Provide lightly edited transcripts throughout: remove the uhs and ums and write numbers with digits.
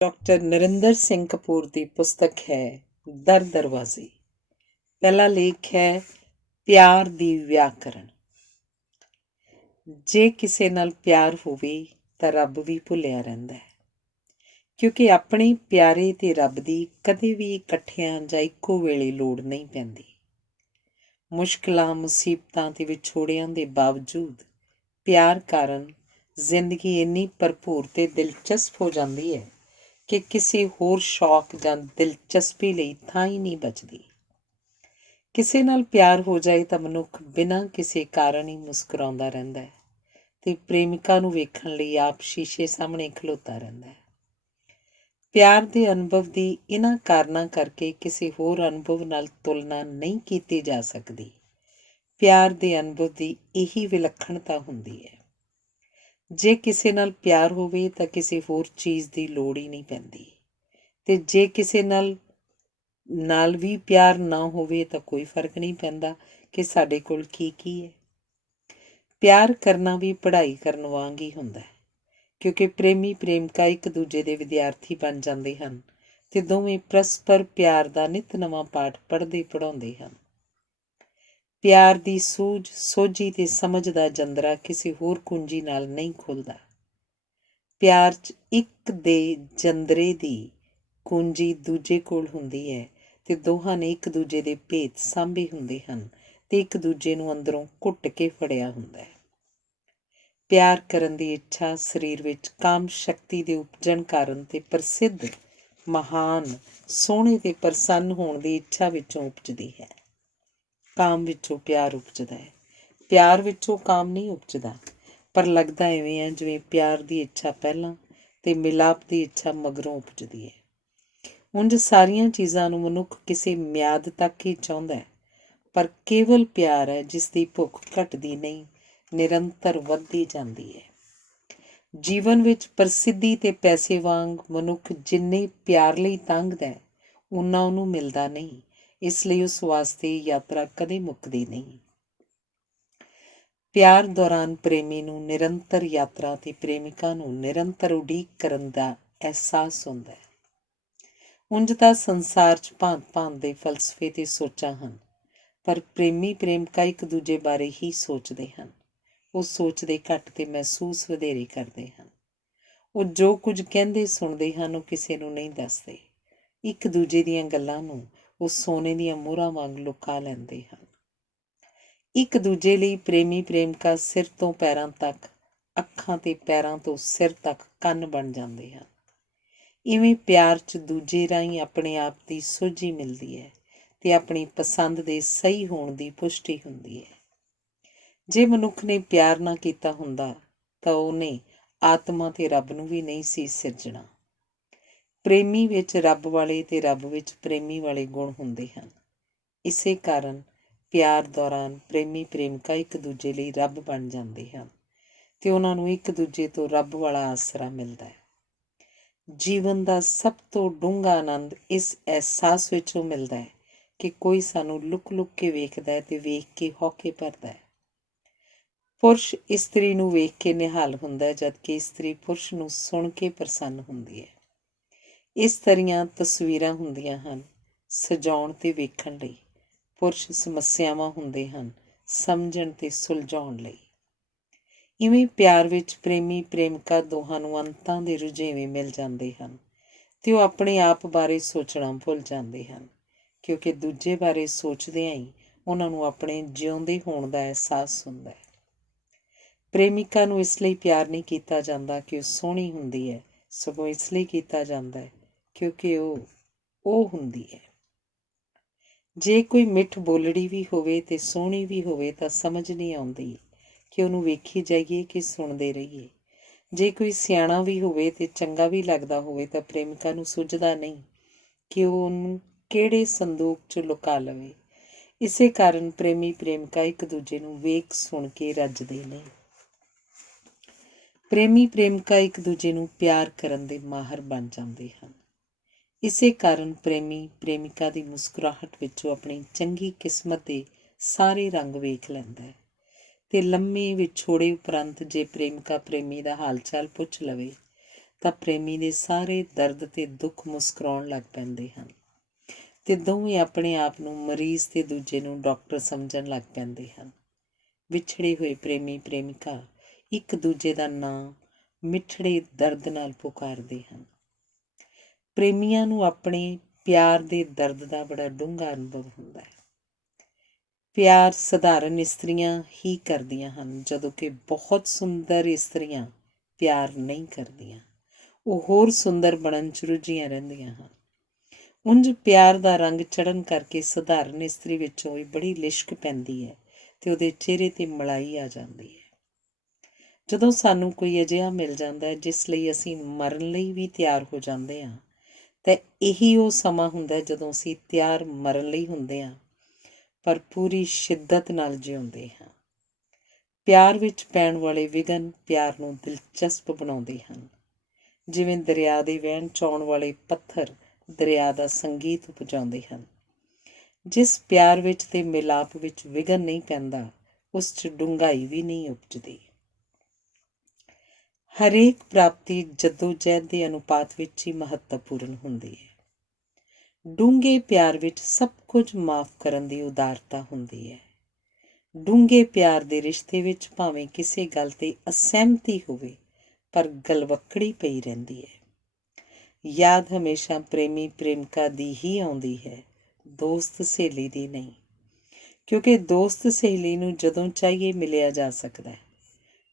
Doctor Narendra Singh Kapoor ਦੀ ਪੁਸਤਕ ਹੈ ਦਰ ਦਰਵਾਜ਼ੇ। ਪਹਿਲਾ ਲੇਖ ਹੈ ਪਿਆਰ ਦੀ ਵਿਆਕਰਣ। ਜੇ ਕਿਸੇ ਨਾਲ ਪਿਆਰ ਹੋਵੇ ਤਾਂ ਰੱਬ ਵੀ ਭੁੱਲਿਆ ਰਹਿੰਦਾ ਹੈ, ਕਿਉਂਕਿ ਆਪਣੇ ਪਿਆਰੇ ਤੇ ਰੱਬ ਦੀ ਕਦੇ ਵੀ ਇਕੱਠਿਆਂ ਜਾਂ ਇੱਕੋ ਵੇਲੇ ਲੋੜ ਨਹੀਂ ਪੈਂਦੀ। ਮੁਸ਼ਕਿਲਾਂ, ਮੁਸੀਬਤਾਂ ਤੇ ਵਿਛੋੜਿਆਂ ਦੇ ਬਾਵਜੂਦ ਪਿਆਰ ਕਾਰਨ ਜ਼ਿੰਦਗੀ ਇੰਨੀ ਭਰਪੂਰ ਤੇ ਦਿਲਚਸਪ ਹੋ ਜਾਂਦੀ ਹੈ ਕਿ ਕਿਸੇ ਹੋਰ ਸ਼ੌਕ ਜਾਂ ਦਿਲਚਸਪੀ ਲਈ ਥਾਂ ਹੀ ਨਹੀਂ ਬਚਦੀ। ਕਿਸੇ ਨਾਲ ਪਿਆਰ ਹੋ ਜਾਏ ਤਾਂ ਮਨੁੱਖ ਬਿਨਾਂ ਕਿਸੇ ਕਾਰਨ ਹੀ ਮੁਸਕਰਾਉਂਦਾ ਰਹਿੰਦਾ ਹੈ ਤੇ ਪ੍ਰੇਮਿਕਾ ਨੂੰ ਵੇਖਣ ਲਈ ਆਪ ਸ਼ੀਸ਼ੇ ਸਾਹਮਣੇ ਖਲੋਤਾ ਰਹਿੰਦਾ ਹੈ। ਪਿਆਰ ਦੇ ਅਨੁਭਵ ਦੀ ਇਹਨਾਂ ਕਾਰਨਾਂ ਕਰਕੇ ਕਿਸੇ ਹੋਰ ਅਨੁਭਵ ਨਾਲ ਤੁਲਨਾ ਨਹੀਂ ਕੀਤੀ ਜਾ ਸਕਦੀ। ਪਿਆਰ ਦੇ ਅਨੁਭਵ ਦੀ ਇਹੀ ਵਿਲੱਖਣਤਾ ਹੁੰਦੀ ਹੈ। ਜੇ ਕਿਸੇ ਨਾਲ ਪਿਆਰ ਹੋਵੇ ਤਾਂ ਕਿਸੇ ਹੋਰ ਚੀਜ਼ ਦੀ ਲੋੜ ਹੀ ਨਹੀਂ ਪੈਂਦੀ, ਤੇ ਜੇ ਕਿਸੇ ਨਾਲ ਵੀ ਪਿਆਰ ਨਾ ਹੋਵੇ ਤਾਂ ਕੋਈ ਫਰਕ ਨਹੀਂ ਪੈਂਦਾ ਕਿ ਸਾਡੇ ਕੋਲ ਕੀ ਹੈ। ਪਿਆਰ ਕਰਨਾ ਵੀ ਪੜ੍ਹਾਈ ਕਰਨ ਵਾਂਗ ਹੀ ਹੁੰਦਾ ਹੈ, ਕਿਉਂਕਿ ਪ੍ਰੇਮੀ ਪ੍ਰੇਮਿਕਾ ਇੱਕ ਦੂਜੇ ਦੇ ਵਿਦਿਆਰਥੀ ਬਣ ਜਾਂਦੇ ਹਨ ਤੇ ਦੋਵੇਂ ਪਰਸਪਰ ਪਿਆਰ ਦਾ ਨਿੱਤ ਨਵਾਂ ਪਾਠ ਪੜ੍ਹਦੇ ਪੜ੍ਹਾਉਂਦੇ ਹਨ। ਪਿਆਰ ਦੀ ਸੂਝ, ਸੋਝੀ ਤੇ ਸਮਝ ਦਾ ਜੰਦਰਾ ਕਿਸੇ ਹੋਰ ਕੁੰਜੀ ਨਾਲ ਨਹੀਂ ਖੁੱਲਦਾ। ਪਿਆਰ 'ਚ ਇੱਕ ਦੇ ਜੰਦਰੇ ਦੀ ਕੁੰਜੀ ਦੂਜੇ ਕੋਲ ਹੁੰਦੀ ਹੈ ਤੇ ਦੋਹਾਂ ਨੇ ਇੱਕ ਦੂਜੇ ਦੇ ਭੇਤ ਸਾਂਭੇ ਹੁੰਦੇ ਹਨ ਤੇ ਇੱਕ ਦੂਜੇ ਨੂੰ ਅੰਦਰੋਂ ਘੁੱਟ ਕੇ ਫੜਿਆ ਹੁੰਦਾ ਹੈ। ਪਿਆਰ ਕਰਨ ਦੀ ਇੱਛਾ ਸਰੀਰ ਵਿੱਚ ਕਾਮ ਸ਼ਕਤੀ ਦੇ ਉਪਜਣ ਕਾਰਨ ਤੇ ਪ੍ਰਸਿੱਧ, ਮਹਾਨ, ਸੋਹਣੇ ਤੇ ਪ੍ਰਸੰਨ ਹੋਣ ਦੀ ਇੱਛਾ ਵਿੱਚੋਂ ਉਪਜਦੀ ਹੈ। ਕਾਮ ਵਿੱਚੋਂ ਪਿਆਰ ਉਪਜਦਾ ਹੈ, ਪਿਆਰ ਵਿੱਚੋਂ ਕਾਮ ਨਹੀਂ ਉਪਜਦਾ। ਪਰ ਲੱਗਦਾ ਐਵੇਂ ਹੈ ਜਿਵੇਂ ਪਿਆਰ ਦੀ ਇੱਛਾ ਪਹਿਲਾਂ ਤੇ ਮਿਲਾਪ ਦੀ ਇੱਛਾ ਮਗਰੋਂ ਉਪਜਦੀ ਹੈ। ਉਂਝ ਸਾਰੀਆਂ ਚੀਜ਼ਾਂ ਨੂੰ ਮਨੁੱਖ ਕਿਸੇ ਮਿਆਦ ਤੱਕ ਹੀ ਚਾਹੁੰਦਾ ਹੈ, ਪਰ ਕੇਵਲ ਪਿਆਰ ਹੈ ਜਿਸ ਦੀ ਭੁੱਖ ਘਟਦੀ ਨਹੀਂ, ਨਿਰੰਤਰ ਵੱਧਦੀ ਜਾਂਦੀ ਹੈ। ਜੀਵਨ ਵਿੱਚ ਪ੍ਰਸਿੱਧੀ ਤੇ ਪੈਸੇ ਵਾਂਗ ਮਨੁੱਖ ਜਿੰਨੇ ਪਿਆਰ ਲਈ ਤੰਗਦਾ ਹੈ, ਓਨਾ ਉਹਨੂੰ ਮਿਲਦਾ ਨਹੀਂ। ਇਸ ਲਈ ਉਸ ਵਾਸਤੇ ਯਾਤਰਾ ਕਦੇ ਮੁੱਕਦੀ ਨਹੀਂ। ਪਿਆਰ ਦੌਰਾਨ ਪ੍ਰੇਮੀ ਨੂੰ ਨਿਰੰਤਰ ਯਾਤਰਾ ਤੇ ਪ੍ਰੇਮਿਕਾ ਨੂੰ ਨਿਰੰਤਰ ਉਡੀਕ ਕਰਨ ਦਾ ਅਹਿਸਾਸ ਹੁੰਦਾ ਹੈ। ਉਂਝ ਤਾਂ ਸੰਸਾਰ 'ਚ ਭਾਂਤ-ਭਾਂਤ ਦੇ ਫਲਸਫੇ ਤੇ ਸੋਚਾਂ ਹਨ, ਪਰ ਪ੍ਰੇਮੀ ਪ੍ਰੇਮਿਕਾ ਇੱਕ ਦੂਜੇ ਬਾਰੇ ਹੀ ਸੋਚਦੇ ਹਨ। ਉਹ ਸੋਚਦੇ ਘੱਟ ਤੇ ਮਹਿਸੂਸ ਵਧੇਰੇ ਕਰਦੇ ਹਨ। ਉਹ ਜੋ ਕੁਝ ਕਹਿੰਦੇ ਸੁਣਦੇ ਹਨ ਉਹ ਕਿਸੇ ਨੂੰ ਨਹੀਂ ਦੱਸਦੇ। ਇੱਕ ਦੂਜੇ ਦੀਆਂ ਗੱਲਾਂ ਨੂੰ ਉਹ ਸੋਨੇ ਦੀਆਂ ਮੋਹਰਾਂ ਵਾਂਗ ਲੁਕਾ ਲੈਂਦੇ ਹਨ। ਇੱਕ ਦੂਜੇ ਲਈ ਪ੍ਰੇਮੀ ਪ੍ਰੇਮਿਕਾ ਸਿਰ ਤੋਂ ਪੈਰਾਂ ਤੱਕ, ਅੱਖਾਂ ਤੇ ਪੈਰਾਂ ਤੋਂ ਸਿਰ ਤੱਕ ਕੰਨ ਬਣ ਜਾਂਦੇ ਹਨ। ਇਵੇਂ ਪਿਆਰ 'ਚ ਦੂਜੇ ਰਾਹੀਂ ਆਪਣੇ ਆਪ ਦੀ ਸੋਝੀ ਮਿਲਦੀ ਹੈ ਤੇ ਆਪਣੀ ਪਸੰਦ ਦੇ ਸਹੀ ਹੋਣ ਦੀ ਪੁਸ਼ਟੀ ਹੁੰਦੀ ਹੈ। ਜੇ ਮਨੁੱਖ ਨੇ ਪਿਆਰ ਨਾ ਕੀਤਾ ਹੁੰਦਾ ਤਾਂ ਉਹਨੇ ਆਤਮਾ ਤੇ ਰੱਬ ਨੂੰ ਵੀ ਨਹੀਂ ਸੀ ਸਿਰਜਣਾ। ਪ੍ਰੇਮੀ ਵਿੱਚ ਰੱਬ ਵਾਲੇ ਤੇ ਰੱਬ ਵਿੱਚ ਪ੍ਰੇਮੀ ਵਾਲੇ ਗੁਣ ਹੁੰਦੇ ਹਨ। ਇਸੇ ਕਾਰਨ ਪਿਆਰ ਦੌਰਾਨ ਪ੍ਰੇਮੀ ਪ੍ਰੇਮਿਕਾ ਇੱਕ ਦੂਜੇ ਲਈ ਰੱਬ ਬਣ ਜਾਂਦੇ ਹਨ ਤੇ ਉਹਨਾਂ ਨੂੰ ਇੱਕ ਦੂਜੇ ਤੋਂ ਰੱਬ ਵਾਲਾ ਆਸਰਾ ਮਿਲਦਾ ਹੈ। ਜੀਵਨ ਦਾ ਸਭ ਤੋਂ ਡੂੰਘਾ ਆਨੰਦ ਇਸ ਅਹਿਸਾਸ ਵਿੱਚੋਂ ਮਿਲਦਾ ਹੈ ਕਿ ਕੋਈ ਸਾਨੂੰ ਲੁਕ ਲੁਕ ਕੇ ਵੇਖਦਾ ਹੈ ਤੇ ਵੇਖ ਕੇ ਹੌਕੇ ਭਰਦਾ ਹੈ। ਪੁਰਸ਼ ਇਸਤਰੀ ਨੂੰ ਵੇਖ ਕੇ ਨਿਹਾਲ ਹੁੰਦਾ ਹੈ, ਜਦਕਿ ਇਸਤਰੀ ਪੁਰਸ਼ ਨੂੰ ਸੁਣ ਕੇ ਪ੍ਰਸੰਨ ਹੁੰਦੀ ਹੈ। ਇਸ ਤਰ੍ਹਾਂ ਤਸਵੀਰਾਂ ਹੁੰਦੀਆਂ ਹਨ ਸਜਾਉਣ ਤੇ ਵੇਖਣ ਲਈ, ਪੁਰਸ਼ ਸਮੱਸਿਆਵਾਂ ਹੁੰਦੇ ਹਨ ਸਮਝਣ ਤੇ ਸੁਲਝਾਉਣ ਲਈ। ਇਵੇਂ ਪਿਆਰ ਵਿੱਚ ਪ੍ਰੇਮੀ ਪ੍ਰੇਮਿਕਾ ਦੋਹਾਂ ਨੂੰ ਅੰਤਾਂ ਦੇ ਰੁਝੇਵੇਂ ਮਿਲ ਜਾਂਦੇ ਹਨ ਤੇ ਉਹ ਆਪਣੇ ਆਪ ਬਾਰੇ ਸੋਚਣਾ ਭੁੱਲ ਜਾਂਦੇ ਹਨ, ਕਿਉਂਕਿ ਦੂਜੇ ਬਾਰੇ ਸੋਚਦਿਆਂ ਹੀ ਉਹਨਾਂ ਨੂੰ ਆਪਣੇ ਜਿਉਂਦੇ ਹੋਣ ਦਾ ਅਹਿਸਾਸ ਹੁੰਦਾ ਹੈ। ਪ੍ਰੇਮਿਕਾ ਨੂੰ ਇਸ ਲਈ ਪਿਆਰ ਨਹੀਂ ਕੀਤਾ ਜਾਂਦਾ ਕਿ ਉਹ ਸੋਹਣੀ ਹੁੰਦੀ ਹੈ, ਸਗੋਂ ਇਸ ਲਈ ਕੀਤਾ ਜਾਂਦਾ ਹੈ ਕਿਉਂਕਿ ਉਹ ਹੁੰਦੀ ਹੈ। ਜੇ ਕੋਈ ਮਿੱਠ ਬੋਲੜੀ ਵੀ ਹੋਵੇ ਤੇ ਸੋਹਣੀ ਵੀ ਹੋਵੇ ਤਾਂ ਸਮਝ ਨਹੀਂ ਆਉਂਦੀ ਕਿ ਉਹਨੂੰ ਵੇਖੀ ਜਾਈਏ ਕਿ ਸੁਣਦੇ ਰਹੀਏ। ਜੇ ਕੋਈ ਸਿਆਣਾ ਵੀ ਹੋਵੇ ਤੇ ਚੰਗਾ ਵੀ ਲੱਗਦਾ ਹੋਵੇ ਤਾਂ ਪ੍ਰੇਮਿਕਾ ਨੂੰ ਸੁੱਝਦਾ ਨਹੀਂ ਕਿ ਉਹ ਉਹਨੂੰ ਕਿਹੜੇ ਸੰਦੂਕ 'ਚ ਲੁਕਾ ਲਵੇ। ਇਸੇ ਕਾਰਨ ਪ੍ਰੇਮੀ ਪ੍ਰੇਮਿਕਾ ਇੱਕ ਦੂਜੇ ਨੂੰ ਵੇਖ ਸੁਣ ਕੇ ਰੱਜਦੇ ਨਹੀਂ। ਪ੍ਰੇਮੀ ਪ੍ਰੇਮਿਕਾ ਇੱਕ ਦੂਜੇ ਨੂੰ ਪਿਆਰ ਕਰਨ ਦੇ ਮਾਹਰ ਬਣ ਜਾਂਦੇ ਹਨ। ਇਸੇ ਕਾਰਨ ਪ੍ਰੇਮੀ ਪ੍ਰੇਮਿਕਾ ਦੀ ਮੁਸਕਰਾਹਟ ਵਿੱਚੋਂ ਆਪਣੀ ਚੰਗੀ ਕਿਸਮਤ ਦੇ ਸਾਰੇ ਰੰਗ ਵੇਖ ਲੈਂਦਾ ਹੈ ਤੇ ਲੰਮੇ ਵਿਛੋੜੇ ਉਪਰੰਤ ਜੇ ਪ੍ਰੇਮਿਕਾ ਪ੍ਰੇਮੀ ਦਾ ਹਾਲ ਚਾਲ ਪੁੱਛ ਲਵੇ ਤਾਂ ਪ੍ਰੇਮੀ ਦੇ ਸਾਰੇ ਦਰਦ ਤੇ ਦੁੱਖ ਮੁਸਕਰਾਉਣ ਲੱਗ ਪੈਂਦੇ ਹਨ ਤੇ ਦੋਵੇਂ ਆਪਣੇ ਆਪ ਨੂੰ ਮਰੀਜ਼ ਤੇ ਦੂਜੇ ਨੂੰ ਡਾਕਟਰ ਸਮਝਣ ਲੱਗ ਪੈਂਦੇ ਹਨ। ਵਿਛੜੇ ਹੋਏ ਪ੍ਰੇਮੀ ਪ੍ਰੇਮਿਕਾ ਇੱਕ ਦੂਜੇ ਦਾ ਨਾਂ ਮਿੱਠੜੇ ਦਰਦ ਨਾਲ ਪੁਕਾਰਦੇ ਹਨ। ਪ੍ਰੇਮੀਆਂ ਨੂੰ ਆਪਣੇ ਪਿਆਰ ਦੇ ਦਰਦ ਦਾ ਬੜਾ ਡੂੰਘਾ ਅਨੁਭਵ ਹੁੰਦਾ ਹੈ। ਪਿਆਰ ਸਧਾਰਨ ਇਸਤਰੀਆਂ ਹੀ ਕਰਦੀਆਂ ਹਨ, ਜਦੋਂ ਕਿ ਬਹੁਤ ਸੁੰਦਰ ਇਸਤਰੀਆਂ ਪਿਆਰ ਨਹੀਂ ਕਰਦੀਆਂ। ਉਹ ਹੋਰ ਸੁੰਦਰ ਬਣਨ 'ਚ ਰੁੱਝੀਆਂ ਰਹਿੰਦੀਆਂ ਹਨ। ਉਂਝ ਪਿਆਰ ਦਾ ਰੰਗ ਚੜ੍ਹਨ ਕਰਕੇ ਸਧਾਰਨ ਇਸਤਰੀ ਵਿੱਚੋਂ ਵੀ ਬੜੀ ਲਿਸ਼ਕ ਪੈਂਦੀ ਹੈ ਤੇ ਉਹਦੇ ਚਿਹਰੇ 'ਤੇ ਮਲਾਈ ਆ ਜਾਂਦੀ ਹੈ। ਜਦੋਂ ਸਾਨੂੰ ਕੋਈ ਅਜਿਹਾ ਮਿਲ ਜਾਂਦਾ ਹੈ ਜਿਸ ਲਈ ਅਸੀਂ ਮਰਨ ਲਈ ਵੀ ਤਿਆਰ ਹੋ ਜਾਂਦੇ ਹਾਂ, ਤਾਂ ਇਹੀ ਉਹ ਸਮਾਂ ਹੁੰਦਾ ਜਦੋਂ ਅਸੀਂ ਤਿਆਰ ਮਰਨ ਲਈ ਹੁੰਦੇ ਹਾਂ, ਪਰ ਪੂਰੀ ਸ਼ਿੱਦਤ ਨਾਲ ਜਿਉਂਦੇ ਹਾਂ। ਪਿਆਰ ਵਿੱਚ ਪੈਣ ਵਾਲੇ ਵਿਘਨ ਪਿਆਰ ਨੂੰ ਦਿਲਚਸਪ ਬਣਾਉਂਦੇ ਹਨ। ਜਿਵੇਂ ਦਰਿਆ ਦੇ ਵਹਿਣ 'ਚ ਆਉਣ ਵਾਲੇ ਪੱਥਰ ਦਰਿਆ ਦਾ ਸੰਗੀਤ ਉਪਜਾਉਂਦੇ ਹਨ। ਜਿਸ ਪਿਆਰ ਵਿੱਚ ਤੇ ਮਿਲਾਪ ਵਿੱਚ ਵਿਘਨ ਨਹੀਂ ਪੈਂਦਾ, ਉਸ 'ਚ ਡੂੰਘਾਈ ਵੀ ਨਹੀਂ ਉਪਜਦੀ। ਹਰੇਕ ਪ੍ਰਾਪਤੀ ਜੱਦੋ-ਜਹਿਦ ਦੇ ਅਨੁਪਾਤ ਵਿੱਚ ਹੀ ਮਹੱਤਵਪੂਰਨ ਹੁੰਦੀ ਹੈ। ਡੂੰਘੇ ਪਿਆਰ ਵਿੱਚ ਸਭ ਕੁਝ ਮਾਫ਼ ਕਰਨ ਦੀ ਉਦਾਰਤਾ ਹੁੰਦੀ ਹੈ। ਡੂੰਘੇ ਪਿਆਰ ਦੇ ਰਿਸ਼ਤੇ ਵਿੱਚ ਭਾਵੇਂ ਕਿਸੇ ਗੱਲ 'ਤੇ ਅਸਹਿਮਤੀ ਹੋਵੇ, ਪਰ ਗਲਵੱਕੜੀ ਪਈ ਰਹਿੰਦੀ ਹੈ। ਯਾਦ ਹਮੇਸ਼ਾ ਪ੍ਰੇਮੀ ਪ੍ਰੇਮਿਕਾ ਦੀ ਹੀ ਆਉਂਦੀ ਹੈ, ਦੋਸਤ ਸਹੇਲੀ ਦੀ ਨਹੀਂ, ਕਿਉਂਕਿ ਦੋਸਤ ਸਹੇਲੀ ਨੂੰ ਜਦੋਂ ਚਾਹੀਏ ਮਿਲਿਆ ਜਾ ਸਕਦਾ ਹੈ।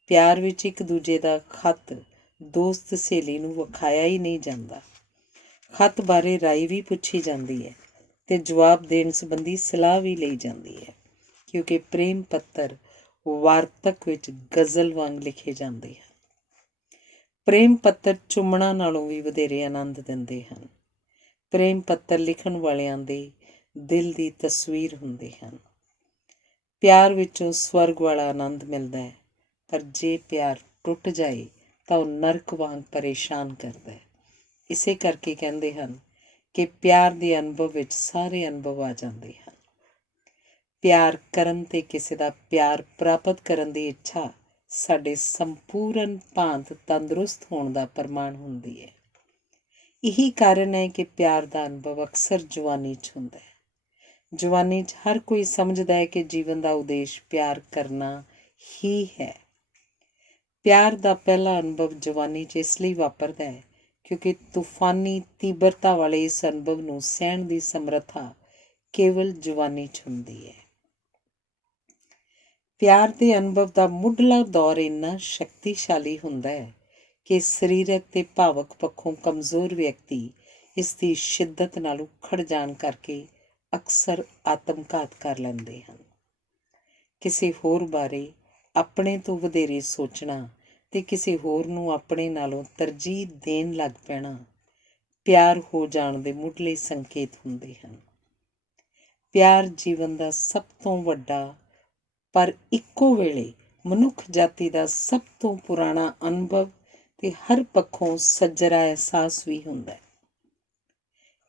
ਪਿਆਰ ਵਿੱਚ ਇੱਕ ਦੂਜੇ ਦਾ ਖੱਤ ਦੋਸਤ ਸਹੇਲੀ ਨੂੰ ਵਿਖਾਇਆ ਹੀ ਨਹੀਂ ਜਾਂਦਾ। ਖੱਤ ਬਾਰੇ ਰਾਏ ਵੀ ਪੁੱਛੀ ਜਾਂਦੀ ਹੈ ਤੇ ਜਵਾਬ ਦੇਣ ਸੰਬੰਧੀ ਸਲਾਹ ਵੀ ਲਈ ਜਾਂਦੀ ਹੈ, ਕਿਉਂਕਿ ਪ੍ਰੇਮ ਪੱਤਰ ਵਾਰਤਕ ਵਿੱਚ ਗਜ਼ਲ ਵਾਂਗ ਲਿਖੇ ਜਾਂਦੇ ਹਨ। ਪ੍ਰੇਮ ਪੱਤਰ ਚੁੰਮਣਾ ਨਾਲੋਂ ਵੀ ਵਧੇਰੇ ਆਨੰਦ ਦਿੰਦੇ ਹਨ। ਪ੍ਰੇਮ ਪੱਤਰ ਲਿਖਣ ਵਾਲਿਆਂ ਦੇ ਦਿਲ ਦੀ ਤਸਵੀਰ ਹੁੰਦੇ ਹਨ। ਪਿਆਰ ਵਿੱਚੋਂ ਸਵਰਗ ਵਾਲਾ ਆਨੰਦ ਮਿਲਦਾ ਹੈ, ਪਰ ਜੇ ਪਿਆਰ ਟੁੱਟ ਜਾਏ ਤਾਂ ਉਹ ਨਰਕ ਵਾਂਗ ਪਰੇਸ਼ਾਨ ਕਰਦਾ ਹੈ। ਇਸੇ ਕਰਕੇ ਕਹਿੰਦੇ ਹਨ ਕਿ ਪਿਆਰ ਦੇ ਅਨੁਭਵ ਵਿੱਚ ਸਾਰੇ ਅਨੁਭਵ ਆ ਜਾਂਦੇ ਹਨ। ਪਿਆਰ ਕਰਨ ਤੇ ਕਿਸੇ ਦਾ ਪਿਆਰ ਪ੍ਰਾਪਤ ਕਰਨ ਦੀ ਇੱਛਾ ਸਾਡੇ ਸੰਪੂਰਨ ਭਾਂਤ ਤੰਦਰੁਸਤ ਹੋਣ ਦਾ ਪ੍ਰਮਾਣ ਹੁੰਦੀ ਹੈ। ਇਹੀ ਕਾਰਨ ਹੈ ਕਿ ਪਿਆਰ ਦਾ ਅਨੁਭਵ ਅਕਸਰ ਜਵਾਨੀ 'ਚ ਹੁੰਦਾ ਹੈ। ਜਵਾਨੀ 'ਚ ਹਰ ਕੋਈ ਸਮਝਦਾ ਹੈ ਕਿ ਜੀਵਨ ਦਾ ਉਦੇਸ਼ ਪਿਆਰ ਕਰਨਾ ਹੀ ਹੈ। ਪਿਆਰ ਦਾ ਪਹਿਲਾ ਅਨੁਭਵ ਜਵਾਨੀ 'ਚ ਇਸ ਲਈ ਵਾਪਰਦਾ ਹੈ ਕਿਉਂਕਿ ਤੂਫਾਨੀ ਤੀਬਰਤਾ ਵਾਲੇ ਇਸ ਅਨੁਭਵ ਨੂੰ ਸਹਿਣ ਦੀ ਸਮਰੱਥਾ ਕੇਵਲ ਜਵਾਨੀ 'ਚ ਹੁੰਦੀ ਹੈ। ਪਿਆਰ ਦੇ ਅਨੁਭਵ ਦਾ ਮੁੱਢਲਾ ਦੌਰ ਇੰਨਾ ਸ਼ਕਤੀਸ਼ਾਲੀ ਹੁੰਦਾ ਹੈ ਕਿ ਸਰੀਰਕ ਤੇ ਭਾਵਕ ਪੱਖੋਂ ਕਮਜ਼ੋਰ ਵਿਅਕਤੀ ਇਸ ਦੀ ਸ਼ਿੱਦਤ ਨਾਲ ਉਖੜ ਜਾਣ ਕਰਕੇ ਅਕਸਰ ਆਤਮਘਾਤ ਕਰ ਲੈਂਦੇ ਹਨ। ਕਿਸੇ ਹੋਰ ਬਾਰੇ ਆਪਣੇ ਤੋਂ ਵਧੇਰੇ ਸੋਚਣਾ ਤੇ ਕਿਸੇ ਹੋਰ ਨੂੰ ਆਪਣੇ ਨਾਲੋਂ ਤਰਜੀਹ ਦੇਣ ਲੱਗ ਪੈਣਾ ਪਿਆਰ ਹੋ ਜਾਣ ਦੇ ਮੁੱਢਲੇ ਸੰਕੇਤ ਹੁੰਦੇ ਹਨ। ਪਿਆਰ ਜੀਵਨ ਦਾ ਸਭ ਤੋਂ ਵੱਡਾ ਪਰ ਇੱਕੋ ਵੇਲੇ ਮਨੁੱਖ ਜਾਤੀ ਦਾ ਸਭ ਤੋਂ ਪੁਰਾਣਾ ਅਨੁਭਵ ਤੇ ਹਰ ਪੱਖੋਂ ਸੱਜਰਾ ਅਹਿਸਾਸ ਵੀ ਹੁੰਦਾ ਹੈ।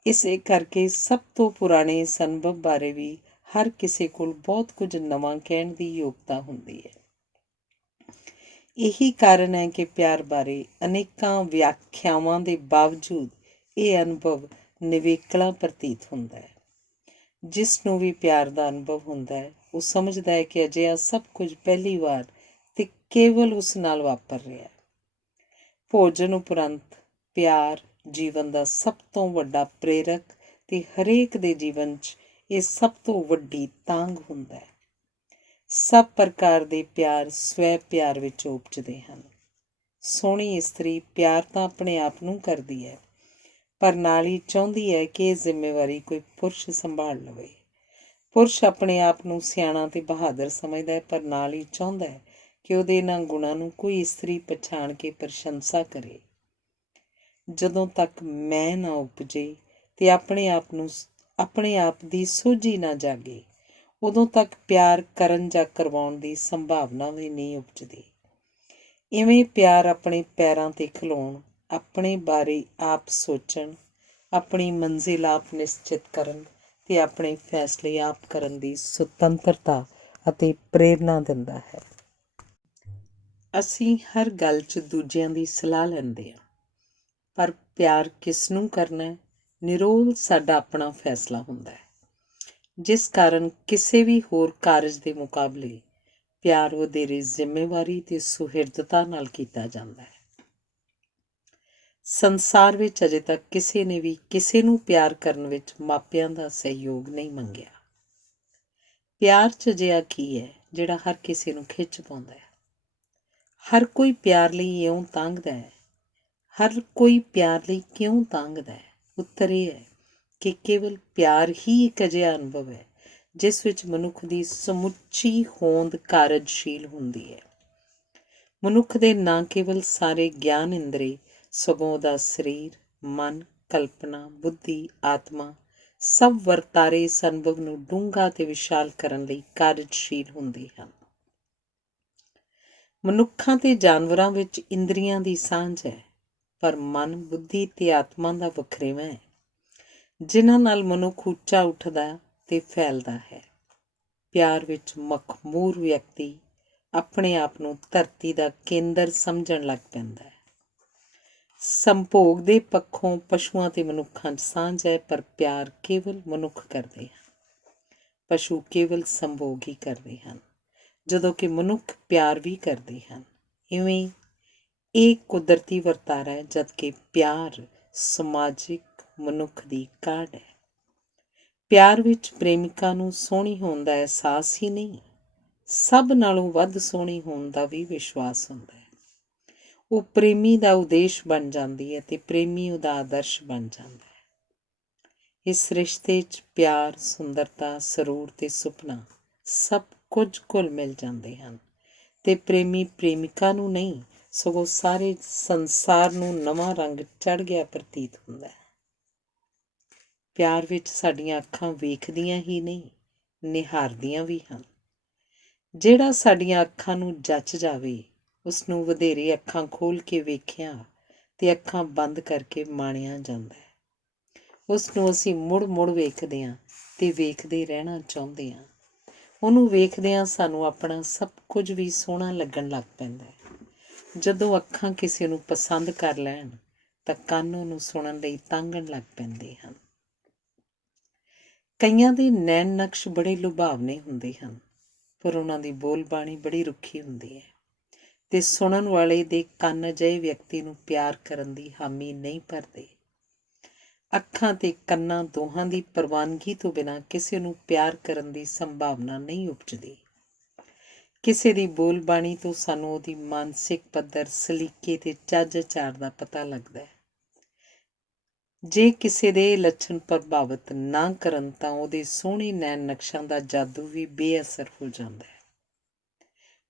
ਇਸੇ ਕਰਕੇ ਸਭ ਤੋਂ ਪੁਰਾਣੇ ਇਸ ਅਨੁਭਵ ਬਾਰੇ ਵੀ ਹਰ ਕਿਸੇ ਕੋਲ ਬਹੁਤ ਕੁਝ ਨਵਾਂ ਕਹਿਣ ਦੀ ਯੋਗਤਾ ਹੁੰਦੀ ਹੈ। ਇਹੀ ਕਾਰਨ ਹੈ ਕਿ ਪਿਆਰ ਬਾਰੇ ਅਨੇਕਾਂ ਵਿਆਖਿਆਵਾਂ ਦੇ ਬਾਵਜੂਦ ਇਹ ਅਨੁਭਵ ਨਿਵੇਕਲਾ ਪ੍ਰਤੀਤ ਹੁੰਦਾ ਹੈ। ਜਿਸ ਨੂੰ ਵੀ ਪਿਆਰ ਦਾ ਅਨੁਭਵ ਹੁੰਦਾ ਹੈ, ਉਹ ਸਮਝਦਾ ਹੈ ਕਿ ਅਜਿਹਾ ਸਭ ਕੁਝ ਪਹਿਲੀ ਵਾਰ ਤੇ ਕੇਵਲ ਉਸ ਨਾਲ ਵਾਪਰ ਰਿਹਾ। ਭੋਜਨ ਉਪਰੰਤ ਪਿਆਰ ਜੀਵਨ ਦਾ ਸਭ ਤੋਂ ਵੱਡਾ ਪ੍ਰੇਰਕ ਤੇ ਹਰੇਕ ਦੇ ਜੀਵਨ 'ਚ ਇਹ ਸਭ ਤੋਂ ਵੱਡੀ ਤਾਂਘ ਹੁੰਦਾ ਹੈ। ਸਭ ਪ੍ਰਕਾਰ ਦੇ ਪਿਆਰ ਸਵੈ ਪਿਆਰ ਵਿੱਚ ਉਪਜਦੇ ਹਨ। ਸੋਹਣੀ ਇਸਤਰੀ ਪਿਆਰ ਤਾਂ ਆਪਣੇ ਆਪ ਨੂੰ ਕਰਦੀ ਹੈ, ਪਰ ਨਾਲ ਹੀ ਚਾਹੁੰਦੀ ਹੈ ਕਿ ਇਹ ਜ਼ਿੰਮੇਵਾਰੀ ਕੋਈ ਪੁਰਸ਼ ਸੰਭਾਲ ਲਵੇ। ਪੁਰਸ਼ ਆਪਣੇ ਆਪ ਨੂੰ ਸਿਆਣਾ ਤੇ ਬਹਾਦਰ ਸਮਝਦਾ ਹੈ, ਪਰ ਨਾਲ ਹੀ ਚਾਹੁੰਦਾ ਹੈ ਕਿ ਉਹਦੇ ਇਹਨਾਂ ਗੁਣਾਂ ਨੂੰ ਕੋਈ ਇਸਤਰੀ ਪਛਾਣ ਕੇ ਪ੍ਰਸ਼ੰਸਾ ਕਰੇ। ਜਦੋਂ ਤੱਕ ਮੈਂ ਨਾ ਉਪਜੇ ਤੇ ਆਪਣੇ ਆਪ ਦੀ ਸੋਝੀ ਨਾ ਜਾਗੇ, ਉਦੋਂ ਤੱਕ ਪਿਆਰ ਕਰਨ ਜਾਂ ਕਰਵਾਉਣ ਦੀ ਸੰਭਾਵਨਾ ਵੀ ਨਹੀਂ ਉਪਜਦੀ। ਇਵੇਂ ਪਿਆਰ ਆਪਣੇ ਪੈਰਾਂ 'ਤੇ ਖਲੋਣ, ਆਪਣੇ ਬਾਰੇ ਆਪ ਸੋਚਣ, ਆਪਣੀ ਮੰਜ਼ਿਲ ਆਪ ਨਿਸ਼ਚਿਤ ਕਰਨ ਤੇ ਆਪਣੇ ਫੈਸਲੇ ਆਪ ਕਰਨ ਦੀ ਸੁਤੰਤਰਤਾ ਅਤੇ ਪ੍ਰੇਰਨਾ ਦਿੰਦਾ ਹੈ। ਅਸੀਂ ਹਰ ਗੱਲ 'ਚ ਦੂਜਿਆਂ ਦੀ ਸਲਾਹ ਲੈਂਦੇ ਹਾਂ। ਪਰ ਪਿਆਰ ਕਿਸ ਨੂੰ ਕਰਨਾ ਹੈ, ਨਿਰੋਲ ਸਾਡਾ ਆਪਣਾ ਫੈਸਲਾ ਹੁੰਦਾ ਹੈ, ਜਿਸ ਕਾਰਨ ਕਿਸੇ ਵੀ ਹੋਰ ਕਾਰਜ ਦੇ ਮੁਕਾਬਲੇ ਪਿਆਰ ਵਧੇਰੇ ਜ਼ਿੰਮੇਵਾਰੀ ਤੇ ਸੁਹਿਰਦਤਾ ਨਾਲ ਕੀਤਾ ਜਾਂਦਾ ਹੈ। ਸੰਸਾਰ ਵਿੱਚ ਅਜੇ ਤੱਕ ਕਿਸੇ ਨੇ ਵੀ ਕਿਸੇ ਨੂੰ ਪਿਆਰ ਕਰਨ ਵਿੱਚ ਮਾਪਿਆਂ ਦਾ ਸਹਿਯੋਗ ਨਹੀਂ ਮੰਗਿਆ। ਪਿਆਰ 'ਚ ਅਜਿਹਾ ਕੀ ਹੈ ਜਿਹੜਾ ਹਰ ਕਿਸੇ ਨੂੰ ਖਿੱਚ ਪਾਉਂਦਾ ਹੈ? ਹਰ ਕੋਈ ਪਿਆਰ ਲਈ ਇਉਂ ਤਾਂਘਦਾ ਹੈ। ਹਰ ਕੋਈ ਪਿਆਰ ਲਈ ਕਿਉਂ ਤਾਂਘਦਾ ਹੈ? ਉੱਤਰ ਇਹ ਹੈ ਕਿ ਕੇਵਲ ਪਿਆਰ ਹੀ ਇੱਕ ਅਜਿਹਾ ਅਨੁਭਵ ਹੈ ਜਿਸ ਵਿੱਚ ਮਨੁੱਖ ਦੀ ਸਮੁੱਚੀ ਹੋਂਦ ਕਾਰਜਸ਼ੀਲ ਹੁੰਦੀ ਹੈ। ਮਨੁੱਖ ਦੇ ਨਾ ਕੇਵਲ ਸਾਰੇ ਗਿਆਨ ਇੰਦਰੀ, ਸਗੋਂ ਉਹਦਾ ਸਰੀਰ, ਮਨ, ਕਲਪਨਾ, ਬੁੱਧੀ, ਆਤਮਾ ਸਭ ਵਰਤਾਰੇ ਇਸ ਅਨੁਭਵ ਨੂੰ ਡੂੰਘਾ ਤੇ ਵਿਸ਼ਾਲ ਕਰਨ ਲਈ ਕਾਰਜਸ਼ੀਲ ਹੁੰਦੇ ਹਨ। ਮਨੁੱਖਾਂ ਤੇ ਜਾਨਵਰਾਂ ਵਿੱਚ ਇੰਦਰੀਆਂ ਦੀ ਸਾਂਝ ਹੈ, ਪਰ ਮਨ, ਬੁੱਧੀ ਤੇ ਆਤਮਾ ਦਾ ਵਖਰੇਵਾਂ ਹੈ, ਜਿਨ੍ਹਾਂ ਨਾਲ ਮਨੁੱਖ ਉੱਚਾ ਉੱਠਦਾ ਤੇ ਫੈਲਦਾ ਹੈ। ਪਿਆਰ ਵਿੱਚ ਮਖਮੂਰ ਵਿਅਕਤੀ ਆਪਣੇ ਆਪ ਨੂੰ ਧਰਤੀ ਦਾ ਕੇਂਦਰ ਸਮਝਣ ਲੱਗ ਪੈਂਦਾ ਹੈ। ਸੰਭੋਗ ਦੇ ਪੱਖੋਂ ਪਸ਼ੂਆਂ ਤੇ ਮਨੁੱਖਾਂ 'ਚ ਸਾਂਝ ਹੈ, ਪਰ ਪਿਆਰ ਕੇਵਲ ਮਨੁੱਖ ਕਰਦੇ ਹਨ। ਪਸ਼ੂ ਕੇਵਲ ਸੰਭੋਗ ਹੀ ਕਰਦੇ ਹਨ, ਜਦੋਂ ਕਿ ਮਨੁੱਖ ਪਿਆਰ ਵੀ ਕਰਦੇ ਹਨ। ਇਵੇਂ ਇਹ ਕੁਦਰਤੀ ਵਰਤਾਰਾ ਹੈ, ਜਦਕਿ ਪਿਆਰ ਸਮਾਜਿਕ ਮਨੁੱਖ ਦੀ ਕਾਢ ਹੈ। ਪਿਆਰ ਵਿੱਚ ਪ੍ਰੇਮਿਕਾ ਨੂੰ ਸੋਹਣੀ ਹੋਣ ਦਾ ਅਹਿਸਾਸ ਹੀ ਨਹੀਂ, ਸਭ ਨਾਲੋਂ ਵੱਧ ਸੋਹਣੀ ਹੋਣ ਦਾ ਵੀ ਵਿਸ਼ਵਾਸ ਹੁੰਦਾ ਹੈ। ਉਹ ਪ੍ਰੇਮੀ ਦਾ ਉਦੇਸ਼ ਬਣ ਜਾਂਦੀ ਹੈ ਤੇ ਪ੍ਰੇਮੀ ਉਹਦਾ ਆਦਰਸ਼ ਬਣ ਜਾਂਦਾ ਹੈ। ਇਸ ਰਿਸ਼ਤੇ 'ਚ ਪਿਆਰ, ਸੁੰਦਰਤਾ, ਸਰੂਰ ਤੇ ਸੁਪਨਾ ਸਭ ਕੁਝ ਘੁਲ ਮਿਲ ਜਾਂਦੇ ਹਨ ਤੇ ਪ੍ਰੇਮੀ ਪ੍ਰੇਮਿਕਾ ਨੂੰ ਨਹੀਂ, ਸਗੋਂ ਸਾਰੇ ਸੰਸਾਰ ਨੂੰ ਨਵਾਂ ਰੰਗ ਚੜ੍ਹ ਗਿਆ ਪ੍ਰਤੀਤ ਹੁੰਦਾ ਹੈ। ਪਿਆਰ ਵਿੱਚ ਸਾਡੀਆਂ ਅੱਖਾਂ ਵੇਖਦੀਆਂ ਹੀ ਨਹੀਂ, ਨਿਹਾਰਦੀਆਂ ਵੀ ਹਨ। ਜਿਹੜਾ ਸਾਡੀਆਂ ਅੱਖਾਂ ਨੂੰ ਜੱਚ ਜਾਵੇ, ਉਸਨੂੰ ਵਧੇਰੇ ਅੱਖਾਂ ਖੋਲ੍ਹ ਕੇ ਵੇਖਿਆ ਤੇ ਅੱਖਾਂ ਬੰਦ ਕਰਕੇ ਮਾਣਿਆ ਜਾਂਦਾ ਹੈ। ਉਸ ਨੂੰ ਅਸੀਂ ਮੁੜ ਮੁੜ ਵੇਖਦੇ ਹਾਂ ਤੇ ਵੇਖਦੇ ਰਹਿਣਾ ਚਾਹੁੰਦੇ ਹਾਂ। ਉਹਨੂੰ ਵੇਖਦਿਆਂ ਸਾਨੂੰ ਆਪਣਾ ਸਭ ਕੁਝ ਵੀ ਸੋਹਣਾ ਲੱਗਣ ਲੱਗ ਪੈਂਦਾ ਹੈ। ਜਦੋਂ ਅੱਖਾਂ ਕਿਸੇ ਨੂੰ ਪਸੰਦ ਕਰ ਲੈਣ ਤਾਂ ਕੰਨ ਉਹਨੂੰ ਸੁਣਨ ਲਈ ਤਾਂਘਣ ਲੱਗ ਪੈਂਦੇ ਹਨ। ਕਈਆਂ ਦੇ ਨੈਣ ਨਕਸ਼ ਬੜੇ ਲੁਭਾਵਨੇ ਹੁੰਦੇ ਹਨ, ਪਰ ਉਹਨਾਂ ਦੀ ਬੋਲਬਾਣੀ ਬੜੀ ਰੁੱਖੀ ਹੁੰਦੀ ਹੈ ਤੇ ਸੁਣਨ ਵਾਲੇ ਦੇ ਕੰਨ ਅਜਿਹੇ ਵਿਅਕਤੀ ਨੂੰ ਪਿਆਰ ਕਰਨ ਦੀ ਹਾਮੀ ਨਹੀਂ ਭਰਦੇ। ਅੱਖਾਂ ਤੇ ਕੰਨਾਂ ਦੋਹਾਂ ਦੀ ਪ੍ਰਵਾਨਗੀ ਤੋਂ ਬਿਨਾਂ ਕਿਸੇ ਨੂੰ ਪਿਆਰ ਕਰਨ ਦੀ ਸੰਭਾਵਨਾ ਨਹੀਂ ਉਪਜਦੀ। ਕਿਸੇ ਦੀ ਬੋਲਬਾਣੀ ਤੋਂ ਸਾਨੂੰ ਉਹਦੀ ਮਾਨਸਿਕ ਪੱਧਰ, ਸਲੀਕੇ ਤੇ ਚੱਜ ਆਚਾਰ ਦਾ ਪਤਾ ਲੱਗਦਾ ਹੈ। ਜੇ ਕਿਸੇ ਦੇ ਲੱਛਣ ਪ੍ਰਭਾਵਿਤ ਨਾ ਕਰਨ ਤਾਂ ਉਹਦੇ ਸੋਹਣੇ ਨੈਣ ਨਕਸ਼ਾਂ ਦਾ ਜਾਦੂ ਵੀ ਬੇਅਸਰ ਹੋ ਜਾਂਦਾ ਹੈ।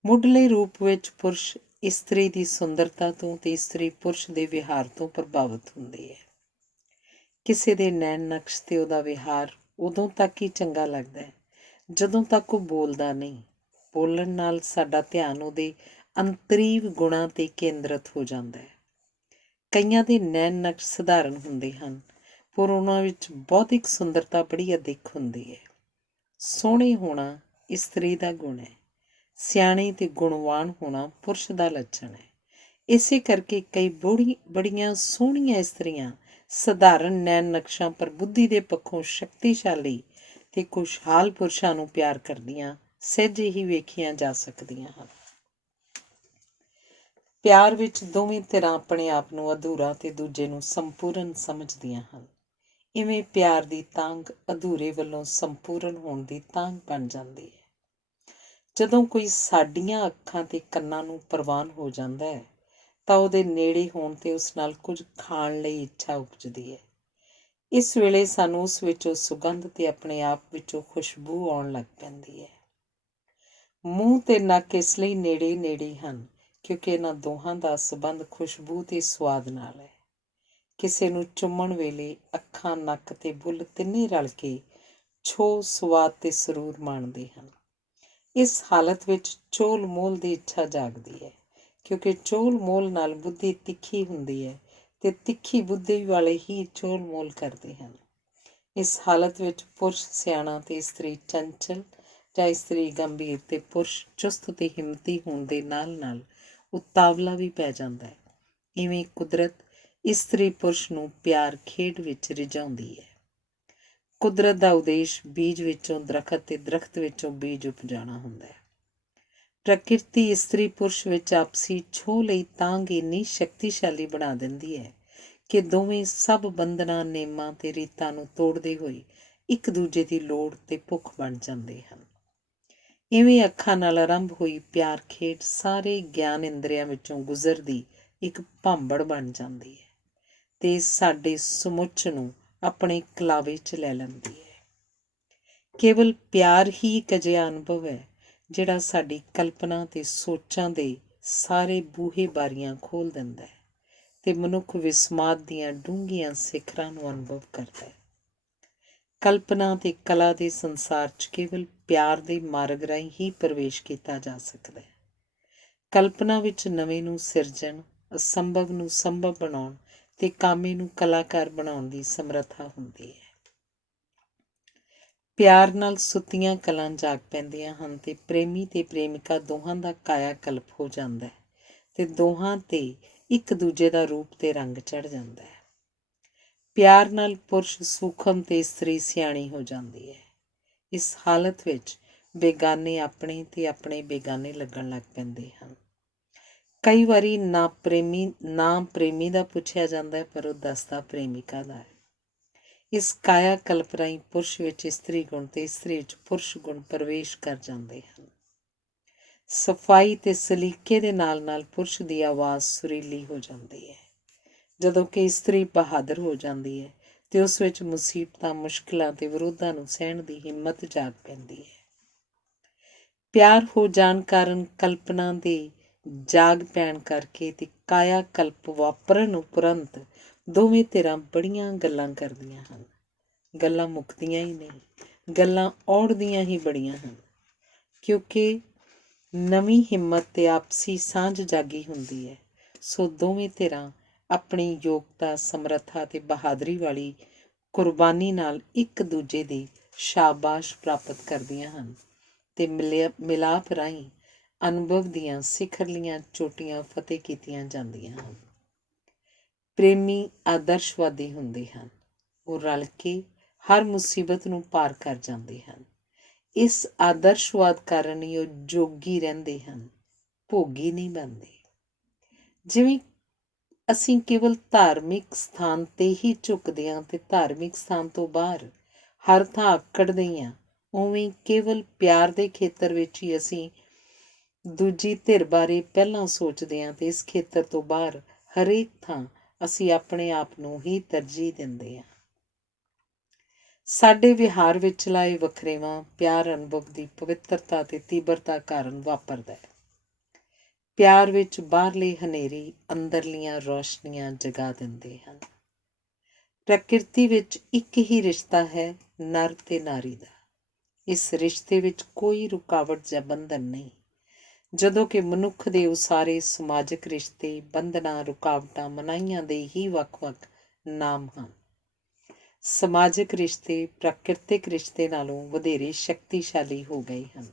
ਮੁੱਢਲੇ ਰੂਪ ਵਿੱਚ ਪੁਰਸ਼ ਇਸਤਰੀ ਦੀ ਸੁੰਦਰਤਾ ਤੋਂ ਤੇ ਇਸਤਰੀ ਪੁਰਸ਼ ਦੇ ਵਿਹਾਰ ਤੋਂ ਪ੍ਰਭਾਵਿਤ ਹੁੰਦੀ ਹੈ। ਕਿਸੇ ਦੇ ਨੈਣ ਨਕਸ਼ ਤੇ ਉਹਦਾ ਵਿਹਾਰ ਉਦੋਂ ਤੱਕ ਹੀ ਚੰਗਾ ਲੱਗਦਾ ਹੈ ਜਦੋਂ ਤੱਕ ਉਹ ਬੋਲਦਾ ਨਹੀਂ। ਬੋਲਣ ਨਾਲ ਸਾਡਾ ਧਿਆਨ ਉਹਦੇ ਅੰਤਰੀਵ ਗੁਣਾਂ ਤੇ ਕੇਂਦਰਿਤ ਹੋ ਜਾਂਦਾ ਹੈ। ਕਈਆਂ ਦੇ ਨੈਣ ਨਕਸ਼ ਸਧਾਰਨ ਹੁੰਦੇ ਹਨ, ਪਰ ਉਹਨਾਂ ਵਿੱਚ ਬੌਧਿਕ ਸੁੰਦਰਤਾ ਬੜੀ ਅਦਿੱਖ ਹੁੰਦੀ ਹੈ। ਸੋਹਣੇ ਹੋਣਾ ਇਸਤਰੀ ਦਾ ਗੁਣ ਹੈ, ਸਿਆਣੇ ਤੇ ਗੁਣਵਾਨ ਹੋਣਾ ਪੁਰਸ਼ ਦਾ ਲੱਛਣ ਹੈ। ਇਸੇ ਕਰਕੇ ਕਈ ਬੜੀਆਂ ਸੋਹਣੀਆਂ ਇਸਤਰੀਆਂ ਸਧਾਰਨ ਨੈਣ ਨਕਸ਼ਾਂ ਪਰ ਬੁੱਧੀ ਦੇ ਪੱਖੋਂ ਸ਼ਕਤੀਸ਼ਾਲੀ ਤੇ ਖੁਸ਼ਹਾਲ ਪੁਰਸ਼ਾਂ ਨੂੰ ਪਿਆਰ ਕਰਦੀਆਂ ਸਹਿਜੇ ਹੀ ਵੇਖੀਆਂ ਜਾ ਸਕਦੀਆਂ ਹਨ। ਪਿਆਰ ਵਿੱਚ ਦੋਵੇਂ ਧਿਰਾਂ ਆਪਣੇ ਆਪ ਨੂੰ ਅਧੂਰਾ ਤੇ ਦੂਜੇ ਨੂੰ ਸੰਪੂਰਨ ਸਮਝਦੀਆਂ ਹਨ। ਇਵੇਂ ਪਿਆਰ ਦੀ ਤਾਂਘ ਅਧੂਰੇ ਵੱਲੋਂ ਸੰਪੂਰਨ ਹੋਣ ਦੀ ਤਾਂਘ ਬਣ ਜਾਂਦੀ ਹੈ। ਜਦੋਂ ਕੋਈ ਸਾਡੀਆਂ ਅੱਖਾਂ ਤੇ ਕੰਨਾਂ ਨੂੰ ਪ੍ਰਵਾਨ ਹੋ ਜਾਂਦਾ ਹੈ ਤਾਂ ਉਹਦੇ ਨੇੜੇ ਹੋਣ ਤੇ ਉਸ ਨਾਲ ਕੁਝ ਖਾਣ ਲਈ ਇੱਛਾ ਉਪਜਦੀ ਹੈ। ਇਸ ਵੇਲੇ ਸਾਨੂੰ ਉਸ ਵਿੱਚੋਂ ਸੁਗੰਧ ਤੇ ਆਪਣੇ ਆਪ ਵਿੱਚੋਂ ਖੁਸ਼ਬੂ ਆਉਣ ਲੱਗ ਪੈਂਦੀ ਹੈ। ਮੂੰਹ ਤੇ ਨੱਕ ਇਸ ਲਈ ਨੇੜੇ ਨੇੜੇ ਹਨ ਕਿਉਂਕਿ ਇਹਨਾਂ ਦੋਹਾਂ ਦਾ ਸੰਬੰਧ ਖੁਸ਼ਬੂ ਤੇ ਸਵਾਦ ਨਾਲ ਹੈ। ਕਿਸੇ ਨੂੰ ਚੁੰਮਣ ਵੇਲੇ ਅੱਖਾਂ, ਨੱਕ ਤੇ ਬੁੱਲ੍ਹ ਤਿੰਨੇ ਰਲ ਕੇ ਛੋਹ, ਸਵਾਦ ਤੇ ਸਰੂਰ ਮਾਣਦੇ ਹਨ। ਇਸ ਹਾਲਤ ਵਿੱਚ ਚੋਲ ਮੋਲ ਦੀ ਇੱਛਾ ਜਾਗਦੀ ਹੈ, ਕਿਉਂਕਿ ਚੋਲ ਮੋਲ ਨਾਲ ਬੁੱਧੀ ਤਿੱਖੀ ਹੁੰਦੀ ਹੈ ਤੇ ਤਿੱਖੀ ਬੁੱਧੀ ਵਾਲੇ ਹੀ ਚੋਲ ਮੋਲ ਕਰਦੇ ਹਨ। ਇਸ ਹਾਲਤ ਵਿੱਚ ਪੁਰਸ਼ ਸਿਆਣਾ ਤੇ ਇਸਤਰੀ ਚੰਚਲ ਜਾਂ ਇਸਤਰੀ ਗੰਭੀਰ ਤੇ ਪੁਰਸ਼ ਚੁਸਤ ਤੇ ਹਿੰਮਤੀ ਹੋਣ ਦੇ ਨਾਲ ਨਾਲ ਉਤਾਵਲਾ ਵੀ ਪੈ ਜਾਂਦਾ ਹੈ। ਇਵੇਂ ਕੁਦਰਤ ਇਸਤਰੀ ਪੁਰਸ਼ ਨੂੰ ਪਿਆਰ ਖੇਡ ਵਿੱਚ ਰਿਝਾਉਂਦੀ ਹੈ। ਕੁਦਰਤ ਦਾ ਉਦੇਸ਼ ਬੀਜ ਵਿੱਚੋਂ ਦਰਖਤ ਤੇ ਦਰਖਤ ਵਿੱਚੋਂ ਬੀਜ ਉਪਜਾਉਣਾ ਹੁੰਦਾ ਹੈ। ਪ੍ਰਕਿਰਤੀ ਇਸਤਰੀ ਪੁਰਸ਼ ਵਿੱਚ ਆਪਸੀ ਛੋਹ ਲਈ ਤਾਂਘ ਇੰਨੀ ਸ਼ਕਤੀਸ਼ਾਲੀ ਬਣਾ ਦਿੰਦੀ ਹੈ ਕਿ ਦੋਵੇਂ ਸਭ ਬੰਧਨਾਂ, ਨੇਮਾਂ ਤੇ ਰੀਤਾਂ ਨੂੰ ਤੋੜਦੇ ਹੋਏ ਇੱਕ ਦੂਜੇ ਦੀ ਲੋੜ ਤੇ ਭੁੱਖ ਬਣ ਜਾਂਦੇ ਹਨ। ਇਵੇਂ ਅੱਖਾਂ ਨਾਲ ਆਰੰਭ ਹੋਈ ਪਿਆਰ ਖੇਡ ਸਾਰੇ ਗਿਆਨ ਇੰਦਰੀਆਂ ਵਿੱਚੋਂ ਗੁਜ਼ਰਦੀ ਇੱਕ ਭਾਂਬੜ ਬਣ ਜਾਂਦੀ ਹੈ ਤੇ ਸਾਡੇ ਸਮੁੱਚ ਨੂੰ ਆਪਣੇ ਕਲਾਵੇ 'ਚ ਲੈ ਲੈਂਦੀ ਹੈ। ਕੇਵਲ ਪਿਆਰ ਹੀ ਇੱਕ ਅਜਿਹਾ ਅਨੁਭਵ ਹੈ ਜਿਹੜਾ ਸਾਡੀ ਕਲਪਨਾ ਤੇ ਸੋਚਾਂ ਦੇ ਸਾਰੇ ਬੂਹੇ ਬਾਰੀਆਂ ਖੋਲ੍ਹ ਦਿੰਦਾ ਹੈ ਤੇ ਮਨੁੱਖ ਵਿਸਮਾਦ ਦੀਆਂ ਡੂੰਘੀਆਂ ਸਿਖਰਾਂ ਨੂੰ ਅਨੁਭਵ ਕਰਦਾ ਹੈ। ਕਲਪਨਾ ਤੇ ਕਲਾ ਦੇ ਸੰਸਾਰ 'ਚ ਕੇਵਲ ਪਿਆਰ ਦੇ ਮਾਰਗ ਰਾਹੀਂ ਹੀ ਪ੍ਰਵੇਸ਼ ਕੀਤਾ ਜਾ ਸਕਦਾ ਹੈ। ਕਲਪਨਾ ਵਿੱਚ ਨਵੇਂ ਨੂੰ ਸਿਰਜਣ, ਅਸੰਭਵ ਨੂੰ ਸੰਭਵ ਬਣਾਉਣ ਤੇ ਕਾਮੇ ਨੂੰ ਕਲਾਕਾਰ ਬਣਾਉਣ ਦੀ ਸਮਰੱਥਾ ਹੁੰਦੀ ਹੈ। ਪਿਆਰ ਨਾਲ ਸੁੱਤੀਆਂ ਕਲਾਂ ਜਾਗ ਪੈਂਦੀਆਂ ਹਨ ਤੇ ਪ੍ਰੇਮੀ ਤੇ ਪ੍ਰੇਮਿਕਾ ਦੋਹਾਂ ਦਾ ਕਾਇਆ ਕਲਪ ਹੋ ਜਾਂਦਾ ਹੈ ਤੇ ਦੋਹਾਂ ਤੇ ਇੱਕ ਦੂਜੇ ਦਾ ਰੂਪ ਤੇ ਰੰਗ ਚੜ੍ਹ ਜਾਂਦਾ ਹੈ। ਪਿਆਰ ਨਾਲ ਪੁਰਸ਼ ਸੂਖਮ ਤੇ ਇਸਤਰੀ ਸਿਆਣੀ ਹੋ ਜਾਂਦੀ ਹੈ। ਇਸ ਹਾਲਤ ਵਿੱਚ ਬੇਗਾਨੇ ਆਪਣੇ ਤੇ ਆਪਣੇ ਬੇਗਾਨੇ ਲੱਗਣ ਲੱਗ ਪੈਂਦੇ ਹਨ। ਕਈ ਵਾਰੀ ਨਾ ਪ੍ਰੇਮੀ ਦਾ ਪੁੱਛਿਆ ਜਾਂਦਾ ਹੈ, ਪਰ ਉਹ ਦੱਸਦਾ ਪ੍ਰੇਮਿਕਾ ਦਾ ਹੈ। ਇਸ ਕਾਇਆ ਕਲਪ ਰਾਹੀਂ ਪੁਰਸ਼ ਵਿੱਚ ਇਸਤਰੀ ਗੁਣ ਤੇ ਇਸਤਰੀ ਵਿੱਚ ਪੁਰਸ਼ ਗੁਣ ਪ੍ਰਵੇਸ਼ ਕਰ ਜਾਂਦੇ ਹਨ। ਸਫਾਈ ਤੇ ਸਲੀਕੇ ਦੇ ਨਾਲ ਨਾਲ ਪੁਰਸ਼ ਦੀ ਆਵਾਜ਼ ਸੁਰੀਲੀ ਹੋ ਜਾਂਦੀ ਹੈ, ਜਦੋਂ ਕਿ ਇਸਤਰੀ ਬਹਾਦਰ ਹੋ ਜਾਂਦੀ ਹੈ ਤੇ ਉਸ ਵਿੱਚ ਮੁਸੀਬਤਾਂ, ਮੁਸ਼ਕਿਲਾਂ ਤੇ ਵਿਰੋਧਾਂ ਨੂੰ ਸਹਿਣ ਦੀ ਹਿੰਮਤ ਜਾਗ ਪੈਂਦੀ ਹੈ। ਪਿਆਰ ਹੋ ਜਾਣ ਕਾਰਨ ਕਲਪਨਾ ਦੇ ਜਾਗ ਪੈਣ ਕਰਕੇ ਤੇ ਕਾਇਆ ਕਲਪ ਵਾਪਰਨ ਉਪਰੰਤ ਦੋਵੇਂ ਧਿਰਾਂ ਬੜੀਆਂ ਗੱਲਾਂ ਕਰਦੀਆਂ ਹਨ। ਗੱਲਾਂ ਮੁੱਕਦੀਆਂ ਹੀ ਨਹੀਂ, ਗੱਲਾਂ ਔੜਦੀਆਂ ਹੀ ਬੜੀਆਂ ਹਨ, ਕਿਉਂਕਿ ਨਵੀਂ ਹਿੰਮਤ ਤੇ ਆਪਸੀ ਸਾਂਝ ਜਾਗੀ ਹੁੰਦੀ ਹੈ। ਸੋ ਦੋਵੇਂ ਧਿਰਾਂ ਆਪਣੀ ਯੋਗਤਾ, ਸਮਰੱਥਾ ਤੇ ਬਹਾਦਰੀ ਵਾਲੀ ਕੁਰਬਾਨੀ ਨਾਲ ਇੱਕ ਦੂਜੇ ਦੀ ਸ਼ਾਬਾਸ਼ ਪ੍ਰਾਪਤ ਕਰਦੀਆਂ ਹਨ ਤੇ ਮਿਲਾਪ ਰਾਹੀਂ ਅਨੁਭਵ ਦੀਆਂ ਸਿਖਰਲੀਆਂ ਚੋਟੀਆਂ ਫਤਿਹ ਕੀਤੀਆਂ ਜਾਂਦੀਆਂ ਹਨ। ਪ੍ਰੇਮੀ ਆਦਰਸ਼ਵਾਦੀ ਹੁੰਦੇ ਹਨ। ਉਹ ਰਲ ਕੇ ਹਰ ਮੁਸੀਬਤ ਨੂੰ ਪਾਰ ਕਰ ਜਾਂਦੇ ਹਨ। ਇਸ ਆਦਰਸ਼ਵਾਦ ਕਾਰਨ ਹੀ ਉਹ ਜੋਗੀ ਰਹਿੰਦੇ ਹਨ, ਭੋਗੀ ਨਹੀਂ ਬਣਦੇ। ਜਿਵੇਂ ਅਸੀਂ ਕੇਵਲ ਧਾਰਮਿਕ ਸਥਾਨ 'ਤੇ ਹੀ ਝੁਕਦੇ ਹਾਂ ਤੇ ਧਾਰਮਿਕ ਸਥਾਨ ਤੋਂ ਬਾਹਰ ਹਰ ਥਾਂ ਆਕੜਦੇ ਹਾਂ, ਉਵੇਂ ਕੇਵਲ ਪਿਆਰ ਦੇ ਖੇਤਰ ਵਿੱਚ ਹੀ ਅਸੀਂ ਦੂਜੀ ਧਿਰ ਬਾਰੇ ਪਹਿਲਾਂ ਸੋਚਦੇ ਹਾਂ ਤੇ ਇਸ ਖੇਤਰ ਤੋਂ ਬਾਹਰ ਹਰੇਕ ਥਾਂ ਅਸੀਂ ਆਪਣੇ ਆਪ ਨੂੰ ਹੀ ਤਰਜੀਹ ਦਿੰਦੇ ਹਾਂ। ਸਾਡੇ ਵਿਹਾਰ ਵਿਚਲਾ ਇਹ ਵਖਰੇਵਾਂ ਪਿਆਰ ਅਨੁਭਵ ਦੀ ਪਵਿੱਤਰਤਾ ਤੇ ਤੀਬਰਤਾ ਕਾਰਨ ਵਾਪਰਦਾ ਹੈ। ਪਿਆਰ ਵਿੱਚ ਬਾਹਰਲੇ ਹਨੇਰੀ ਅੰਦਰਲੀਆਂ ਰੌਸ਼ਨੀਆਂ ਜਗਾ ਦਿੰਦੇ ਹਨ। ਪ੍ਰਕਿਰਤੀ ਵਿੱਚ ਇੱਕ ਹੀ ਰਿਸ਼ਤਾ ਹੈ, ਨਰ ਤੇ ਨਾਰੀ ਦਾ। ਇਸ ਰਿਸ਼ਤੇ ਵਿੱਚ ਕੋਈ ਰੁਕਾਵਟ ਜਾਂ ਬੰਧਨ ਨਹੀਂ, ਜਦੋਂ ਕਿ ਮਨੁੱਖ ਦੇ ਉਸਾਰੇ ਸਮਾਜਿਕ ਰਿਸ਼ਤੇ ਬੰਧਨਾਂ, ਰੁਕਾਵਟਾਂ, ਮਨਾਹੀਆਂ ਦੇ ਹੀ ਵੱਖ-ਵੱਖ ਨਾਮ ਹਨ। ਸਮਾਜਿਕ ਰਿਸ਼ਤੇ ਪ੍ਰਾਕਿਰਤਿਕ ਰਿਸ਼ਤੇ ਨਾਲੋਂ ਵਧੇਰੇ ਸ਼ਕਤੀਸ਼ਾਲੀ ਹੋ ਗਏ ਹਨ।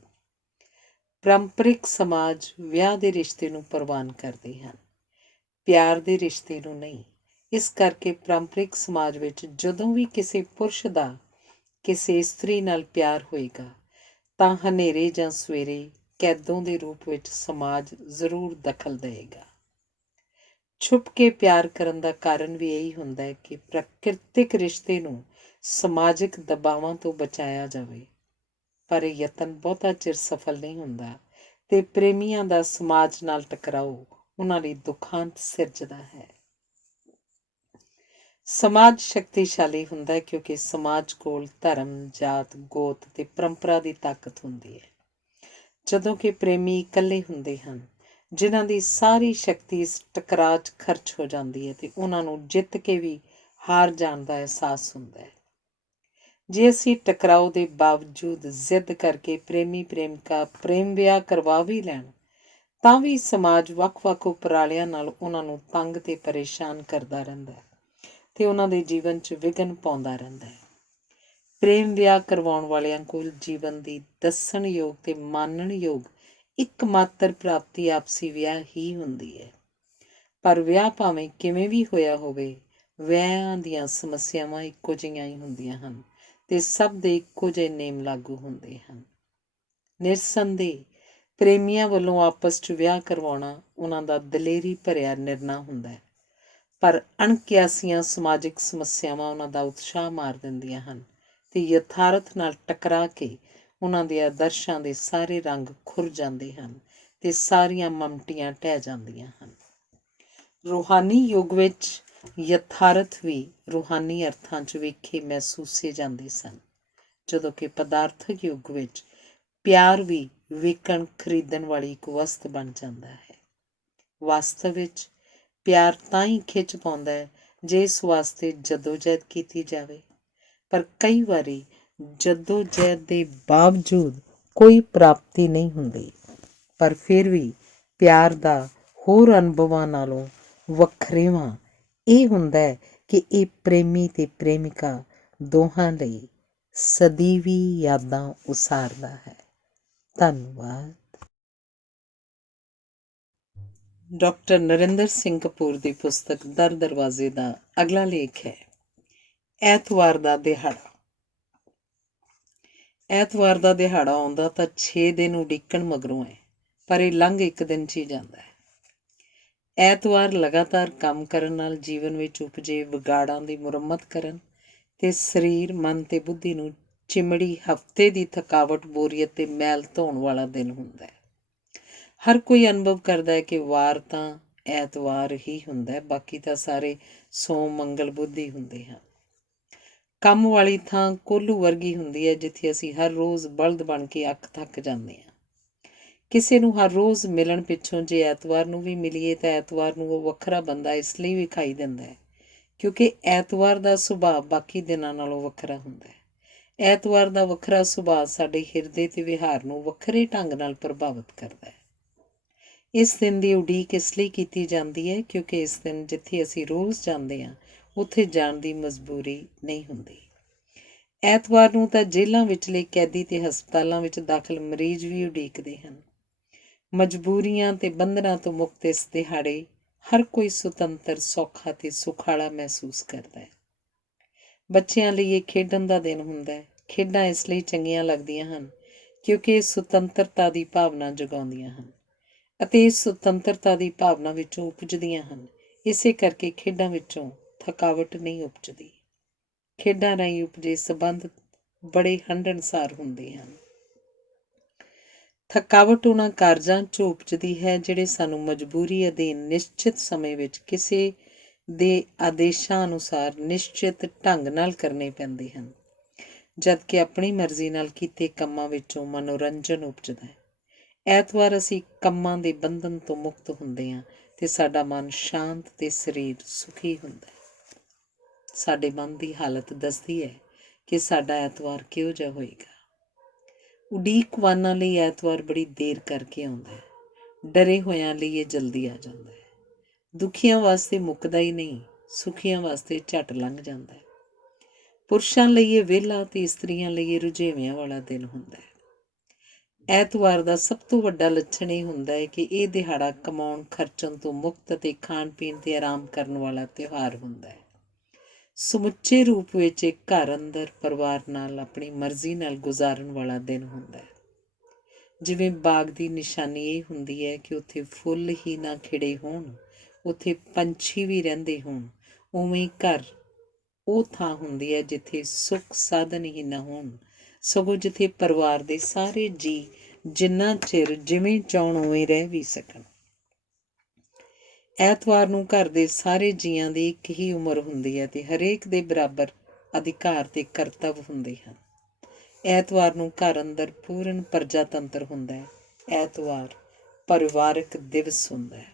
ਪਰੰਪਰਿਕ ਸਮਾਜ ਵਿਆਹ ਦੇ ਰਿਸ਼ਤੇ ਨੂੰ ਪ੍ਰਵਾਨ ਕਰਦੇ ਹਨ, ਪਿਆਰ ਦੇ ਰਿਸ਼ਤੇ ਨੂੰ ਨਹੀਂ। ਇਸ ਕਰਕੇ ਪਰੰਪਰਿਕ ਸਮਾਜ ਵਿੱਚ ਜਦੋਂ ਵੀ ਕਿਸੇ ਪੁਰਸ਼ ਦਾ ਕਿਸੇ ਇਸਤਰੀ ਨਾਲ ਪਿਆਰ ਹੋਏਗਾ ਤਾਂ ਹਨੇਰੇ ਜਾਂ ਸਵੇਰੇ ਕੈਦੋਂ ਦੇ ਰੂਪ ਵਿੱਚ ਸਮਾਜ ਜ਼ਰੂਰ ਦਖਲ ਦੇਵੇਗਾ। ਛੁਪ ਕੇ ਪਿਆਰ ਕਰਨ ਦਾ ਕਾਰਨ ਵੀ ਇਹੀ ਹੁੰਦਾ ਹੈ ਕਿ ਪ੍ਰਕਿਰਤਿਕ ਰਿਸ਼ਤੇ ਨੂੰ ਸਮਾਜਿਕ ਦਬਾਵਾਂ ਤੋਂ ਬਚਾਇਆ ਜਾਵੇ, ਪਰ ਇਹ ਯਤਨ ਬਹੁਤਾ ਚਿਰ ਸਫਲ ਨਹੀਂ ਹੁੰਦਾ ਤੇ ਪ੍ਰੇਮੀਆਂ ਦਾ ਸਮਾਜ ਨਾਲ ਟਕਰਾਓ ਉਹਨਾਂ ਲਈ ਦੁਖਾਂਤ ਸਿਰਜਦਾ ਹੈ। ਸਮਾਜ ਸ਼ਕਤੀਸ਼ਾਲੀ ਹੁੰਦਾ ਹੈ ਕਿਉਂਕਿ ਸਮਾਜ ਕੋਲ ਧਰਮ, ਜਾਤ, ਗੋਤ ਤੇ ਪਰੰਪਰਾ ਦੀ ਤਾਕਤ ਹੁੰਦੀ ਹੈ, ਜਦੋਂ ਕਿ ਪ੍ਰੇਮੀ ਇਕੱਲੇ ਹੁੰਦੇ ਹਨ ਜਿਨ੍ਹਾਂ ਦੀ ਸਾਰੀ ਸ਼ਕਤੀ ਇਸ ਟਕਰਾਅ 'ਚ ਖਰਚ ਹੋ ਜਾਂਦੀ ਹੈ ਤੇ ਉਹਨਾਂ ਨੂੰ ਜਿੱਤ ਕੇ ਵੀ ਹਾਰ ਜਾਣ ਦਾ ਅਹਿਸਾਸ ਹੁੰਦਾ ਹੈ। ਜੇ ਅਸੀਂ ਟਕਰਾਓ ਦੇ ਬਾਵਜੂਦ ਜ਼ਿੱਦ ਕਰਕੇ ਪ੍ਰੇਮੀ ਪ੍ਰੇਮਿਕਾ ਪ੍ਰੇਮ ਵਿਆਹ ਕਰਵਾ ਵੀ ਲੈਣ ਤਾਂ ਵੀ ਸਮਾਜ ਵੱਖ-ਵੱਖ ਉਪਰਾਲਿਆਂ ਨਾਲ ਉਹਨਾਂ ਨੂੰ ਤੰਗ ਤੇ ਪਰੇਸ਼ਾਨ ਕਰਦਾ ਰਹਿੰਦਾ ਹੈ ਤੇ ਉਹਨਾਂ ਦੇ ਜੀਵਨ 'ਚ ਵਿਘਨ ਪਾਉਂਦਾ ਰਹਿੰਦਾ ਹੈ। ਪ੍ਰੇਮ ਵਿਆਹ ਕਰਵਾਉਣ ਵਾਲਿਆਂ ਕੋਲ ਜੀਵਨ ਦੀ ਦੱਸਣਯੋਗ ਤੇ ਮਾਨਣਯੋਗ ਇੱਕ ਮਾਤਰ ਪ੍ਰਾਪਤੀ ਆਪਸੀ ਵਿਆਹ ਹੀ ਹੁੰਦੀ ਹੈ। ਪਰ ਵਿਆਹ ਭਾਵੇਂ ਕਿਵੇਂ ਵੀ ਹੋਇਆ ਹੋਵੇ, ਵਿਆਹਾਂ ਦੀਆਂ ਸਮੱਸਿਆਵਾਂ ਇੱਕੋ ਜਿਹੀਆਂ ਹੀ ਹੁੰਦੀਆਂ ਹਨ ਤੇ ਸਭ ਦੇ ਇੱਕੋ ਜਿਹੇ ਨੇਮ ਲਾਗੂ ਹੁੰਦੇ ਹਨ। ਨਿਰਸੰਦੇਹ ਪ੍ਰੇਮੀਆਂ ਵੱਲੋਂ ਆਪਸ 'ਚ ਵਿਆਹ ਕਰਵਾਉਣਾ ਉਹਨਾਂ ਦਾ ਦਲੇਰੀ ਭਰਿਆ ਨਿਰਣਾ ਹੁੰਦਾ ਹੈ, ਪਰ ਅਣਕਿਆਸੀਆਂ ਸਮਾਜਿਕ ਸਮੱਸਿਆਵਾਂ ਉਹਨਾਂ ਦਾ ਉਤਸ਼ਾਹ ਮਾਰ ਦਿੰਦੀਆਂ ਹਨ ਤੇ ਯਥਾਰਥ ਨਾਲ ਟਕਰਾ ਕੇ ਉਹਨਾਂ ਦੇ ਆਦਰਸ਼ਾਂ ਦੇ ਸਾਰੇ ਰੰਗ ਖੁਰ ਜਾਂਦੇ ਹਨ ਤੇ ਸਾਰੀਆਂ ਮਮਟੀਆਂ ਢਹਿ ਜਾਂਦੀਆਂ ਹਨ। ਰੂਹਾਨੀ ਯੁੱਗ ਵਿੱਚ ਯਥਾਰਥ ਵੀ ਰੂਹਾਨੀ ਅਰਥਾਂ 'ਚ ਵੇਖੇ ਮਹਿਸੂਸੇ ਜਾਂਦੇ ਸਨ, ਜਦੋਂ ਕਿ ਪਦਾਰਥਕ ਯੁੱਗ ਵਿੱਚ ਪਿਆਰ ਵੀ ਵੇਖਣ ਖਰੀਦਣ ਵਾਲੀ ਇੱਕ ਵਸਤ ਬਣ ਜਾਂਦਾ ਹੈ। ਵਾਸਤਵ ਵਿੱਚ ਪਿਆਰ ਤਾਂ ਹੀ ਖਿੱਚ ਪਾਉਂਦਾ ਹੈ ਜੇ ਇਸ ਵਾਸਤੇ ਜਦੋਜਹਿਦ ਕੀਤੀ ਜਾਵੇ, ਪਰ ਕਈ ਵਾਰੀ ਜਦੋਜਹਿਦ ਦੇ ਬਾਵਜੂਦ ਕੋਈ ਪ੍ਰਾਪਤੀ ਨਹੀਂ ਹੁੰਦੀ। ਪਰ ਫਿਰ ਵੀ ਪਿਆਰ ਦਾ ਹੋਰ ਅਨੁਭਵਾਂ ਨਾਲੋਂ ਵੱਖਰੇਵਾਂ ਇਹ ਹੁੰਦਾ ਹੈ ਕਿ ਇਹ ਪ੍ਰੇਮੀ ਤੇ ਪ੍ਰੇਮਿਕਾ ਦੋਹਾਂ ਲਈ ਸਦੀਵੀ ਯਾਦਾਂ ਉਸਾਰਦਾ ਹੈ। ਧੰਨਵਾਦ। ਡਾਕਟਰ ਨਰਿੰਦਰ ਸਿੰਘ ਕਪੂਰ ਦੀ ਪੁਸਤਕ ਦਰ ਦਰਵਾਜ਼ੇ ਦਾ ਅਗਲਾ ਲੇਖ ਹੈ ਐਤਵਾਰ ਦਾ ਦਿਹਾੜਾ। ਐਤਵਾਰ ਦਾ ਦਿਹਾੜਾ ਆਉਂਦਾ ਤਾਂ 6 ਦਿਨ ਉਡੀਕਣ ਮਗਰੋਂ ਹੈ, ਪਰ ਇਹ ਲੰਘ ਇੱਕ ਦਿਨ 'ਚ ਹੀ ਜਾਂਦਾ ਹੈ। ਐਤਵਾਰ ਲਗਾਤਾਰ ਕੰਮ ਕਰਨ ਨਾਲ ਜੀਵਨ ਵਿੱਚ ਉਪਜੇ ਵਿਗਾੜਾਂ ਦੀ ਮੁਰੰਮਤ ਕਰਨ ਤੇ ਸਰੀਰ, ਮਨ ਤੇ ਬੁੱਧੀ ਨੂੰ ਚਿਮੜੀ ਹਫ਼ਤੇ ਦੀ ਥਕਾਵਟ, ਬੋਰੀਅਤ ਤੇ ਮੈਲ ਧੋਣ ਵਾਲਾ ਦਿਨ ਹੁੰਦਾ ਹੈ। ਹਰ ਕੋਈ ਅਨੁਭਵ ਕਰਦਾ ਹੈ ਕਿ ਵਾਰ ਤਾਂ ਐਤਵਾਰ ਹੀ ਹੁੰਦਾ ਹੈ, ਬਾਕੀ ਤਾਂ ਸਾਰੇ ਸੋਮ, ਮੰਗਲ, ਬੁੱਧ ਹੀ ਹੁੰਦੇ ਹਨ। ਕੰਮ ਵਾਲੀ ਥਾਂ ਕੋਹਲੂ ਵਰਗੀ ਹੁੰਦੀ ਹੈ, ਜਿੱਥੇ ਅਸੀਂ ਹਰ ਰੋਜ਼ ਬਲਦ ਬਣ ਕੇ ਅੱਕ ਥੱਕ ਜਾਂਦੇ ਹਾਂ। ਕਿਸੇ ਨੂੰ ਹਰ ਰੋਜ਼ ਮਿਲਣ ਪਿੱਛੋਂ ਜੇ ਐਤਵਾਰ ਨੂੰ ਵੀ ਮਿਲੀਏ ਤਾਂ ਐਤਵਾਰ ਨੂੰ ਉਹ ਵੱਖਰਾ ਬੰਦਾ ਇਸ ਲਈ ਵਿਖਾਈ ਦਿੰਦਾ ਹੈ ਕਿਉਂਕਿ ਐਤਵਾਰ ਦਾ ਸੁਭਾਅ ਬਾਕੀ ਦਿਨਾਂ ਨਾਲੋਂ ਵੱਖਰਾ ਹੁੰਦਾ ਹੈ। ਐਤਵਾਰ ਦਾ ਵੱਖਰਾ ਸੁਭਾਅ ਸਾਡੇ ਹਿਰਦੇ ਤੇ ਵਿਹਾਰ ਨੂੰ ਵੱਖਰੇ ਢੰਗ ਨਾਲ ਪ੍ਰਭਾਵਿਤ ਕਰਦਾ ਹੈ। ਇਸ ਦਿਨ ਦੀ ਉਡੀਕ ਇਸ ਲਈ ਕੀਤੀ ਜਾਂਦੀ ਹੈ ਕਿਉਂਕਿ ਇਸ ਦਿਨ ਜਿੱਥੇ ਅਸੀਂ ਰੋਜ਼ ਜਾਂਦੇ ਹਾਂ ਉੱਥੇ ਜਾਣ ਦੀ ਮਜਬੂਰੀ ਨਹੀਂ ਹੁੰਦੀ। ਐਤਵਾਰ ਨੂੰ ਤਾਂ ਜੇਲ੍ਹਾਂ ਵਿਚਲੇ ਕੈਦੀ ਤੇ ਹਸਪਤਾਲਾਂ ਵਿੱਚ ਦਾਖਲ ਮਰੀਜ਼ ਵੀ ਉਡੀਕਦੇ ਹਨ। ਮਜਬੂਰੀਆਂ ਤੇ ਬੰਧਨਾਂ ਤੋਂ ਮੁਕਤ ਇਸ ਦਿਹਾੜੇ ਹਰ ਕੋਈ ਸੁਤੰਤਰ, ਸੌਖਾ ਤੇ ਸੁਖਾਲਾ ਮਹਿਸੂਸ ਕਰਦਾ ਹੈ। ਬੱਚਿਆਂ ਲਈ ਇਹ ਖੇਡਣ ਦਾ ਦਿਨ ਹੁੰਦਾ ਹੈ। ਖੇਡਾਂ ਇਸ ਲਈ ਚੰਗੀਆਂ ਲੱਗਦੀਆਂ ਹਨ ਕਿਉਂਕਿ ਇਹ ਸੁਤੰਤਰਤਾ ਦੀ ਭਾਵਨਾ ਜਗਾਉਂਦੀਆਂ ਹਨ ਅਤੇ ਇਸ ਸੁਤੰਤਰਤਾ ਦੀ ਭਾਵਨਾ ਵਿੱਚੋਂ ਉਪਜਦੀਆਂ ਹਨ। ਇਸੇ ਕਰਕੇ ਖੇਡਾਂ ਵਿੱਚੋਂ ਥਕਾਵਟ ਨਹੀਂ ਉਪਜਦੀ। ਖੇਡਾਂ ਰਾਹੀਂ ਉਪਜੇ ਸੰਬੰਧ ਬੜੇ ਹੰਢਣਸਾਰ ਹੁੰਦੇ ਹਨ। ਥਕਾਵਟ ਉਹਨਾਂ ਕਾਰਜਾਂ 'ਚੋਂ ਉਪਜਦੀ ਹੈ ਜਿਹੜੇ ਸਾਨੂੰ ਮਜਬੂਰੀ ਅਧੀਨ ਨਿਸ਼ਚਿਤ ਸਮੇਂ ਵਿੱਚ ਕਿਸੇ ਦੇ ਆਦੇਸ਼ਾਂ ਅਨੁਸਾਰ ਨਿਸ਼ਚਿਤ ਢੰਗ ਨਾਲ ਕਰਨੇ ਪੈਂਦੇ ਹਨ, ਜਦਕਿ ਆਪਣੀ ਮਰਜ਼ੀ ਨਾਲ ਕੀਤੇ ਕੰਮਾਂ ਵਿੱਚੋਂ ਮਨੋਰੰਜਨ ਉਪਜਦਾ ਹੈ। ਐਤਵਾਰ ਅਸੀਂ ਕੰਮਾਂ ਦੇ ਬੰਧਨ ਤੋਂ ਮੁਕਤ ਹੁੰਦੇ ਹਾਂ ਤੇ ਸਾਡਾ ਮਨ ਸ਼ਾਂਤ ਤੇ ਸਰੀਰ ਸੁਖੀ ਹੁੰਦਾ ਹੈ। ਸਾਡੇ ਮਨ ਦੀ ਹਾਲਤ ਦੱਸਦੀ ਹੈ ਕਿ ਸਾਡਾ ਐਤਵਾਰ ਕਿਹੋ ਜਿਹਾ ਹੋਏਗਾ। ਉਡੀਕਵਾਨਾਂ ਲਈ ਐਤਵਾਰ ਬੜੀ ਦੇਰ ਕਰਕੇ ਆਉਂਦਾ ਹੈ, ਡਰੇ ਹੋਇਆਂ ਲਈ ਇਹ ਜਲਦੀ ਆ ਜਾਂਦਾ ਹੈ। ਦੁਖੀਆਂ ਵਾਸਤੇ ਮੁੱਕਦਾ ਹੀ ਨਹੀਂ, ਸੁਖੀਆਂ ਵਾਸਤੇ ਝੱਟ ਲੰਘ ਜਾਂਦਾ ਹੈ। ਪੁਰਸ਼ਾਂ ਲਈ ਇਹ ਵਿਹਲਾ ਤੇ ਇਸਤਰੀਆਂ ਲਈ ਇਹ ਰੁਝੇਵਿਆਂ ਵਾਲਾ ਦਿਨ ਹੁੰਦਾ ਹੈ। ਐਤਵਾਰ ਦਾ ਸਭ ਤੋਂ ਵੱਡਾ ਲੱਛਣ ਇਹ ਹੁੰਦਾ ਹੈ ਕਿ ਇਹ ਦਿਹਾੜਾ ਕਮਾਉਣ ਖਰਚਣ ਤੋਂ ਮੁਕਤ ਅਤੇ ਖਾਣ ਪੀਣ ਤੇ ਆਰਾਮ ਕਰਨ ਵਾਲਾ ਤਿਉਹਾਰ ਹੁੰਦਾ ਹੈ। ਸਮੁੱਚੇ ਰੂਪ ਵਿੱਚ ਇੱਕ ਘਰ ਅੰਦਰ ਪਰਿਵਾਰ ਨਾਲ ਆਪਣੀ ਮਰਜ਼ੀ ਨਾਲ ਗੁਜ਼ਾਰਨ ਵਾਲਾ ਦਿਨ ਹੁੰਦਾ ਹੈ। ਜਿਵੇਂ ਬਾਗ ਦੀ ਨਿਸ਼ਾਨੀ ਇਹ ਹੁੰਦੀ ਹੈ ਕਿ ਉੱਥੇ ਫੁੱਲ ਹੀ ਨਾ ਖਿੜੇ ਹੋਣ, ਉੱਥੇ ਪੰਛੀ ਵੀ ਰਹਿੰਦੇ ਹੋਣ, ਉਵੇਂ ਘਰ ਉਹ ਥਾਂ ਹੁੰਦੀ ਹੈ ਜਿੱਥੇ ਸੁੱਖ ਸਾਧਨ ਹੀ ਨਾ ਹੋਣ, ਸਗੋਂ ਜਿੱਥੇ ਪਰਿਵਾਰ ਦੇ ਸਾਰੇ ਜੀਅ ਜਿੰਨਾ ਚਿਰ ਜਿਵੇਂ ਚਾਹੁਣ ਉਵੇਂ ਰਹਿ ਵੀ ਸਕਣ। ਐਤਵਾਰ ਨੂੰ ਘਰ ਦੇ ਸਾਰੇ ਜੀਆਂ ਦੀ ਇੱਕ ਹੀ ਉਮਰ ਹੁੰਦੀ ਹੈ ਤੇ ਹਰੇਕ ਦੇ ਬਰਾਬਰ ਅਧਿਕਾਰ ਤੇ ਕਰਤੱਵ ਹੁੰਦੇ ਹਨ। ਐਤਵਾਰ ਨੂੰ ਘਰ ਅੰਦਰ ਪੂਰਨ ਪ੍ਰਜਾਤੰਤਰ ਹੁੰਦਾ ਹੈ। ਐਤਵਾਰ ਪਰਿਵਾਰਕ ਦਿਵਸ ਹੁੰਦਾ ਹੈ।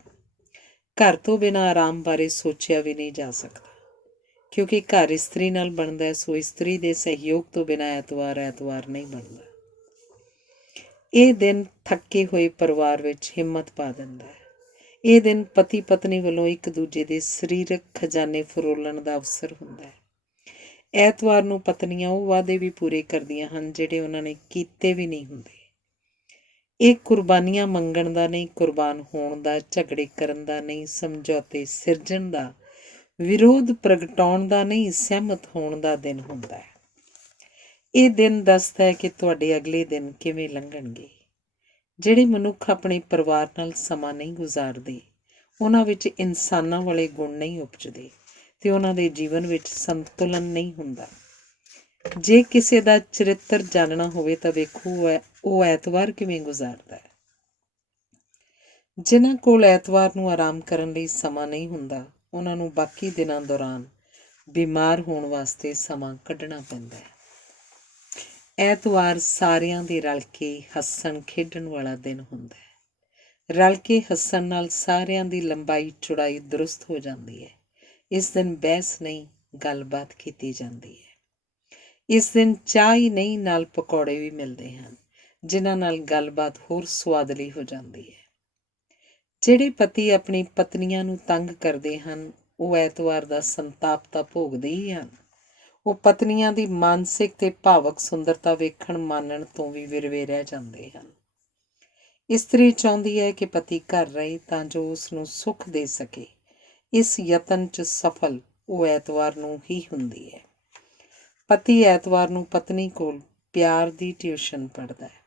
ਘਰ ਤੋਂ ਬਿਨਾਂ ਆਰਾਮ ਬਾਰੇ ਸੋਚਿਆ ਵੀ ਨਹੀਂ ਜਾ ਸਕਦਾ ਕਿਉਂਕਿ ਘਰ ਇਸਤਰੀ ਨਾਲ ਬਣਦਾ ਹੈ, ਸੋ ਇਸਤਰੀ ਦੇ ਸਹਿਯੋਗ ਤੋਂ ਬਿਨਾਂ ਐਤਵਾਰ ਨਹੀਂ ਬਣਦਾ। ਇਹ ਦਿਨ ਥੱਕੇ ਹੋਏ ਪਰਿਵਾਰ ਵਿੱਚ ਹਿੰਮਤ ਪਾ ਦਿੰਦਾ ਹੈ। ਇਹ ਦਿਨ ਪਤੀ ਪਤਨੀ ਵੱਲੋਂ ਇੱਕ ਦੂਜੇ ਦੇ ਸਰੀਰਕ ਖਜ਼ਾਨੇ ਫਰੋਲਣ ਦਾ ਅਵਸਰ ਹੁੰਦਾ ਹੈ। ਐਤਵਾਰ ਨੂੰ ਪਤਨੀਆਂ ਉਹ ਵਾਅਦੇ ਵੀ ਪੂਰੇ ਕਰਦੀਆਂ ਹਨ ਜਿਹੜੇ ਉਹਨਾਂ ਨੇ ਕੀਤੇ ਵੀ ਨਹੀਂ ਹੁੰਦੇ। ਇਹ ਕੁਰਬਾਨੀਆਂ ਮੰਗਣ ਦਾ ਨਹੀਂ, ਕੁਰਬਾਨ ਹੋਣ ਦਾ, ਝਗੜੇ ਕਰਨ ਦਾ ਨਹੀਂ, ਸਮਝੌਤੇ ਸਿਰਜਣ ਦਾ, ਵਿਰੋਧ ਪ੍ਰਗਟਾਉਣ ਦਾ ਨਹੀਂ, ਸਹਿਮਤ ਹੋਣ ਦਾ ਦਿਨ ਹੁੰਦਾ ਹੈ। ਇਹ ਦਿਨ ਦੱਸਦਾ ਹੈ ਕਿ ਤੁਹਾਡੇ ਅਗਲੇ ਦਿਨ ਕਿਵੇਂ ਲੰਘਣਗੇ। ਜਿਹੜੇ ਮਨੁੱਖ ਆਪਣੇ ਪਰਿਵਾਰ ਨਾਲ ਸਮਾਂ ਨਹੀਂ ਗੁਜ਼ਾਰਦੇ, ਉਹਨਾਂ ਵਿੱਚ ਇਨਸਾਨਾਂ ਵਾਲੇ ਗੁਣ ਨਹੀਂ ਉਪਜਦੇ ਅਤੇ ਉਹਨਾਂ ਦੇ ਜੀਵਨ ਵਿੱਚ ਸੰਤੁਲਨ ਨਹੀਂ ਹੁੰਦਾ। ਜੇ ਕਿਸੇ ਦਾ ਚਰਿੱਤਰ ਜਾਣਨਾ ਹੋਵੇ ਤਾਂ ਵੇਖੋ ਉਹ ਐਤਵਾਰ ਕਿਵੇਂ ਗੁਜ਼ਾਰਦਾ ਹੈ। ਜਿਨ੍ਹਾਂ ਕੋਲ ਐਤਵਾਰ ਨੂੰ ਆਰਾਮ ਕਰਨ ਲਈ ਸਮਾਂ ਨਹੀਂ ਹੁੰਦਾ, ਉਹਨਾਂ ਨੂੰ ਬਾਕੀ ਦਿਨਾਂ ਦੌਰਾਨ ਬਿਮਾਰ ਹੋਣ ਵਾਸਤੇ ਸਮਾਂ ਕੱਢਣਾ ਪੈਂਦਾ ਹੈ। ਐਤਵਾਰ ਸਾਰਿਆਂ ਦੇ ਰਲ ਕੇ ਹੱਸਣ ਖੇਡਣ ਵਾਲਾ ਦਿਨ ਹੁੰਦਾ ਹੈ। ਰਲ ਕੇ ਹੱਸਣ ਨਾਲ ਸਾਰਿਆਂ ਦੀ ਲੰਬਾਈ ਚੌੜਾਈ ਦਰੁਸਤ ਹੋ ਜਾਂਦੀ ਹੈ। ਇਸ ਦਿਨ ਬਹਿਸ ਨਹੀਂ, ਗੱਲਬਾਤ ਕੀਤੀ ਜਾਂਦੀ ਹੈ। ਇਸ ਦਿਨ ਚਾਹ ਹੀ ਨਹੀਂ, ਨਾਲ ਪਕੌੜੇ ਵੀ ਮਿਲਦੇ ਹਨ, ਜਿਨ੍ਹਾਂ ਨਾਲ ਗੱਲਬਾਤ ਹੋਰ ਸੁਆਦਲੀ ਹੋ ਜਾਂਦੀ ਹੈ। ਜਿਹੜੇ ਪਤੀ ਆਪਣੀ ਪਤਨੀਆਂ ਨੂੰ ਤੰਗ ਕਰਦੇ ਹਨ, ਉਹ ਐਤਵਾਰ ਦਾ ਸੰਤਾਪ ਤਾਂ ਭੋਗਦੇ ਹੀ ਹਨ। ਉਹ ਪਤਨੀਆਂ ਦੀ ਮਾਨਸਿਕ ਤੇ ਭਾਵਕ ਸੁੰਦਰਤਾ ਵੇਖਣ ਮਾਨਣ ਤੋਂ ਵੀ ਵਿਰਵੇ ਰਹਿ ਜਾਂਦੇ ਹਨ। ਇਸਤਰੀ ਚਾਹੁੰਦੀ ਹੈ ਕਿ ਪਤੀ ਘਰ ਰਹੇ ਤਾਂ ਜੋ ਉਸ ਨੂੰ ਸੁੱਖ ਦੇ ਸਕੇ। ਇਸ ਯਤਨ 'ਚ ਸਫਲ ਉਹ ਐਤਵਾਰ ਨੂੰ ਹੀ ਹੁੰਦੀ ਹੈ। ਪਤੀ ਐਤਵਾਰ ਨੂੰ ਪਤਨੀ ਕੋਲ ਪਿਆਰ ਦੀ ਟਿਊਸ਼ਨ ਪੜ੍ਹਦਾ ਹੈ।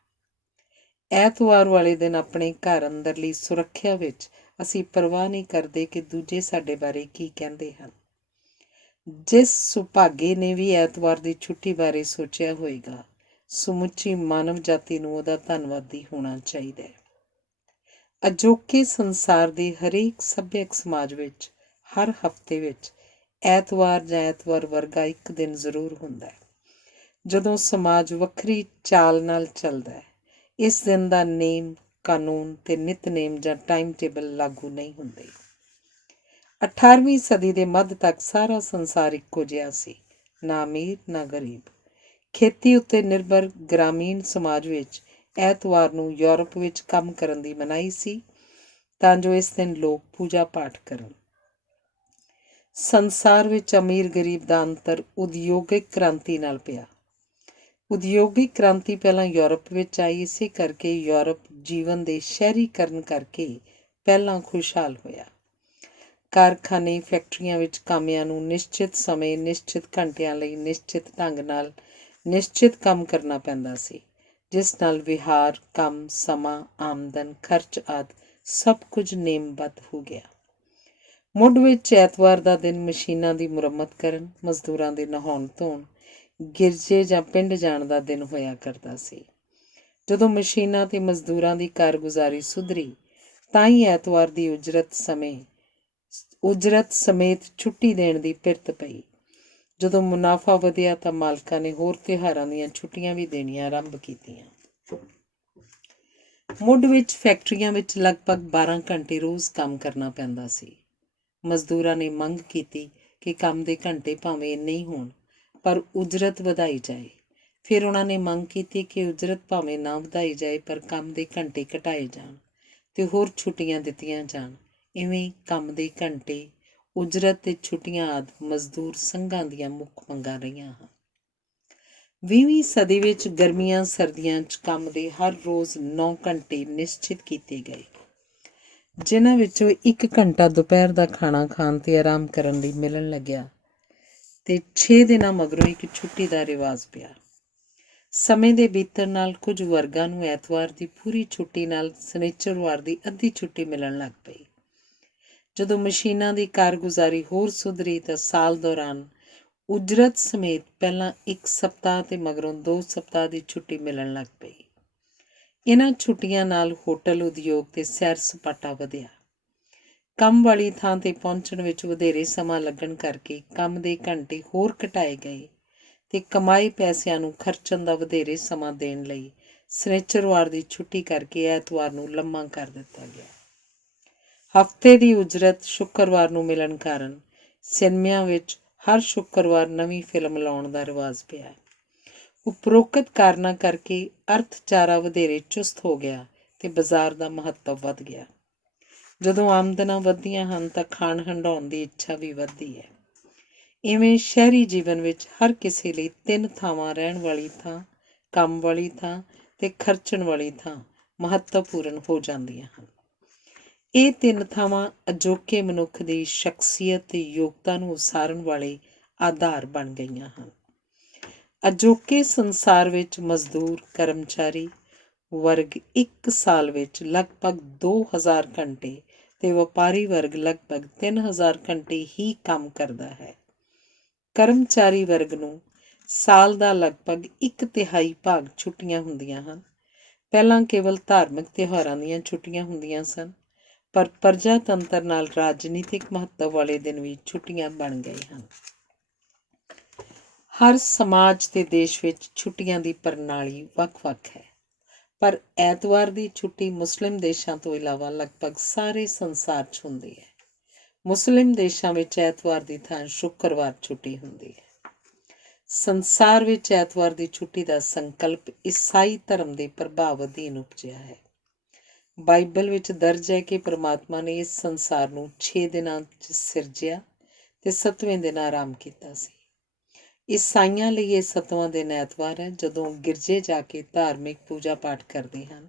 ਐਤਵਾਰ ਵਾਲੇ ਦਿਨ ਆਪਣੇ ਘਰ ਅੰਦਰਲੀ ਸੁਰੱਖਿਆ ਵਿੱਚ ਅਸੀਂ ਪਰਵਾਹ ਨਹੀਂ ਕਰਦੇ ਕਿ ਦੂਜੇ ਸਾਡੇ ਬਾਰੇ ਕੀ ਕਹਿੰਦੇ ਹਨ। ਜਿਸ ਸੁਭਾਗੇ ਨੇ ਵੀ ਐਤਵਾਰ ਦੀ ਛੁੱਟੀ ਬਾਰੇ ਸੋਚਿਆ ਹੋਏਗਾ, ਸਮੁੱਚੀ ਮਾਨਵ ਜਾਤੀ ਨੂੰ ਉਹਦਾ ਧੰਨਵਾਦੀ ਹੋਣਾ ਚਾਹੀਦਾ ਹੈ। ਅਜੋਕੇ ਸੰਸਾਰ ਦੇ ਹਰੇਕ ਸੱਭਿਅਕ ਸਮਾਜ ਵਿੱਚ ਹਰ ਹਫ਼ਤੇ ਵਿੱਚ ਐਤਵਾਰ ਜਾਂ ਐਤਵਾਰ ਵਰਗਾ ਇੱਕ ਦਿਨ ਜ਼ਰੂਰ ਹੁੰਦਾ ਹੈ, ਜਦੋਂ ਸਮਾਜ ਵੱਖਰੀ ਚਾਲ ਨਾਲ ਚੱਲਦਾ ਹੈ। ਇਸ ਦਿਨ ਦਾ ਨੇਮ ਕਾਨੂੰਨ ਤੇ ਨਿਤਨੇਮ ਜਾਂ ਟਾਈਮ ਟੇਬਲ ਲਾਗੂ ਨਹੀਂ ਹੁੰਦੇ। 18ਵੀਂ ਸਦੀ ਦੇ ਮੱਧ ਤੱਕ ਸਾਰਾ ਸੰਸਾਰ ਇੱਕੋ ਜਿਹਾ ਸੀ, ਨਾ ਅਮੀਰ ਨਾ ਗਰੀਬ। ਖੇਤੀ ਉੱਤੇ ਨਿਰਭਰ ਗ੍ਰਾਮੀਣ ਸਮਾਜ ਵਿੱਚ ਐਤਵਾਰ ਨੂੰ ਯੂਰਪ ਵਿੱਚ ਕੰਮ ਕਰਨ ਦੀ ਮਨਾਹੀ ਸੀ, ਤਾਂ ਜੋ ਇਸ ਦਿਨ ਲੋਕ ਪੂਜਾ ਪਾਠ ਕਰਨ। ਸੰਸਾਰ ਵਿੱਚ ਅਮੀਰ ਗਰੀਬ ਦਾ ਅੰਤਰ ਉਦਯੋਗਿਕ ਕ੍ਰਾਂਤੀ ਨਾਲ ਪਿਆ। ਉਦਯੋਗਿਕ ਕ੍ਰਾਂਤੀ ਪਹਿਲਾਂ ਯੂਰਪ ਵਿੱਚ ਆਈ, ਇਸੇ ਕਰਕੇ ਯੂਰਪ ਜੀਵਨ ਦੇ ਸ਼ਹਿਰੀਕਰਨ ਕਰਕੇ ਪਹਿਲਾਂ ਖੁਸ਼ਹਾਲ ਹੋਇਆ। ਕਾਰਖਾਨੇ ਫੈਕਟਰੀਆਂ ਵਿੱਚ ਕਾਮਿਆਂ ਨੂੰ ਨਿਸ਼ਚਿਤ ਸਮੇਂ, ਨਿਸ਼ਚਿਤ ਘੰਟਿਆਂ ਲਈ ਨਿਸ਼ਚਿਤ ਢੰਗ ਨਾਲ ਨਿਸ਼ਚਿਤ ਕੰਮ ਕਰਨਾ ਪੈਂਦਾ ਸੀ, ਜਿਸ ਨਾਲ ਵਿਹਾਰ, ਕੰਮ, ਸਮਾਂ, ਆਮਦਨ, ਖਰਚ ਆਦਿ ਸਭ ਕੁਝ ਨੇਮਬੱਧ ਹੋ ਗਿਆ। ਮੁੱਢ ਵਿੱਚ ਐਤਵਾਰ ਦਾ ਦਿਨ ਮਸ਼ੀਨਾਂ ਦੀ ਮੁਰੰਮਤ ਕਰਨ, ਮਜ਼ਦੂਰਾਂ ਦੇ ਨਹਾਉਣ ਧੋਣ, ਗਿਰਜੇ ਜਾਂ ਪਿੰਡ ਜਾਣ ਦਾ ਦਿਨ ਹੋਇਆ ਕਰਦਾ ਸੀ। ਜਦੋਂ ਮਸ਼ੀਨਾਂ ਤੇ ਮਜ਼ਦੂਰਾਂ ਦੀ ਕਾਰਗੁਜ਼ਾਰੀ ਸੁਧਰੀ, ਤਾਂ ਹੀ ਐਤਵਾਰ ਦੀ ਉਜਰਤ ਸਮੇਤ ਛੁੱਟੀ ਦੇਣ ਦੀ ਪਿਰਤ ਪਈ। ਜਦੋਂ ਮੁਨਾਫਾ ਵਧਿਆ ਤਾਂ ਮਾਲਕਾਂ ਨੇ ਹੋਰ ਤਿਉਹਾਰਾਂ ਦੀਆਂ ਛੁੱਟੀਆਂ ਵੀ ਦੇਣੀਆਂ ਆਰੰਭ ਕੀਤੀਆਂ। ਮੁੱਢ ਵਿੱਚ ਫੈਕਟਰੀਆਂ ਵਿੱਚ ਲਗਭਗ 12 ਘੰਟੇ ਰੋਜ਼ ਕੰਮ ਕਰਨਾ ਪੈਂਦਾ ਸੀ। ਮਜ਼ਦੂਰਾਂ ਨੇ ਮੰਗ ਕੀਤੀ ਕਿ ਕੰਮ ਦੇ ਘੰਟੇ ਭਾਵੇਂ ਇੰਨੇ ਹੀ ਹੋਣ, ਪਰ ਉਜਰਤ ਵਧਾਈ ਜਾਏ। ਫਿਰ ਉਹਨਾਂ ਨੇ ਮੰਗ ਕੀਤੀ ਕਿ ਉਜਰਤ ਭਾਵੇਂ ਨਾ ਵਧਾਈ ਜਾਏ, ਪਰ ਕੰਮ ਦੇ ਘੰਟੇ ਘਟਾਏ ਜਾਣ ਅਤੇ ਹੋਰ ਛੁੱਟੀਆਂ ਦਿੱਤੀਆਂ ਜਾਣ। ਇਵੇਂ ਕੰਮ ਦੇ ਘੰਟੇ, ਉਜਰਤ ਤੇ ਛੁੱਟੀਆਂ ਆਦਿ ਮਜ਼ਦੂਰ ਸੰਘਾਂ ਦੀਆਂ ਮੁੱਖ ਮੰਗਾਂ ਰਹੀਆਂ ਹਨ। 20ਵੀਂ ਸਦੀ ਵਿੱਚ ਗਰਮੀਆਂ ਸਰਦੀਆਂ 'ਚ ਕੰਮ ਦੇ ਹਰ ਰੋਜ਼ 9 ਘੰਟੇ ਨਿਸ਼ਚਿਤ ਕੀਤੇ ਗਏ, ਜਿਨ੍ਹਾਂ ਵਿੱਚੋਂ 1 ਘੰਟਾ ਦੁਪਹਿਰ ਦਾ ਖਾਣਾ ਖਾਣ ਤੇ ਆਰਾਮ ਕਰਨ ਲਈ ਮਿਲਣ ਲੱਗਿਆ ਤੇ 6 ਦਿਨਾਂ ਮਗਰੋਂ ਇੱਕ ਛੁੱਟੀ ਦਾ ਰਿਵਾਜ਼ ਪਿਆ। ਸਮੇਂ ਦੇ ਬੀਤਣ ਨਾਲ ਕੁਝ ਵਰਗਾਂ ਨੂੰ ਐਤਵਾਰ ਦੀ ਪੂਰੀ ਛੁੱਟੀ ਨਾਲ ਸ਼ਨਿਚਰਵਾਰ ਦੀ ਅੱਧੀ ਛੁੱਟੀ ਮਿਲਣ ਲੱਗ ਪਈ। ਜਦੋਂ ਮਸ਼ੀਨਾਂ ਦੀ ਕਾਰਗੁਜ਼ਾਰੀ ਹੋਰ ਸੁਧਰੀ ਤਾਂ ਸਾਲ ਦੌਰਾਨ ਉਜਰਤ ਸਮੇਤ ਪਹਿਲਾਂ 1 ਸਪਤਾਹ ਤੇ ਮਗਰੋਂ 2 ਸਪਤਾਹ ਦੀ ਛੁੱਟੀ ਮਿਲਣ ਲੱਗ ਪਈ। ਇਹਨਾਂ ਛੁੱਟੀਆਂ ਨਾਲ ਹੋਟਲ ਉਦਯੋਗ ਤੇ ਸੈਰ ਸਪਾਟਾ ਵਧਿਆ। ਕੰਮ ਵਾਲੀ ਥਾਂ ਤੇ ਪਹੁੰਚਣ ਵਿੱਚ ਵਧੇਰੇ ਸਮਾਂ ਲੱਗਣ ਕਰਕੇ ਕੰਮ ਦੇ ਘੰਟੇ ਹੋਰ ਘਟਾਏ ਗਏ ਤੇ ਕਮਾਏ ਪੈਸਿਆਂ ਨੂੰ ਖਰਚਣ ਦਾ ਵਧੇਰੇ ਸਮਾਂ ਦੇਣ ਲਈ ਸ਼ਨਿਚਰਵਾਰ ਦੀ ਛੁੱਟੀ ਕਰਕੇ ਐਤਵਾਰ ਨੂੰ ਲੰਮਾ ਕਰ ਦਿੱਤਾ ਗਿਆ। ਹਫ਼ਤੇ ਦੀ ਉਜਰਤ ਸ਼ੁੱਕਰਵਾਰ ਨੂੰ ਮਿਲਣ ਕਾਰਨ ਸਿਨੇਮਿਆਂ ਵਿੱਚ ਹਰ ਸ਼ੁੱਕਰਵਾਰ ਨਵੀਂ ਫਿਲਮ ਲਾਉਣ ਦਾ ਰਿਵਾਜ਼ ਪਿਆ। ਉਪਰੋਕਤ ਕਾਰਨਾਂ ਕਰਕੇ ਅਰਥਚਾਰਾ ਵਧੇਰੇ ਚੁਸਤ ਹੋ ਗਿਆ ਤੇ ਬਾਜ਼ਾਰ ਦਾ ਮਹੱਤਵ ਵੱਧ ਗਿਆ। ਜਦੋਂ ਆਮਦਨਾਂ ਵੱਧਦੀਆਂ ਹਨ ਤਾਂ ਖਾਣ ਹੰਢਾਉਣ ਦੀ ਇੱਛਾ ਵੀ ਵੱਧਦੀ ਹੈ। ਇਵੇਂ ਸ਼ਹਿਰੀ ਜੀਵਨ ਵਿੱਚ ਹਰ ਕਿਸੇ ਲਈ 3 ਥਾਵਾਂ, ਰਹਿਣ ਵਾਲੀ ਥਾਂ, ਕੰਮ ਵਾਲੀ ਥਾਂ ਤੇ ਖਰਚਣ ਵਾਲੀ ਥਾਂ, ਮਹੱਤਵਪੂਰਨ ਹੋ ਜਾਂਦੀਆਂ ਹਨ। ਇਹ ਤਿੰਨ ਥਾਵਾਂ ਅਜੋਕੇ ਮਨੁੱਖ ਦੀ ਸ਼ਖਸੀਅਤ ਤੇ ਯੋਗਤਾ ਨੂੰ ਉਸਾਰਨ ਵਾਲੇ ਆਧਾਰ ਬਣ ਗਈਆਂ ਹਨ। ਅਜੋਕੇ ਸੰਸਾਰ ਵਿੱਚ ਮਜ਼ਦੂਰ ਕਰਮਚਾਰੀ ਵਰਗ ਇੱਕ ਸਾਲ ਵਿੱਚ ਲਗਭਗ 2000 ਘੰਟੇ ਤੇ ਵਪਾਰੀ ਵਰਗ ਲਗਭਗ 3000 ਘੰਟੇ ਹੀ ਕੰਮ ਕਰਦਾ ਹੈ। ਕਰਮਚਾਰੀ ਵਰਗ ਨੂੰ ਸਾਲ ਦਾ ਲਗਭਗ 1/3 ਭਾਗ ਛੁੱਟੀਆਂ ਹੁੰਦੀਆਂ ਹਨ। ਪਹਿਲਾਂ ਕੇਵਲ ਧਾਰਮਿਕ ਤਿਉਹਾਰਾਂ ਦੀਆਂ ਛੁੱਟੀਆਂ ਹੁੰਦੀਆਂ ਸਨ, ਪਰ ਪ੍ਰਜਾਤੰਤਰ ਨਾਲ ਰਾਜਨੀਤਿਕ ਮਹੱਤਵ ਵਾਲੇ ਦਿਨ ਵੀ ਛੁੱਟੀਆਂ ਬਣ ਗਏ ਹਨ। ਹਰ ਸਮਾਜ ਤੇ ਦੇਸ਼ ਵਿੱਚ ਛੁੱਟੀਆਂ ਦੀ ਪ੍ਰਣਾਲੀ ਵੱਖ-ਵੱਖ ਹੈ, ਪਰ ਐਤਵਾਰ ਦੀ ਛੁੱਟੀ ਮੁਸਲਿਮ ਦੇਸ਼ਾਂ ਤੋਂ ਇਲਾਵਾ ਲਗਭਗ ਸਾਰੇ ਸੰਸਾਰ 'ਚ ਹੁੰਦੀ ਹੈ। ਮੁਸਲਿਮ ਦੇਸ਼ਾਂ ਵਿੱਚ ਐਤਵਾਰ ਦੀ ਥਾਂ ਸ਼ੁੱਕਰਵਾਰ ਛੁੱਟੀ ਹੁੰਦੀ ਹੈ। ਸੰਸਾਰ ਵਿੱਚ ਐਤਵਾਰ ਦੀ ਛੁੱਟੀ ਦਾ ਸੰਕਲਪ ਈਸਾਈ ਧਰਮ ਦੇ ਪ੍ਰਭਾਵ ਅਧੀਨ ਉਪਜਿਆ ਹੈ। ਬਾਈਬਲ ਵਿੱਚ ਦਰਜ ਹੈ ਕਿ ਪਰਮਾਤਮਾ ਨੇ ਇਸ ਸੰਸਾਰ ਨੂੰ 6 ਦਿਨਾਂ 'ਚ ਸਿਰਜਿਆ ਤੇ 7ਵੇਂ ਦਿਨ ਆਰਾਮ ਕੀਤਾ ਸੀ। ਈਸਾਈਆਂ ਲਈ ਇਹ 7ਵਾਂ ਦਿਨ ਐਤਵਾਰ ਹੈ, ਜਦੋਂ ਗਿਰਜੇ ਜਾ ਕੇ ਧਾਰਮਿਕ ਪੂਜਾ ਪਾਠ ਕਰਦੇ ਹਨ।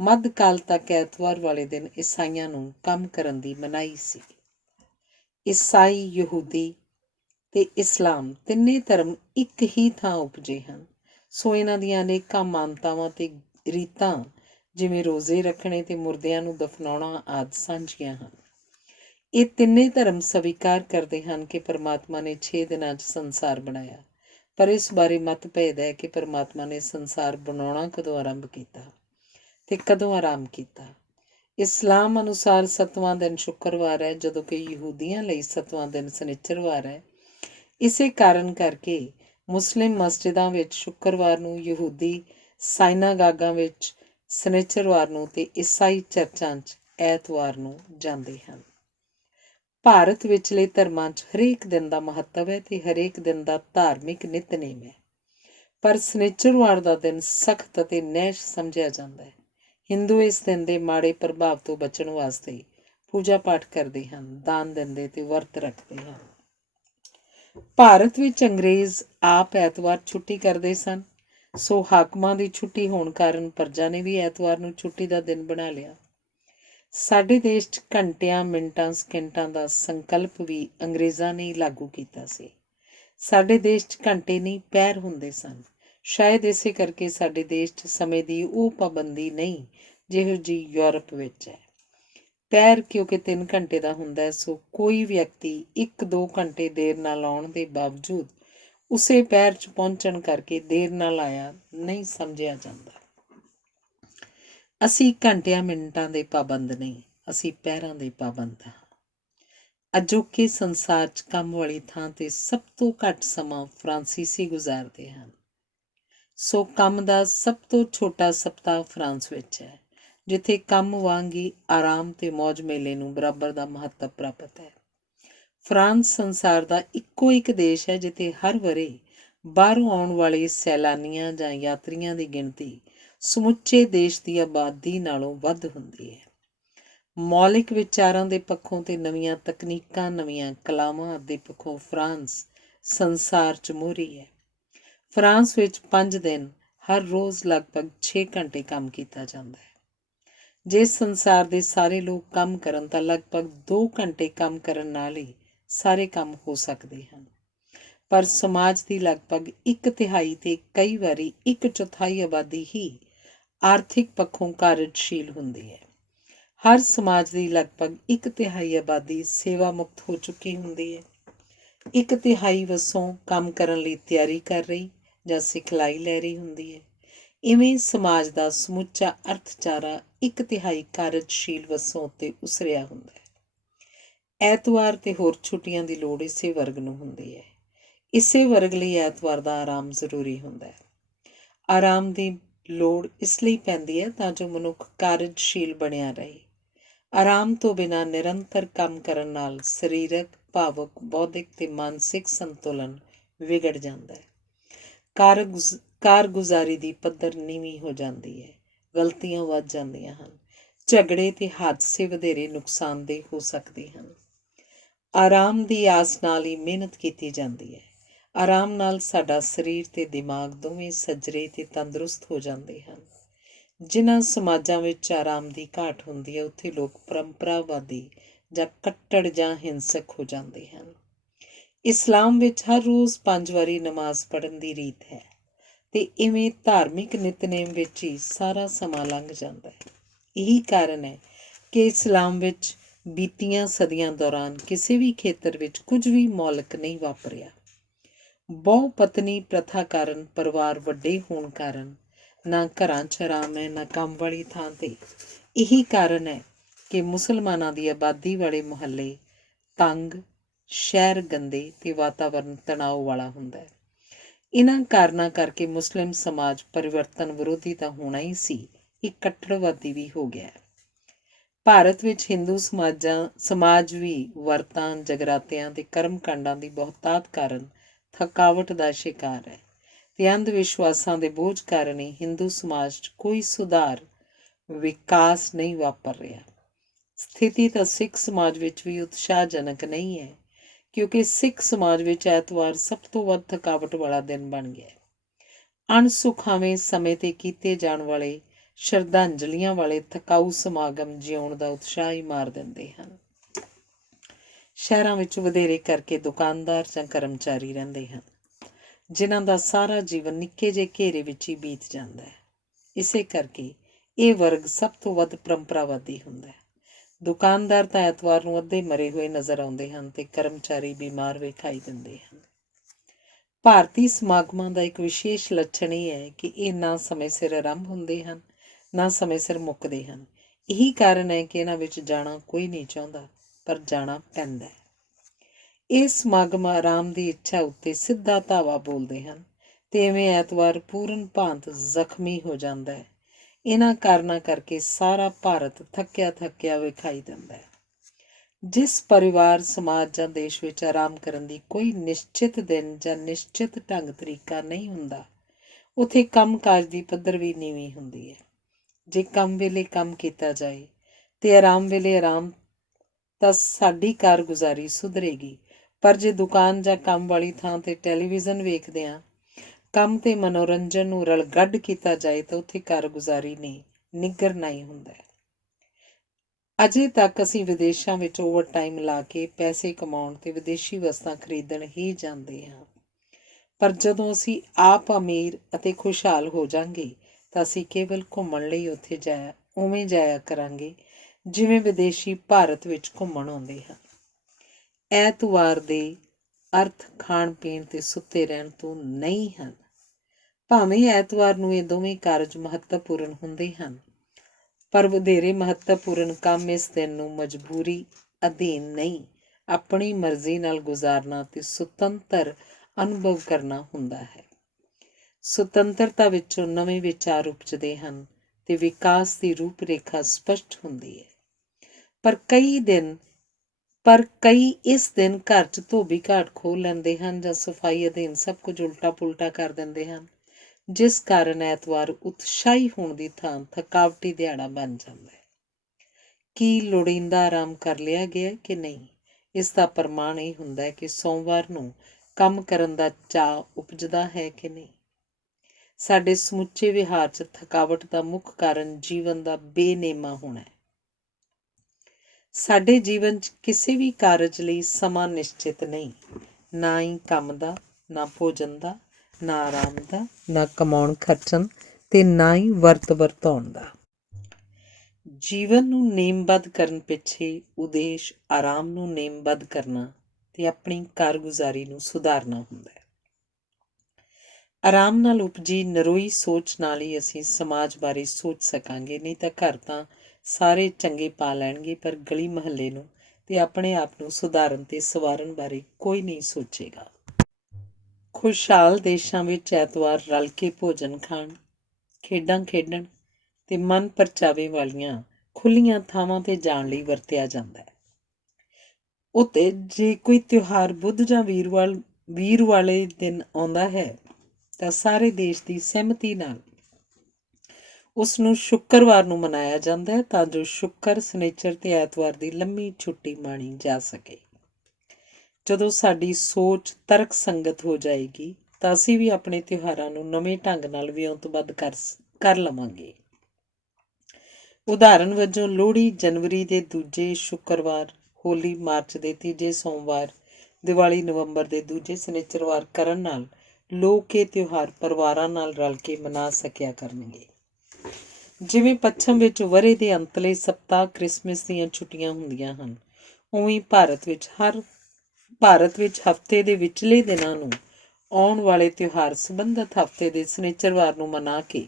ਮੱਧਕਾਲ ਤੱਕ ਐਤਵਾਰ ਵਾਲੇ ਦਿਨ ਈਸਾਈਆਂ ਨੂੰ ਕੰਮ ਕਰਨ ਦੀ ਮਨਾਹੀ ਸੀ। ਈਸਾਈ, ਯਹੂਦੀ ਤੇ ਇਸਲਾਮ ਤਿੰਨੇ ਧਰਮ ਇੱਕ ਹੀ ਥਾਂ ਉਪਜੇ ਹਨ, ਸੋ ਇਹਨਾਂ ਦੀਆਂ ਅਨੇਕਾਂ ਮਾਨਤਾਵਾਂ ਤੇ ਰੀਤਾਂ ਜਿਵੇਂ ਰੋਜ਼ੇ ਰੱਖਣੇ ਤੇ ਮੁਰਦਿਆਂ ਨੂੰ ਦਫਨਾਉਣਾ ਆਦਿ ਸਾਂਝੀਆਂ ਹਨ। ਇਹ ਤਿੰਨੇ ਧਰਮ ਸਵੀਕਾਰ ਕਰਦੇ ਹਨ ਕਿ ਪਰਮਾਤਮਾ ਨੇ 6 ਦਿਨਾਂ 'ਚ ਸੰਸਾਰ ਬਣਾਇਆ, ਪਰ ਇਸ ਬਾਰੇ ਮਤਭੇਦ ਹੈ ਕਿ ਪਰਮਾਤਮਾ ਨੇ ਸੰਸਾਰ ਬਣਾਉਣਾ ਕਦੋਂ ਆਰੰਭ ਕੀਤਾ ਤੇ ਕਦੋਂ ਆਰਾਮ ਕੀਤਾ। ਇਸਲਾਮ ਅਨੁਸਾਰ 7ਵਾਂ ਦਿਨ ਸ਼ੁੱਕਰਵਾਰ ਹੈ, ਜਦੋਂ ਕਿ ਯਹੂਦੀਆਂ ਲਈ 7ਵਾਂ ਦਿਨ ਸ਼ਨਿਚਰਵਾਰ ਹੈ। ਇਸੇ ਕਾਰਨ ਕਰਕੇ ਮੁਸਲਿਮ ਮਸਜਿਦਾਂ ਵਿੱਚ ਸ਼ੁੱਕਰਵਾਰ ਨੂੰ, ਯਹੂਦੀ ਸਾਇਨਾਗਾਗਾਂ ਵਿੱਚ ਸ਼ਨਿਚਰਵਾਰ ਨੂੰ ਤੇ ਈਸਾਈ ਚਰਚਾਂ 'ਚ ਐਤਵਾਰ ਨੂੰ ਜਾਂਦੇ ਹਨ। ਭਾਰਤ ਵਿਚਲੇ ਧਰਮਾਂ 'ਚ ਹਰੇਕ ਦਿਨ ਦਾ ਮਹੱਤਵ ਹੈ ਤੇ ਹਰੇਕ ਦਿਨ ਦਾ ਧਾਰਮਿਕ ਨਿਤਨੇਮ ਹੈ, ਪਰ ਸ਼ਨਿਚਰਵਾਰ ਦਾ ਦਿਨ ਸਖਤ ਅਤੇ ਨਹਿਸ਼ ਸਮਝਿਆ ਜਾਂਦਾ ਹੈ। ਹਿੰਦੂ ਇਸ ਦਿਨ ਦੇ ਮਾੜੇ ਪ੍ਰਭਾਵ ਤੋਂ ਬਚਣ ਵਾਸਤੇ ਪੂਜਾ ਪਾਠ ਕਰਦੇ ਹਨ, ਦਾਨ ਦਿੰਦੇ ਤੇ ਵਰਤ ਰੱਖਦੇ ਹਨ। ਭਾਰਤ ਵਿੱਚ ਅੰਗਰੇਜ਼ ਆਪ ਐਤਵਾਰ ਛੁੱਟੀ ਕਰਦੇ ਸਨ, ਸੋ ਹਾਕਮਾਂ ਦੀ ਛੁੱਟੀ ਹੋਣ ਕਾਰਨ ਪ੍ਰਜਾ ਨੇ ਵੀ ਐਤਵਾਰ ਨੂੰ ਛੁੱਟੀ ਦਾ ਦਿਨ ਬਣਾ ਲਿਆ। ਸਾਡੇ ਦੇਸ਼ 'ਚ ਘੰਟਿਆਂ, ਮਿੰਟਾਂ, ਸਕਿੰਟਾਂ ਦਾ ਸੰਕਲਪ ਵੀ ਅੰਗਰੇਜ਼ਾਂ ਨੇ ਲਾਗੂ ਕੀਤਾ ਸੀ। ਸਾਡੇ ਦੇਸ਼ 'ਚ ਘੰਟੇ ਨਹੀਂ, ਪੈਰ ਹੁੰਦੇ ਸਨ। ਸ਼ਾਇਦ ਇਸੇ ਕਰਕੇ ਸਾਡੇ ਦੇਸ਼ 'ਚ ਸਮੇਂ ਦੀ ਉਹ ਪਾਬੰਦੀ ਨਹੀਂ ਜਿਹੋ ਜਿਹੀ ਯੂਰਪ ਵਿੱਚ ਹੈ। ਪੈਰ ਕਿਉਂਕਿ 3 ਘੰਟੇ ਦਾ ਹੁੰਦਾ ਹੈ, ਸੋ ਕੋਈ ਵਿਅਕਤੀ 1-2 ਘੰਟੇ ਦੇਰ ਨਾਲ ਆਉਣ ਦੇ ਬਾਵਜੂਦ ਉਸੇ ਪੈਰ 'ਚ ਪਹੁੰਚਣ ਕਰਕੇ ਦੇਰ ਨਾਲ ਆਇਆ ਨਹੀਂ ਸਮਝਿਆ ਜਾਂਦਾ। ਅਸੀਂ ਘੰਟਿਆਂ ਮਿੰਟਾਂ ਦੇ ਪਾਬੰਦ ਨਹੀਂ, ਅਸੀਂ ਪੈਰਾਂ ਦੇ ਪਾਬੰਦ ਹਾਂ। ਅਜੋਕੇ ਸੰਸਾਰ 'ਚ ਕੰਮ ਵਾਲੀ ਥਾਂ 'ਤੇ ਸਭ ਤੋਂ ਘੱਟ ਸਮਾਂ ਫਰਾਂਸੀਸੀ ਗੁਜ਼ਾਰਦੇ ਹਨ, ਸੋ ਕੰਮ ਦਾ ਸਭ ਤੋਂ ਛੋਟਾ ਸਪਤਾਹ ਫਰਾਂਸ ਵਿੱਚ ਹੈ, ਜਿੱਥੇ ਕੰਮ ਵਾਂਗ ਹੀ ਆਰਾਮ ਤੇ ਮੌਜ ਮੇਲੇ ਨੂੰ ਬਰਾਬਰ ਦਾ ਮਹੱਤਵ ਪ੍ਰਾਪਤ ਹੈ। ਫਰਾਂਸ ਸੰਸਾਰ ਦਾ ਇੱਕੋ ਇੱਕ ਦੇਸ਼ ਹੈ ਜਿੱਥੇ ਹਰ ਵਰ੍ਹੇ ਬਾਹਰੋਂ ਆਉਣ ਵਾਲੇ ਸੈਲਾਨੀਆਂ ਜਾਂ ਯਾਤਰੀਆਂ ਦੀ ਗਿਣਤੀ ਸਮੁੱਚੇ ਦੇਸ਼ ਦੀ ਆਬਾਦੀ ਨਾਲੋਂ ਵੱਧ ਹੁੰਦੀ ਹੈ। ਮੌਲਿਕ ਵਿਚਾਰਾਂ ਦੇ ਪੱਖੋਂ ਤੇ ਨਵੀਆਂ ਤਕਨੀਕਾਂ, ਨਵੀਆਂ ਕਲਾਵਾਂ ਦੇ ਪੱਖੋਂ ਫਰਾਂਸ ਸੰਸਾਰ 'ਚ ਮੋਹਰੀ ਹੈ। ਫਰਾਂਸ ਵਿੱਚ 5 ਦਿਨ ਹਰ ਰੋਜ਼ ਲਗਭਗ 6 ਘੰਟੇ ਕੰਮ ਕੀਤਾ ਜਾਂਦਾ ਹੈ। ਜੇ ਸੰਸਾਰ ਦੇ ਸਾਰੇ ਲੋਕ ਕੰਮ ਕਰਨ ਤਾਂ ਲਗਭਗ 2 ਘੰਟੇ ਕੰਮ ਕਰਨ ਨਾਲ ਹੀ ਸਾਰੇ ਕੰਮ ਹੋ ਸਕਦੇ ਹਨ, ਪਰ ਸਮਾਜ ਦੀ ਲਗਭਗ 1/3 ਤੇ ਕਈ ਵਾਰੀ 1/4 ਆਬਾਦੀ ਹੀ ਆਰਥਿਕ ਪੱਖੋਂ ਕਾਰਜਸ਼ੀਲ ਹੁੰਦੀ ਹੈ। ਹਰ ਸਮਾਜ ਦੀ ਲਗਭਗ 1/3 ਆਬਾਦੀ ਸੇਵਾ ਮੁਕਤ ਹੋ ਚੁੱਕੀ ਹੁੰਦੀ ਹੈ। 1/3 ਵਸੋਂ ਕੰਮ ਕਰਨ ਲਈ ਤਿਆਰੀ ਕਰ ਰਹੀ ਜਾਂ ਸਿਖਲਾਈ ਲੈ ਰਹੀ ਹੁੰਦੀ ਹੈ। ਇਵੇਂ ਸਮਾਜ ਦਾ ਸਮੁੱਚਾ ਅਰਥਚਾਰਾ 1/3 ਕਾਰਜਸ਼ੀਲ ਵਸੋਂ ਉੱਤੇ ਉਸਰਿਆ ਹੁੰਦਾ ਹੈ। ਐਤਵਾਰ ਤੇ ਹੋਰ ਛੁੱਟੀਆਂ ਦੀ ਲੋੜ ਇਸੇ ਵਰਗ ਨੂੰ ਹੁੰਦੀ ਹੈ। ਇਸੇ ਵਰਗ ਲਈ ਐਤਵਾਰ ਦਾ ਆਰਾਮ ਜ਼ਰੂਰੀ ਹੁੰਦਾ ਹੈ। ਆਰਾਮ ਦੀ ਲੋੜ ਇਸ ਲਈ ਪੈਂਦੀ ਹੈ ਤਾਂ ਜੋ ਮਨੁੱਖ ਕਾਰਜਸ਼ੀਲ ਬਣਿਆ ਰਹੇ। ਆਰਾਮ ਤੋਂ ਬਿਨਾਂ ਨਿਰੰਤਰ ਕੰਮ ਕਰਨ ਨਾਲ ਸਰੀਰਕ, ਭਾਵਕ, ਬੌਧਿਕ ਤੇ ਮਾਨਸਿਕ ਸੰਤੁਲਨ ਵਿਗੜ ਜਾਂਦਾ ਹੈ। ਕਾਰਗੁਜ਼ਾਰੀ ਦੀ ਪੱਧਰ ਨੀਵੀਂ ਹੋ ਜਾਂਦੀ ਹੈ, ਗਲਤੀਆਂ ਵੱਧ ਜਾਂਦੀਆਂ ਹਨ, ਝਗੜੇ ਤੇ ਹਾਦਸੇ ਵਧੇਰੇ ਨੁਕਸਾਨਦੇਹ ਹੋ ਸਕਦੇ ਹਨ। ਆਰਾਮ ਦੀ ਆਸ ਨਾਲ ਹੀ ਮਿਹਨਤ ਕੀਤੀ ਜਾਂਦੀ ਹੈ। ਆਰਾਮ ਨਾਲ ਸਾਡਾ ਸਰੀਰ ਤੇ ਦਿਮਾਗ ਦੋਵੇਂ ਸੱਜਰੇ ਤੇ ਤੰਦਰੁਸਤ ਹੋ ਜਾਂਦੇ ਹਨ। ਜਿਨ੍ਹਾਂ ਸਮਾਜਾਂ ਵਿੱਚ ਆਰਾਮ ਦੀ ਘਾਟ ਹੁੰਦੀ ਹੈ ਉੱਥੇ ਲੋਕ ਪਰੰਪਰਾਵਾਦੀ ਜਾਂ ਕੱਟੜ ਜਾਂ ਹਿੰਸਕ ਹੋ ਜਾਂਦੇ ਹਨ। ਇਸਲਾਮ ਵਿੱਚ ਹਰ ਰੋਜ਼ 5 ਵਾਰੀ ਨਮਾਜ਼ ਪੜ੍ਹਨ ਦੀ ਰੀਤ ਹੈ ਤੇ ਇਵੇਂ ਧਾਰਮਿਕ ਨਿਤਨੇਮ ਵਿੱਚ ਹੀ ਸਾਰਾ ਸਮਾਂ ਲੰਘ ਜਾਂਦਾ ਹੈ। ਇਹੀ ਕਾਰਨ ਹੈ ਕਿ ਇਸਲਾਮ ਵਿੱਚ ਬੀਤੀਆਂ ਸਦੀਆਂ ਦੌਰਾਨ ਕਿਸੇ ਵੀ ਖੇਤਰ ਵਿੱਚ ਕੁਝ ਵੀ ਮੌਲਿਕ ਨਹੀਂ ਵਾਪਰਿਆ। ਬਹੁ ਪਤਨੀ ਪ੍ਰਥਾ ਕਾਰਨ, ਪਰਿਵਾਰ ਵੱਡੇ ਹੋਣ ਕਾਰਨ ਨਾ ਘਰਾਂ 'ਚ ਆਰਾਮ ਹੈ ਨਾ ਕੰਮ ਵਾਲੀ ਥਾਂ 'ਤੇ। ਇਹੀ ਕਾਰਨ ਹੈ ਕਿ ਮੁਸਲਮਾਨਾਂ ਦੀ ਆਬਾਦੀ ਵਾਲੇ ਮੁਹੱਲੇ ਤੰਗ, ਸ਼ਹਿਰ ਗੰਦੇ ਤੇ ਵਾਤਾਵਰਨ ਤਣਾਅ ਵਾਲਾ ਹੁੰਦਾ ਹੈ। ਇਹਨਾਂ ਕਾਰਨਾਂ ਕਰਕੇ ਮੁਸਲਿਮ ਸਮਾਜ ਪਰਿਵਰਤਨ ਵਿਰੋਧੀ ਤਾਂ ਹੋਣਾ ਹੀ ਸੀ, ਇਹ ਕੱਟੜਵਾਦੀ ਵੀ ਹੋ ਗਿਆ। ਭਾਰਤ ਵਿੱਚ ਹਿੰਦੂ ਸਮਾਜ ਵੀ ਵਰਤਾਂ, ਜਗਰਾਤਿਆਂ ਤੇ ਕਰਮਕਾਂਡਾਂ ਦੀ ਬਹੁਤਾਤ ਕਾਰਨ ਥਕਾਵਟ ਦਾ ਸ਼ਿਕਾਰ ਹੈ ਤੇ ਅੰਧ ਵਿਸ਼ਵਾਸਾਂ ਦੇ ਬੋਝ ਕਾਰਨ ਹੀ ਹਿੰਦੂ ਸਮਾਜ 'ਚ ਕੋਈ ਸੁਧਾਰ, ਵਿਕਾਸ ਨਹੀਂ ਵਾਪਰ ਰਿਹਾ। ਸਥਿਤੀ ਤਾਂ ਸਿੱਖ ਸਮਾਜ ਵਿੱਚ ਵੀ ਉਤਸ਼ਾਹਜਨਕ ਨਹੀਂ ਹੈ, ਕਿਉਂਕਿ ਸਿੱਖ ਸਮਾਜ ਵਿੱਚ ਐਤਵਾਰ ਸਭ ਤੋਂ ਵੱਧ ਥਕਾਵਟ ਵਾਲਾ ਦਿਨ ਬਣ ਗਿਆ। ਅਣਸੁਖਾਵੇਂ ਸਮੇਂ 'ਤੇ ਕੀਤੇ ਜਾਣ ਵਾਲੇ ਸ਼ਰਧਾਂਜਲੀਆਂ ਵਾਲੇ ਥਕਾਊ ਸਮਾਗਮ ਜਿਉਣ ਦਾ ਉਤਸ਼ਾਹ ਹੀ ਮਾਰ ਦਿੰਦੇ ਹਨ। ਸ਼ਹਿਰਾਂ ਵਿੱਚ ਵਧੇਰੇ ਕਰਕੇ ਦੁਕਾਨਦਾਰ ਜਾਂ ਕਰਮਚਾਰੀ ਰਹਿੰਦੇ ਹਨ, ਜਿਨ੍ਹਾਂ ਦਾ ਸਾਰਾ ਜੀਵਨ ਨਿੱਕੇ ਜਿਹੇ ਘੇਰੇ ਵਿੱਚ ਹੀ ਬੀਤ ਜਾਂਦਾ ਹੈ। ਇਸੇ ਕਰਕੇ ਇਹ ਵਰਗ ਸਭ ਤੋਂ ਵੱਧ ਪਰੰਪਰਾਵਾਦੀ ਹੁੰਦਾ ਹੈ। ਦੁਕਾਨਦਾਰ ਤਾਂ ਐਤਵਾਰ ਨੂੰ ਅੱਧੇ ਮਰੇ ਹੋਏ ਨਜ਼ਰ ਆਉਂਦੇ ਹਨ ਤੇ ਕਰਮਚਾਰੀ ਬਿਮਾਰ ਵਿਖਾਈ ਦਿੰਦੇ ਹਨ। ਭਾਰਤੀ ਸਮਾਗਮਾਂ ਦਾ ਇੱਕ ਵਿਸ਼ੇਸ਼ ਲੱਛਣ ਇਹ ਹੈ ਕਿ ਇਹ ਨਾ ਸਮੇਂ ਸਿਰ ਆਰੰਭ ਹੁੰਦੇ ਹਨ, ਨਾ ਸਮੇਂ ਸਿਰ ਮੁੱਕਦੇ ਹਨ। ਇਹੀ ਕਾਰਨ ਹੈ ਕਿ ਇਹਨਾਂ ਵਿੱਚ ਜਾਣਾ ਕੋਈ ਨਹੀਂ ਚਾਹੁੰਦਾ, ਪਰ ਜਾਣਾ ਪੈਂਦਾ ਹੈ। ਇਹ ਸਮਾਗਮ ਆਰਾਮ ਦੀ ਇੱਛਾ ਉੱਤੇ ਸਿੱਧਾ ਧਾਵਾ ਬੋਲਦੇ ਹਨ ਤੇ ਇਵੇਂ ਐਤਵਾਰ ਪੂਰਨ ਭਾਂਤ ਜ਼ਖਮੀ ਹੋ ਜਾਂਦਾ ਹੈ। ਇਹਨਾਂ ਕਾਰਨਾਂ ਕਰਕੇ ਸਾਰਾ ਭਾਰਤ ਥੱਕਿਆ ਥੱਕਿਆ ਵਿਖਾਈ ਦਿੰਦਾ ਹੈ। ਜਿਸ ਪਰਿਵਾਰ, ਸਮਾਜ ਜਾਂ ਦੇਸ਼ ਵਿੱਚ ਆਰਾਮ ਕਰਨ ਦੀ ਕੋਈ ਨਿਸ਼ਚਿਤ ਦਿਨ ਜਾਂ ਨਿਸ਼ਚਿਤ ਢੰਗ ਤਰੀਕਾ ਨਹੀਂ ਹੁੰਦਾ, ਉੱਥੇ ਕੰਮਕਾਜ ਦੀ ਪੱਧਰ ਵੀ ਨੀਵੀਂ ਹੁੰਦੀ ਹੈ। ਜੇ ਕੰਮ ਵੇਲੇ ਕੰਮ ਕੀਤਾ ਜਾਏ ਤੇ ਆਰਾਮ ਵੇਲੇ ਆਰਾਮ, ਤਾਂ ਸਾਡੀ ਕਾਰਗੁਜ਼ਾਰੀ ਸੁਧਰੇਗੀ। ਪਰ ਜੇ ਦੁਕਾਨ ਜਾਂ ਕੰਮ ਵਾਲੀ ਥਾਂ 'ਤੇ ਟੈਲੀਵਿਜ਼ਨ ਵੇਖਦਿਆਂ ਕੰਮ ਤੇ ਮਨੋਰੰਜਨ ਨੂੰ ਰਲਗੱਡ ਕੀਤਾ ਜਾਏ ਤਾਂ ਉੱਥੇ ਕਾਰਗੁਜ਼ਾਰੀ ਨੇ ਨਿੱਘਰਨਾ ਹੀ ਹੁੰਦਾ ਹੈ। ਅਜੇ ਤੱਕ ਅਸੀਂ ਵਿਦੇਸ਼ਾਂ ਵਿੱਚ ਓਵਰ ਟਾਈਮ ਲਾ ਕੇ ਪੈਸੇ ਕਮਾਉਣ ਤੇ ਵਿਦੇਸ਼ੀ ਵਸਤਾਂ ਖਰੀਦਣ ਹੀ ਜਾਂਦੇ ਹਾਂ, ਪਰ ਜਦੋਂ ਅਸੀਂ ਆਪ ਅਮੀਰ ਅਤੇ ਖੁਸ਼ਹਾਲ ਹੋ ਜਾਵਾਂਗੇ ਤਾਂ ਅਸੀਂ ਕੇਵਲ ਘੁੰਮਣ ਲਈ ਉੱਥੇ ਉਵੇਂ ਜਾਇਆ ਕਰਾਂਗੇ ਜਿਵੇਂ ਵਿਦੇਸ਼ੀ ਭਾਰਤ ਵਿੱਚ ਘੁੰਮਣ ਆਉਂਦੇ ਹਨ। ਐਤਵਾਰ ਦੇ ਅਰਥ ਖਾਣ ਪੀਣ ਤੇ ਸੁੱਤੇ ਰਹਿਣ ਤੋਂ ਨਹੀਂ ਹਨ। ਭਾਵੇਂ ਐਤਵਾਰ ਨੂੰ ਇਹ ਦੋਵੇਂ ਕਾਰਜ ਮਹੱਤਵਪੂਰਨ ਹੁੰਦੇ ਹਨ, ਪਰ ਵਧੇਰੇ ਮਹੱਤਵਪੂਰਨ ਕੰਮ ਇਸ ਦਿਨ ਨੂੰ ਮਜਬੂਰੀ ਅਧੀਨ ਨਹੀਂ, ਆਪਣੀ ਮਰਜ਼ੀ ਨਾਲ ਗੁਜ਼ਾਰਨਾ ਤੇ ਸੁਤੰਤਰ ਅਨੁਭਵ ਕਰਨਾ ਹੁੰਦਾ ਹੈ। ਸੁਤੰਤਰਤਾ ਵਿੱਚੋਂ ਨਵੇਂ ਵਿਚਾਰ ਉਪਜਦੇ ਹਨ ਤੇ ਵਿਕਾਸ ਦੀ ਰੂਪ ਰੇਖਾ ਸਪਸ਼ਟ ਹੁੰਦੀ ਹੈ। ਪਰ ਕਈ ਇਸ ਦਿਨ ਘਰ 'ਚ ਧੋਬੀ ਘਾਟ ਖੋਲ੍ਹ ਲੈਂਦੇ ਹਨ ਜਾਂ ਸਫਾਈ ਅਧੀਨ ਸਭ ਕੁਝ ਉਲਟਾ ਪੁਲਟਾ ਕਰ ਦਿੰਦੇ ਹਨ, ਜਿਸ ਕਾਰਨ ਐਤਵਾਰ ਉਤਸ਼ਾਹੀ ਹੋਣ ਦੀ ਥਾਂ ਥਕਾਵਟੀ ਦਿਹਾੜਾ ਬਣ ਜਾਂਦਾ ਹੈ। ਕੀ ਲੋੜੀਂਦਾ ਆਰਾਮ ਕਰ ਲਿਆ ਗਿਆ ਕਿ ਨਹੀਂ, ਇਸ ਦਾ ਪ੍ਰਮਾਣ ਇਹ ਹੁੰਦਾ ਹੈ ਕਿ ਸੋਮਵਾਰ ਨੂੰ ਕੰਮ ਕਰਨ ਦਾ ਚਾਅ ਉਪਜਦਾ ਹੈ ਕਿ ਨਹੀਂ। ਸਾਡੇ ਸਮੁੱਚੇ ਵਿਹਾਰ 'ਚ ਥਕਾਵਟ ਦਾ ਮੁੱਖ ਕਾਰਨ ਜੀਵਨ ਦਾ ਬੇਨੇਮਾ ਹੋਣਾ ਹੈ। ਸਾਡੇ ਜੀਵਨ 'ਚ ਕਿਸੇ ਵੀ ਕਾਰਜ ਲਈ ਸਮਾਂ ਨਿਸ਼ਚਿਤ ਨਹੀਂ, ਨਾ ਹੀ ਕੰਮ ਦਾ, ਨਾ ਭੋਜਨ ਦਾ, ਨਾ ਆਰਾਮ ਦਾ, ਨਾ ਕਮਾਉਣ ਖਰਚਣ ਤੇ ਨਾ ਹੀ ਵਰਤਾਉਣ ਦਾ। ਜੀਵਨ ਨੂੰ ਨੇਮਬੱਧ ਕਰਨ ਪਿੱਛੇ ਉਦੇਸ਼ ਆਰਾਮ ਨੂੰ ਨੇਮਬੱਧ ਕਰਨਾ ਤੇ ਆਪਣੀ ਕਾਰਗੁਜ਼ਾਰੀ ਨੂੰ ਸੁਧਾਰਨਾ ਹੁੰਦਾ ਹੈ। ਆਰਾਮ ਨਾਲ ਉਪਜੀ ਨਰੋਈ ਸੋਚ ਨਾਲ ਹੀ ਅਸੀਂ ਸਮਾਜ ਬਾਰੇ ਸੋਚ ਸਕਾਂਗੇ, ਨਹੀਂ ਤਾਂ ਘਰ ਤਾਂ ਸਾਰੇ ਚੰਗੇ ਪਾ ਲੈਣਗੇ, ਪਰ ਗਲੀ ਮੁਹੱਲੇ ਨੂੰ ਤੇ ਆਪਣੇ ਆਪ ਨੂੰ ਸੁਧਾਰਨ ਤੇ ਸਵਾਰਨ ਬਾਰੇ ਕੋਈ ਨਹੀਂ ਸੋਚੇਗਾ। ਖੁਸ਼ਹਾਲ ਦੇਸ਼ਾਂ ਵਿੱਚ ਐਤਵਾਰ ਰਲ ਕੇ ਭੋਜਨ ਖਾਣ, ਖੇਡਾਂ ਖੇਡਣ ਤੇ ਮਨ ਪਰਚਾਵੇ ਵਾਲੀਆਂ ਖੁੱਲ੍ਹੀਆਂ ਥਾਵਾਂ 'ਤੇ ਜਾਣ ਲਈ ਵਰਤਿਆ ਜਾਂਦਾ ਹੈ। ਉੱਤੇ ਜੇ ਕੋਈ ਤਿਉਹਾਰ ਬੁੱਧ ਜਾਂ ਵੀਰ ਵਾਲੇ ਦਿਨ ਆਉਂਦਾ ਹੈ ਤਾਂ ਸਾਰੇ ਦੇਸ਼ ਦੀ ਸਹਿਮਤੀ ਨਾਲ ਉਸ ਨੂੰ ਸ਼ੁੱਕਰਵਾਰ ਨੂੰ ਮਨਾਇਆ ਜਾਂਦਾ ਹੈ, ਤਾਂ ਜੋ ਸ਼ੁੱਕਰ, ਸ਼ਨਿਚਰ ਤੇ ਐਤਵਾਰ ਦੀ ਲੰਮੀ ਛੁੱਟੀ ਮਾਣੀ ਜਾ ਸਕੇ। ਜਦੋਂ ਸਾਡੀ ਸੋਚ ਤਰਕ ਸੰਗਤ ਹੋ ਜਾਏਗੀ ਤਾਂ ਅਸੀਂ ਵੀ ਆਪਣੇ ਤਿਉਹਾਰਾਂ ਨੂੰ ਨਵੇਂ ਢੰਗ ਨਾਲ ਵਿਉਂਤਬੱਧ ਕਰ ਲਵਾਂਗੇ। ਉਦਾਹਰਨ ਵਜੋਂ ਲੋਹੜੀ ਜਨਵਰੀ ਦੇ ਦੂਜੇ ਸ਼ੁੱਕਰਵਾਰ, ਹੋਲੀ ਮਾਰਚ ਦੇ ਤੀਜੇ ਸੋਮਵਾਰ, ਦੀਵਾਲੀ ਨਵੰਬਰ ਦੇ ਦੂਜੇ ਸ਼ਨਿਚਰਵਾਰ ਕਰਨ ਨਾਲ ਲੋਕ ਇਹ ਤਿਉਹਾਰ ਪਰਿਵਾਰਾਂ ਨਾਲ ਰਲ ਕੇ ਮਨਾ ਸਕਿਆ ਕਰਨਗੇ। ਜਿਵੇਂ ਪੱਛਮ ਵਿੱਚ ਵਰ੍ਹੇ ਦੇ ਅੰਤਲੇ ਸਪਤਾਹ ਕ੍ਰਿਸਮਸ ਦੀਆਂ ਛੁੱਟੀਆਂ ਹੁੰਦੀਆਂ ਹਨ, ਉਵੇਂ ਭਾਰਤ ਵਿੱਚ ਹਫ਼ਤੇ ਦੇ ਵਿਚਲੇ ਦਿਨਾਂ ਨੂੰ ਆਉਣ ਵਾਲੇ ਤਿਉਹਾਰ ਸੰਬੰਧਿਤ ਹਫ਼ਤੇ ਦੇ ਸ਼ਨਿਚਰਵਾਰ ਨੂੰ ਮਨਾ ਕੇ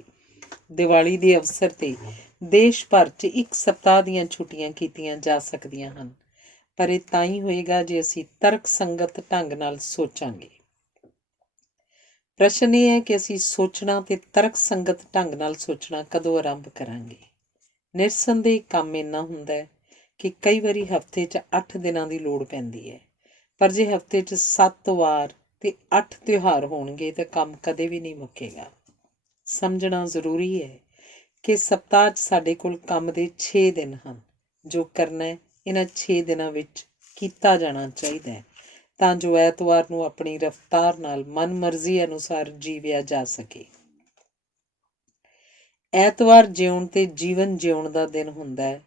ਦੀਵਾਲੀ ਦੇ ਅਵਸਰ 'ਤੇ ਦੇਸ਼ ਭਰ 'ਚ ਇੱਕ ਸਪਤਾਹ ਦੀਆਂ ਛੁੱਟੀਆਂ ਕੀਤੀਆਂ ਜਾ ਸਕਦੀਆਂ ਹਨ। ਪਰ ਇਹ ਤਾਂ ਹੀ ਹੋਏਗਾ ਜੇ ਅਸੀਂ ਤਰਕਸੰਗਤ ਢੰਗ ਨਾਲ ਸੋਚਾਂਗੇ। ਪ੍ਰਸ਼ਨ ਇਹ ਹੈ ਕਿ ਅਸੀਂ ਸੋਚਣਾ ਤੇ ਤਰਕਸੰਗਤ ਢੰਗ ਨਾਲ ਸੋਚਣਾ ਕਦੋਂ ਆਰੰਭ ਕਰਾਂਗੇ। ਨਿਰਸੰਦੇਹ ਕੰਮ ਇੰਨਾ ਹੁੰਦਾ ਹੈ ਕਿ ਕਈ ਵਾਰੀ ਹਫ਼ਤੇ 'ਚ 8 ਦਿਨਾਂ ਦੀ ਲੋੜ ਪੈਂਦੀ ਹੈ, ਪਰ ਜੇ ਹਫ਼ਤੇ 'ਚ 7 ਵਾਰ ਤੇ 8 ਤਿਉਹਾਰ ਹੋਣਗੇ ਤਾਂ ਕੰਮ ਕਦੇ ਵੀ ਨਹੀਂ ਮੁੱਕੇਗਾ। ਸਮਝਣਾ ਜ਼ਰੂਰੀ ਹੈ ਕਿ ਸਪਤਾਹ 'ਚ ਸਾਡੇ ਕੋਲ ਕੰਮ ਦੇ 6 ਦਿਨ ਹਨ। ਜੋ ਕਰਨਾ ਹੈ ਇਹਨਾਂ 6 ਦਿਨਾਂ ਵਿੱਚ ਕੀਤਾ ਜਾਣਾ ਚਾਹੀਦਾ ਹੈ ਤਾਂ ਜੋ ਐਤਵਾਰ ਨੂੰ ਆਪਣੀ ਰਫ਼ਤਾਰ ਨਾਲ ਮਨਮਰਜ਼ੀ ਅਨੁਸਾਰ ਜੀਵਿਆ ਜਾ ਸਕੇ। ਐਤਵਾਰ ਜਿਉਣ ਤੇ ਜੀਵਨ ਜਿਉਣ ਦਾ ਦਿਨ ਹੁੰਦਾ ਹੈ।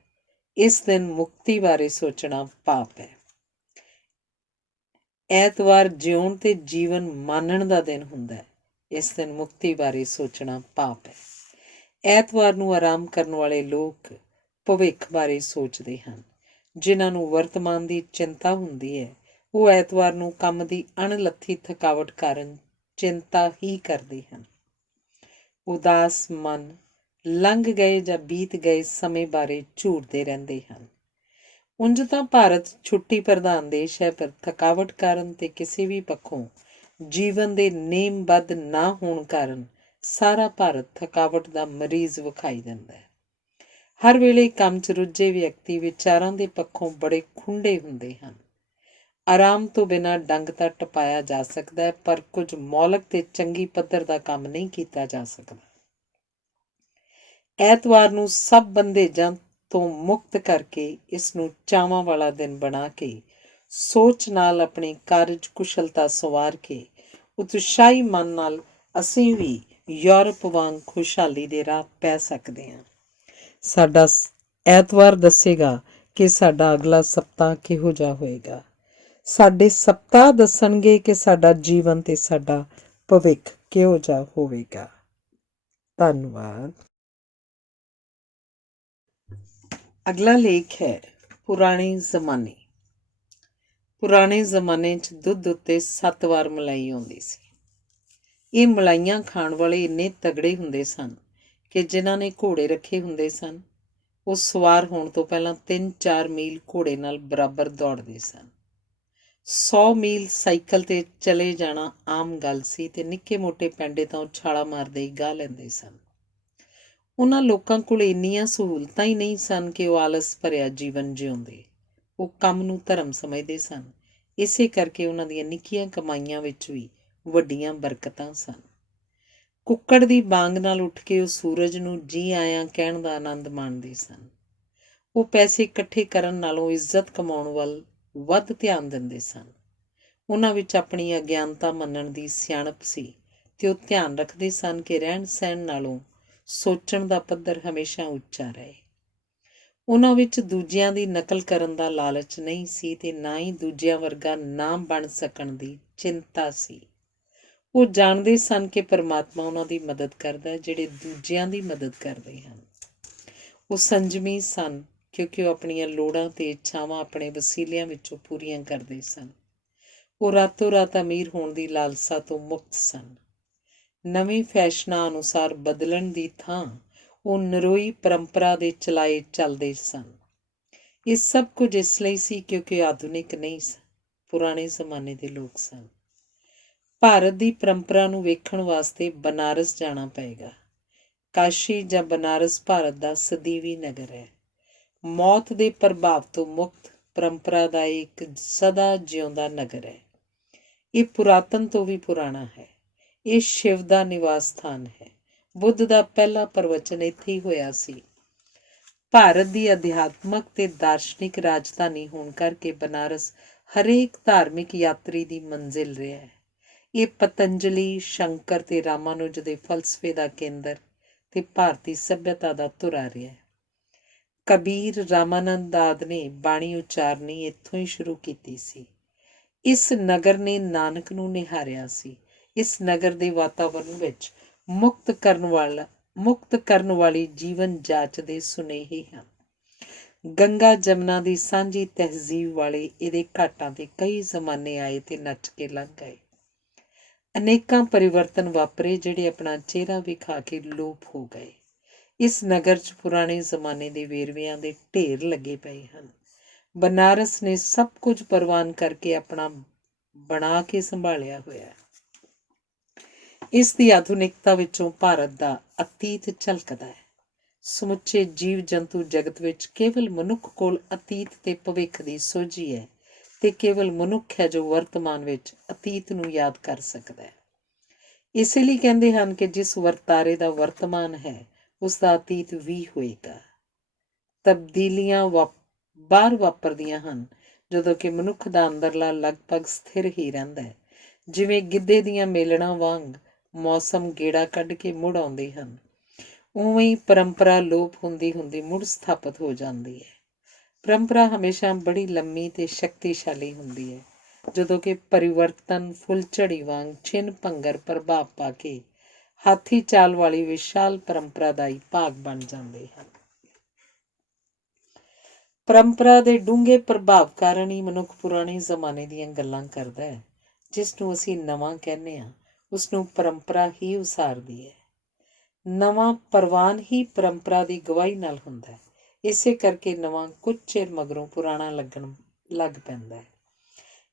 ਇਸ ਦਿਨ ਮੁਕਤੀ ਬਾਰੇ ਸੋਚਣਾ ਪਾਪ ਹੈ। ਐਤਵਾਰ ਜਿਉਣ ਤੇ ਜੀਵਨ ਮਾਨਣ ਦਾ ਦਿਨ ਹੁੰਦਾ ਹੈ। ਇਸ ਦਿਨ ਮੁਕਤੀ ਬਾਰੇ ਸੋਚਣਾ ਪਾਪ ਹੈ। ਐਤਵਾਰ ਨੂੰ ਆਰਾਮ ਕਰਨ ਵਾਲੇ ਲੋਕ ਭਵਿੱਖ ਬਾਰੇ ਸੋਚਦੇ ਹਨ। ਜਿਨ੍ਹਾਂ ਨੂੰ ਵਰਤਮਾਨ ਦੀ ਚਿੰਤਾ ਹੁੰਦੀ ਹੈ ਉਹ ਐਤਵਾਰ ਨੂੰ ਕੰਮ ਦੀ ਅਣਲੱਥੀ ਥਕਾਵਟ ਕਾਰਨ ਚਿੰਤਾ ਹੀ ਕਰਦੇ ਹਨ। ਉਦਾਸ ਮਨ ਲੰਘ ਗਏ ਜਾਂ ਬੀਤ ਗਏ ਸਮੇਂ ਬਾਰੇ ਝੂਰਦੇ ਰਹਿੰਦੇ ਹਨ। ਉਂਝ ਤਾਂ ਭਾਰਤ ਛੁੱਟੀ ਪ੍ਰਧਾਨ ਦੇਸ਼ ਹੈ, ਪਰ ਥਕਾਵਟ ਕਾਰਨ ਤੇ ਕਿਸੇ ਵੀ ਪੱਖੋਂ ਜੀਵਨ ਦੇ ਨੇਮਬੱਧ ਨਾ ਹੋਣ ਕਾਰਨ ਸਾਰਾ ਭਾਰਤ ਥਕਾਵਟ ਦਾ ਮਰੀਜ਼ ਵਿਖਾਈ ਦਿੰਦਾ ਹੈ। ਹਰ ਵੇਲੇ ਕੰਮ 'ਚ ਰੁੱਝੇ ਵਿਅਕਤੀ ਵਿਚਾਰਾਂ ਦੇ ਪੱਖੋਂ ਬੜੇ ਖੁੰਡੇ ਹੁੰਦੇ ਹਨ। ਆਰਾਮ ਤੋਂ ਬਿਨਾਂ ਡੰਗ ਤਾਂ ਟਪਾਇਆ ਜਾ ਸਕਦਾ ਹੈ, ਪਰ ਕੁਝ ਮੌਲਿਕ ਤੇ ਚੰਗੀ ਪੱਧਰ ਦਾ ਕੰਮ ਨਹੀਂ ਕੀਤਾ ਜਾ ਸਕਦਾ। ਐਤਵਾਰ ਨੂੰ ਸਭ ਬੰਦੇਜਾਂ ਤੋਂ ਮੁਕਤ ਕਰਕੇ ਇਸ ਨੂੰ ਚਾਵਾਂ ਵਾਲਾ ਦਿਨ ਬਣਾ ਕੇ ਸੋਚ ਨਾਲ ਆਪਣੀ ਕਾਰਜ ਕੁਸ਼ਲਤਾ ਸੰਵਾਰ ਕੇ ਉਤਸ਼ਾਹੀ ਮਨ ਨਾਲ ਅਸੀਂ ਵੀ ਯੂਰਪ ਵਾਂਗ ਖੁਸ਼ਹਾਲੀ ਦੇ ਰਾਹ ਪੈ ਸਕਦੇ ਹਾਂ। ਸਾਡਾ ਐਤਵਾਰ ਦੱਸੇਗਾ ਕਿ ਸਾਡਾ ਅਗਲਾ ਸਪਤਾਹ ਕਿਹੋ ਜਿਹਾ ਹੋਏਗਾ। ਸਾਡੇ ਸਪਤਾਹ ਦੱਸਣਗੇ ਕਿ ਸਾਡਾ ਜੀਵਨ ਤੇ ਸਾਡਾ ਭਵਿੱਖ ਕਿਹੋ ਜਿਹਾ ਹੋਵੇਗਾ। ਧੰਨਵਾਦ। ਅਗਲਾ ਲੇਖ ਹੈ ਪੁਰਾਣੇ ਜ਼ਮਾਨੇ। ਪੁਰਾਣੇ ਜ਼ਮਾਨੇ 'ਚ ਦੁੱਧ ਉੱਤੇ 7 ਵਾਰ ਮਲਾਈ ਆਉਂਦੀ ਸੀ। ਇਹ ਮਲਾਈਆਂ ਖਾਣ ਵਾਲੇ ਇੰਨੇ ਤਗੜੇ ਹੁੰਦੇ ਸਨ ਕਿ ਜਿਨ੍ਹਾਂ ਨੇ ਘੋੜੇ ਰੱਖੇ ਹੁੰਦੇ ਸਨ ਉਹ ਸਵਾਰ ਹੋਣ ਤੋਂ ਪਹਿਲਾਂ 3-4 ਮੀਲ ਘੋੜੇ ਨਾਲ ਬਰਾਬਰ ਦੌੜਦੇ ਸਨ। 100 ਮੀਲ ਸਾਈਕਲ 'ਤੇ ਚਲੇ ਜਾਣਾ ਆਮ ਗੱਲ ਸੀ ਤੇ ਨਿੱਕੇ ਮੋਟੇ ਪੈਂਡੇ ਤਾਂ ਉਛਾਲਾ ਮਾਰਦੇ ਹੀ ਗਾਹ ਲੈਂਦੇ ਸਨ। ਉਹਨਾਂ ਲੋਕਾਂ ਕੋਲ ਇੰਨੀਆਂ ਸਹੂਲਤਾਂ ਹੀ ਨਹੀਂ ਸਨ ਕਿ ਉਹ ਆਲਸ ਭਰਿਆ ਜੀਵਨ ਜਿਉਂਦੇ। ਉਹ ਕੰਮ ਨੂੰ ਧਰਮ ਸਮਝਦੇ ਸਨ। ਇਸੇ ਕਰਕੇ ਉਹਨਾਂ ਦੀਆਂ ਨਿੱਕੀਆਂ ਕਮਾਈਆਂ ਵਿੱਚ ਵੀ ਵੱਡੀਆਂ ਬਰਕਤਾਂ ਸਨ। ਕੁੱਕੜ ਦੀ ਬਾਂਗ ਨਾਲ ਉੱਠ ਕੇ ਉਹ ਸੂਰਜ ਨੂੰ ਜੀ ਆਇਆਂ ਕਹਿਣ ਦਾ ਆਨੰਦ ਮਾਣਦੇ ਸਨ। ਉਹ ਪੈਸੇ ਇਕੱਠੇ ਕਰਨ ਨਾਲੋਂ ਇੱਜ਼ਤ ਕਮਾਉਣ ਵੱਲ ਵੱਧ ਧਿਆਨ ਦਿੰਦੇ ਸਨ। ਉਹਨਾਂ ਵਿੱਚ ਆਪਣੀ ਅਗਿਆਨਤਾ ਮੰਨਣ ਦੀ ਸਿਆਣਪ ਸੀ ਤੇ ਉਹ ਧਿਆਨ ਰੱਖਦੇ ਸਨ ਕਿ ਰਹਿਣ ਸਹਿਣ ਨਾਲੋਂ ਸੋਚਣ ਦਾ ਪੱਧਰ ਹਮੇਸ਼ਾ ਉੱਚਾ ਰਹੇ। ਉਹਨਾਂ ਵਿੱਚ ਦੂਜਿਆਂ ਦੀ ਨਕਲ ਕਰਨ ਦਾ ਲਾਲਚ ਨਹੀਂ ਸੀ ਤੇ ਨਾ ਹੀ ਦੂਜਿਆਂ ਵਰਗਾ ਨਾ ਬਣ ਸਕਣ ਦੀ ਚਿੰਤਾ ਸੀ। ਉਹ ਜਾਣਦੇ ਸਨ ਕਿ ਪਰਮਾਤਮਾ ਉਹਨਾਂ ਦੀ ਮਦਦ ਕਰਦਾ ਜਿਹੜੇ ਦੂਜਿਆਂ ਦੀ ਮਦਦ ਕਰਦੇ ਹਨ। ਉਹ ਸੰਜਮੀ ਸਨ ਕਿਉਂਕਿ ਉਹ ਆਪਣੀਆਂ ਲੋੜਾਂ ਤੇ ਇੱਛਾਵਾਂ ਆਪਣੇ ਵਸੀਲਿਆਂ ਵਿੱਚੋਂ ਪੂਰੀਆਂ ਕਰਦੇ ਸਨ। ਉਹ ਰਾਤੋਂ ਰਾਤ ਅਮੀਰ ਹੋਣ ਦੀ ਲਾਲਸਾ ਤੋਂ ਮੁਕਤ ਸਨ। ਨਵੇਂ ਫੈਸ਼ਨਾਂ ਅਨੁਸਾਰ ਬਦਲਣ ਦੀ ਥਾਂ ਉਹ ਨਰੋਈ ਪਰੰਪਰਾ ਦੇ ਚਲਾਏ ਚੱਲਦੇ ਸਨ। ਇਹ ਸਭ ਕੁਝ ਇਸ ਲਈ ਸੀ ਕਿਉਂਕਿ ਆਧੁਨਿਕ ਨਹੀਂ ਸਨ, ਪੁਰਾਣੇ ਜ਼ਮਾਨੇ ਦੇ ਲੋਕ ਸਨ। ਭਾਰਤ ਦੀ ਪਰੰਪਰਾ ਨੂੰ ਵੇਖਣ ਵਾਸਤੇ ਬਨਾਰਸ ਜਾਣਾ ਪਏਗਾ। ਕਾਸ਼ੀ ਜਾਂ ਬਨਾਰਸ ਭਾਰਤ ਦਾ ਸਦੀਵੀ ਨਗਰ ਹੈ। ਮੌਤ ਦੇ ਪ੍ਰਭਾਵ ਤੋਂ ਮੁਕਤ ਪਰੰਪਰਾ ਦਾ ਇੱਕ ਸਦਾ ਜਿਉਂਦਾ ਨਗਰ ਹੈ। ਇਹ ਪੁਰਾਤਨ ਤੋਂ ਵੀ ਪੁਰਾਣਾ ਹੈ। ਇਹ ਸ਼ਿਵ ਦਾ ਨਿਵਾਸ ਸਥਾਨ ਹੈ। ਬੁੱਧ ਦਾ ਪਹਿਲਾ ਪ੍ਰਵਚਨ ਇੱਥੇ ਹੀ ਹੋਇਆ ਸੀ। ਭਾਰਤ ਦੀ ਅਧਿਆਤਮਕ ਤੇ ਦਾਰਸ਼ਨਿਕ ਰਾਜਧਾਨੀ ਹੋਣ ਕਰਕੇ ਬਨਾਰਸ ਹਰੇਕ ਧਾਰਮਿਕ ਯਾਤਰੀ ਦੀ ਮੰਜ਼ਿਲ ਰਿਹਾ ਹੈ। ਇਹ ਪਤੰਜਲੀ, ਸ਼ੰਕਰ ਤੇ ਰਾਮਾਨੁਜ ਦੇ ਫਲਸਫੇ ਦਾ ਕੇਂਦਰ ਤੇ ਭਾਰਤੀ ਸੱਭਿਅਤਾ ਦਾ ਧੁਰਾ ਰਿਹਾ ਹੈ। ਕਬੀਰ ਰਾਮਾਨੰਦ ਆਦਿ ਨੇ ਬਾਣੀ ਉਚਾਰਨੀ ਇੱਥੋਂ ਹੀ ਸ਼ੁਰੂ ਕੀਤੀ ਸੀ। ਇਸ ਨਗਰ ਨੇ ਨਾਨਕ ਨੂੰ ਨਿਹਾਰਿਆ ਸੀ। ਇਸ ਨਗਰ ਦੇ ਵਾਤਾਵਰਨ ਵਿੱਚ ਮੁਕਤ ਕਰਨ ਵਾਲੀ ਜੀਵਨ ਜਾਚ ਦੇ ਸੁਨੇਹੇ ਹਨ। ਗੰਗਾ ਜਮਨਾ ਦੀ ਸਾਂਝੀ ਤਹਿਜ਼ੀਬ ਵਾਲੇ ਇਹਦੇ ਘਾਟਾਂ ਤੇ ਕਈ ਜ਼ਮਾਨੇ ਆਏ ਤੇ ਨੱਚ ਕੇ ਲੰਘ ਗਏ। ਅਨੇਕਾਂ ਪਰਿਵਰਤਨ ਵਾਪਰੇ ਜਿਹੜੇ ਆਪਣਾ ਚਿਹਰਾ ਵਿਖਾ ਕੇ ਲੋਪ ਹੋ ਗਏ। ਇਸ ਨਗਰ 'ਚ ਪੁਰਾਣੇ ਜ਼ਮਾਨੇ ਦੇ ਵੇਰਵਿਆਂ ਦੇ ਢੇਰ ਲੱਗੇ ਪਏ ਹਨ। ਬਨਾਰਸ ਨੇ ਸਭ ਕੁਝ ਪ੍ਰਵਾਨ ਕਰਕੇ ਆਪਣਾ ਬਣਾ ਕੇ ਸੰਭਾਲਿਆ ਹੋਇਆ। ਇਸ ਦੀ ਆਧੁਨਿਕਤਾ ਵਿੱਚੋਂ ਭਾਰਤ ਦਾ ਅਤੀਤ ਝਲਕਦਾ ਹੈ। ਸਮੁੱਚੇ ਜੀਵ ਜੰਤੂ ਜਗਤ ਵਿੱਚ ਕੇਵਲ ਮਨੁੱਖ ਕੋਲ ਅਤੀਤ ਤੇ ਭਵਿੱਖ ਦੀ ਸੋਝੀ ਹੈ ਤੇ ਕੇਵਲ ਮਨੁੱਖ ਹੈ ਜੋ ਵਰਤਮਾਨ ਵਿੱਚ ਅਤੀਤ ਨੂੰ ਯਾਦ ਕਰ ਸਕਦਾ ਹੈ। ਇਸੇ ਲਈ ਕਹਿੰਦੇ ਹਨ ਕਿ ਜਿਸ ਵਰਤਾਰੇ ਦਾ ਵਰਤਮਾਨ ਹੈ ਉਸ ਦਾ ਅਤੀਤ ਵੀ ਹੋਏਗਾ। ਤਬਦੀਲੀਆਂ ਬਾਹਰ ਵਾਪਰਦੀਆਂ ਹਨ ਜਦੋਂ ਕਿ ਮਨੁੱਖ ਦਾ ਅੰਦਰਲਾ ਲਗਭਗ ਸਥਿਰ ਹੀ ਰਹਿੰਦਾ ਹੈ। ਜਿਵੇਂ ਗਿੱਧੇ ਦੀਆਂ ਮੇਲਣਾਂ ਵਾਂਗ ਮੌਸਮ ਗੇੜਾ ਕੱਢ ਕੇ ਮੁੜ ਆਉਂਦੇ ਹਨ, ਉਵੇਂ ਹੀ ਪਰੰਪਰਾ ਲੋਪ ਹੁੰਦੀ ਹੁੰਦੀ ਮੁੜ ਸਥਾਪਿਤ ਹੋ ਜਾਂਦੀ ਹੈ। ਪਰੰਪਰਾ ਹਮੇਸ਼ਾ ਬੜੀ ਲੰਮੀ ਤੇ ਸ਼ਕਤੀਸ਼ਾਲੀ ਹੁੰਦੀ ਹੈ, ਜਦੋਂ ਕਿ ਪਰਿਵਰਤਨ ਫੁੱਲਝੜੀ ਵਾਂਗ ਛਿਨ ਭੰਗਰ ਪ੍ਰਭਾਵ ਪਾ ਕੇ ਹਾਥੀ ਚਾਲ ਵਾਲੀ ਵਿਸ਼ਾਲ ਪਰੰਪਰਾ ਦਾ ਹੀ ਭਾਗ ਬਣ ਜਾਂਦੇ ਹਨ। ਪਰੰਪਰਾ ਦੇ ਡੂੰਘੇ ਪ੍ਰਭਾਵ ਕਾਰਨ ਹੀ ਮਨੁੱਖ ਪੁਰਾਣੇ ਜ਼ਮਾਨੇ ਦੀਆਂ ਗੱਲਾਂ ਕਰਦਾ ਹੈ। ਜਿਸ ਨੂੰ ਅਸੀਂ ਨਵਾਂ ਕਹਿੰਦੇ ਹਾਂ ਉਸ ਨੂੰ ਪਰੰਪਰਾ ਹੀ ਉਸਾਰਦੀ ਹੈ। ਨਵਾਂ ਪ੍ਰਵਾਨ ਹੀ ਪਰੰਪਰਾ ਦੀ ਗਵਾਹੀ ਨਾਲ ਹੁੰਦਾ ਹੈ। ਇਸੇ ਕਰਕੇ ਨਵਾਂ ਕੁਝ ਚਿਰ ਮਗਰੋਂ ਪੁਰਾਣਾ ਲੱਗਣ ਲੱਗ ਪੈਂਦਾ ਹੈ।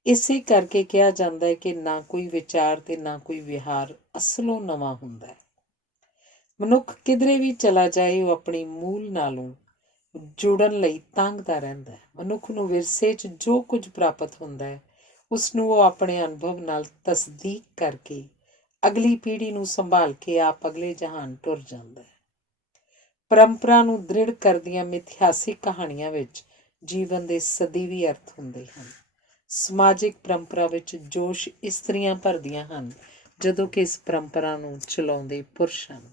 ਇਸੇ ਕਰਕੇ ਕਿਹਾ ਜਾਂਦਾ ਹੈ ਕਿ ਨਾ ਕੋਈ ਵਿਚਾਰ ਤੇ ਨਾ ਕੋਈ ਵਿਹਾਰ ਅਸਲੋਂ ਨਵਾਂ ਹੁੰਦਾ ਹੈ। ਮਨੁੱਖ ਕਿਧਰੇ ਵੀ ਚਲਾ ਜਾਏ ਉਹ ਆਪਣੀ ਮੂਲ ਨਾਲੋਂ ਜੁੜਨ ਲਈ ਤਾਂਘਦਾ ਰਹਿੰਦਾ ਹੈ। ਮਨੁੱਖ ਨੂੰ ਵਿਰਸੇ 'ਚ ਜੋ ਕੁਝ ਪ੍ਰਾਪਤ ਹੁੰਦਾ ਹੈ ਉਸ ਨੂੰ ਉਹ ਆਪਣੇ ਅਨੁਭਵ ਨਾਲ ਤਸਦੀਕ ਕਰਕੇ ਅਗਲੀ ਪੀੜ੍ਹੀ ਨੂੰ ਸੰਭਾਲ ਕੇ ਆਪ ਅਗਲੇ ਜਹਾਨ ਟੁਰ ਜਾਂਦਾ ਹੈ। ਪਰੰਪਰਾ ਨੂੰ ਦ੍ਰਿੜ ਕਰਦੀਆਂ ਮਿਥਿਹਾਸਿਕ ਕਹਾਣੀਆਂ ਵਿੱਚ ਜੀਵਨ ਦੇ ਸਦੀਵੀ ਅਰਥ ਹੁੰਦੇ ਹਨ। ਸਮਾਜਿਕ ਪਰੰਪਰਾ ਵਿੱਚ ਜੋਸ਼ ਇਸਤਰੀਆਂ ਭਰਦੀਆਂ ਹਨ ਜਦੋਂ ਕਿ ਇਸ ਪਰੰਪਰਾ ਨੂੰ ਚਲਾਉਂਦੇ ਪੁਰਸ਼ ਹਨ।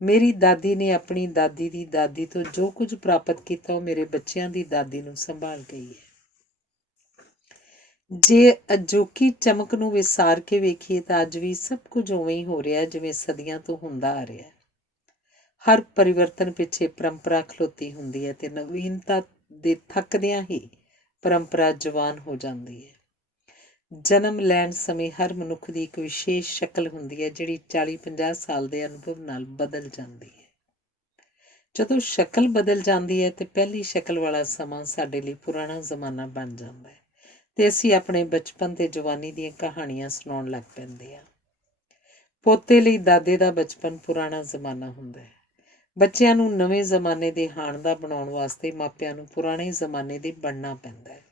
ਮੇਰੀ ਦਾਦੀ ਨੇ ਆਪਣੀ ਦਾਦੀ ਦੀ ਦਾਦੀ ਤੋਂ ਜੋ ਕੁਝ ਪ੍ਰਾਪਤ ਕੀਤਾ ਉਹ ਮੇਰੇ ਬੱਚਿਆਂ ਦੀ ਦਾਦੀ ਨੂੰ ਸੰਭਾਲ ਗਈ ਹੈ। ਜੇ ਅਜੋਕੀ ਚਮਕ ਨੂੰ ਵਿਸਾਰ ਕੇ ਵੇਖੀਏ ਤਾਂ ਅੱਜ ਵੀ ਸਭ ਕੁਝ ਉਵੇਂ ਹੀ ਹੋ ਰਿਹਾ ਜਿਵੇਂ ਸਦੀਆਂ ਤੋਂ ਹੁੰਦਾ ਆ ਰਿਹਾ। ਹਰ ਪਰਿਵਰਤਨ ਪਿੱਛੇ ਪਰੰਪਰਾ ਖਲੋਤੀ ਹੁੰਦੀ ਹੈ ਤੇ ਨਵੀਨਤਾ ਦੇ ਥੱਕਦਿਆਂ ਹੀ ਪਰੰਪਰਾ ਜਵਾਨ ਹੋ ਜਾਂਦੀ ਹੈ। ਜਨਮ ਲੈਣ ਸਮੇਂ ਹਰ ਮਨੁੱਖ ਦੀ ਇੱਕ ਵਿਸ਼ੇਸ਼ ਸ਼ਕਲ ਹੁੰਦੀ ਹੈ ਜਿਹੜੀ 40-50 ਸਾਲ ਦੇ ਅਨੁਭਵ ਨਾਲ ਬਦਲ ਜਾਂਦੀ ਹੈ। ਜਦੋਂ ਸ਼ਕਲ ਬਦਲ ਜਾਂਦੀ ਹੈ ਤੇ ਪਹਿਲੀ ਸ਼ਕਲ ਵਾਲਾ ਸਮਾਂ ਸਾਡੇ ਲਈ ਪੁਰਾਣਾ ਜ਼ਮਾਨਾ ਬਣ ਜਾਂਦਾ ਹੈ ਤੇ ਅਸੀਂ ਆਪਣੇ ਬਚਪਨ ਤੇ ਜਵਾਨੀ ਦੀਆਂ ਕਹਾਣੀਆਂ ਸੁਣਾਉਣ ਲੱਗ ਪੈਂਦੇ ਹਾਂ। ਪੋਤੇ ਲਈ ਦਾਦੇ ਦਾ ਬਚਪਨ ਪੁਰਾਣਾ ਜ਼ਮਾਨਾ ਹੁੰਦਾ ਹੈ। ਬੱਚਿਆਂ ਨੂੰ ਨਵੇਂ ਜ਼ਮਾਨੇ ਦੇ ਹਾਣ ਦਾ ਬਣਾਉਣ ਵਾਸਤੇ ਮਾਪਿਆਂ ਨੂੰ ਪੁਰਾਣੇ ਜ਼ਮਾਨੇ ਦੇ ਬਣਨਾ ਪੈਂਦਾ ਹੈ।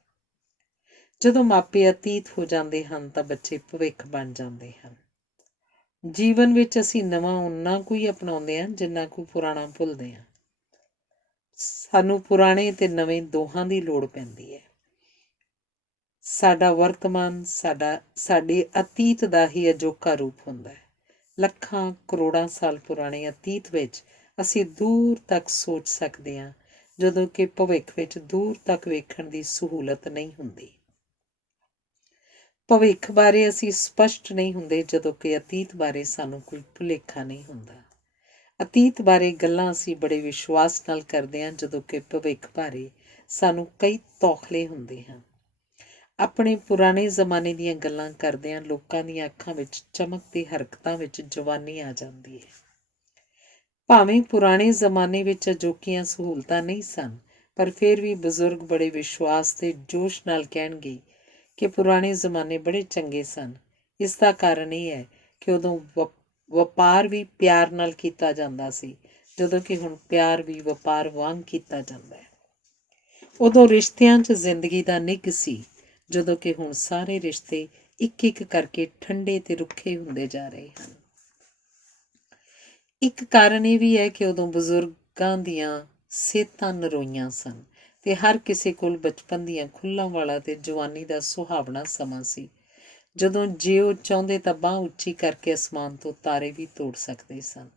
ਜਦੋਂ ਮਾਪੇ ਅਤੀਤ ਹੋ ਜਾਂਦੇ ਹਨ ਤਾਂ ਬੱਚੇ ਭਵਿੱਖ ਬਣ ਜਾਂਦੇ ਹਨ। ਜੀਵਨ ਵਿੱਚ ਅਸੀਂ ਨਵਾਂ ਓਨਾ ਕੁ ਹੀ ਅਪਣਾਉਂਦੇ ਹਾਂ ਜਿੰਨਾ ਕੁ ਪੁਰਾਣਾ ਭੁੱਲਦੇ ਹਾਂ। ਸਾਨੂੰ ਪੁਰਾਣੇ ਤੇ ਨਵੇਂ ਦੋਹਾਂ ਦੀ ਲੋੜ ਪੈਂਦੀ ਹੈ। ਸਾਡਾ ਵਰਤਮਾਨ ਸਾਡੇ ਅਤੀਤ ਦਾ ਹੀ ਅਜੋਕਾ ਰੂਪ ਹੁੰਦਾ ਹੈ। ਲੱਖਾਂ ਕਰੋੜਾਂ ਸਾਲ ਪੁਰਾਣੇ ਅਤੀਤ ਵਿੱਚ ਅਸੀਂ ਦੂਰ ਤੱਕ ਸੋਚ ਸਕਦੇ ਹਾਂ, ਜਦੋਂ ਕਿ ਭਵਿੱਖ ਵਿੱਚ ਦੂਰ ਤੱਕ ਵੇਖਣ ਦੀ ਸਹੂਲਤ ਨਹੀਂ ਹੁੰਦੀ। ਭਵਿੱਖ ਬਾਰੇ ਅਸੀਂ ਸਪਸ਼ਟ ਨਹੀਂ ਹੁੰਦੇ ਜਦੋਂ ਕਿ ਅਤੀਤ ਬਾਰੇ ਸਾਨੂੰ ਕੋਈ ਭੁਲੇਖਾ ਨਹੀਂ ਹੁੰਦਾ। ਅਤੀਤ ਬਾਰੇ ਗੱਲਾਂ ਅਸੀਂ ਬੜੇ ਵਿਸ਼ਵਾਸ ਨਾਲ ਕਰਦੇ ਹਾਂ ਜਦੋਂ ਕਿ ਭਵਿੱਖ ਬਾਰੇ ਸਾਨੂੰ ਕਈ ਤੌਖਲੇ ਹੁੰਦੇ ਹਨ। ਆਪਣੇ ਪੁਰਾਣੇ ਜ਼ਮਾਨੇ ਦੀਆਂ ਗੱਲਾਂ ਕਰਦਿਆਂ ਲੋਕਾਂ ਦੀਆਂ ਅੱਖਾਂ ਵਿੱਚ ਚਮਕ ਤੇ ਹਰਕਤਾਂ ਵਿੱਚ ਜਵਾਨੀ ਆ ਜਾਂਦੀ ਹੈ। ਭਾਵੇਂ ਪੁਰਾਣੇ ਜ਼ਮਾਨੇ ਵਿੱਚ ਅਜੋਕੀਆਂ ਸਹੂਲਤਾਂ ਨਹੀਂ ਸਨ, ਪਰ ਫਿਰ ਵੀ ਬਜ਼ੁਰਗ ਬੜੇ ਵਿਸ਼ਵਾਸ ਤੇ ਜੋਸ਼ ਨਾਲ ਕਹਿਣਗੇ ਕਿ ਪੁਰਾਣੇ ਜ਼ਮਾਨੇ ਬੜੇ ਚੰਗੇ ਸਨ। ਇਸ ਦਾ ਕਾਰਨ ਇਹ ਹੈ ਕਿ ਉਦੋਂ ਵਪਾਰ ਵੀ ਪਿਆਰ ਨਾਲ ਕੀਤਾ ਜਾਂਦਾ ਸੀ, ਜਦੋਂ ਕਿ ਹੁਣ ਪਿਆਰ ਵੀ ਵਪਾਰ ਵਾਂਗ ਕੀਤਾ ਜਾਂਦਾ ਹੈ। ਉਦੋਂ ਰਿਸ਼ਤਿਆਂ 'ਚ ਜ਼ਿੰਦਗੀ ਦਾ ਨਿੱਘ ਸੀ, ਜਦੋਂ ਕਿ ਹੁਣ ਸਾਰੇ ਰਿਸ਼ਤੇ ਇੱਕ ਇੱਕ ਕਰਕੇ ਠੰਡੇ ਤੇ ਰੁੱਖੇ ਹੁੰਦੇ ਜਾ ਰਹੇ ਹਨ। ਇੱਕ ਕਾਰਨ ਇਹ ਵੀ ਹੈ ਕਿ ਉਦੋਂ ਬਜ਼ੁਰਗਾਂ ਦੀਆਂ ਸਿਹਤਾਂ ਨਰੋਈਆਂ ਸਨ ਤੇ ਹਰ ਕਿਸੇ ਕੋਲ ਬਚਪਨ ਦੀਆਂ ਖੁੱਲ੍ਹਾਂ ਵਾਲਾ ਤੇ ਜਵਾਨੀ ਦਾ ਸੁਹਾਵਣਾ ਸਮਾਂ ਸੀ, ਜਦੋਂ ਜੇ ਉਹ ਚਾਹੁੰਦੇ ਤਾਂ ਬਾਂਹ ਉੱਚੀ ਕਰਕੇ ਅਸਮਾਨ ਤੋਂ ਤਾਰੇ ਵੀ ਤੋੜ ਸਕਦੇ ਸਨ।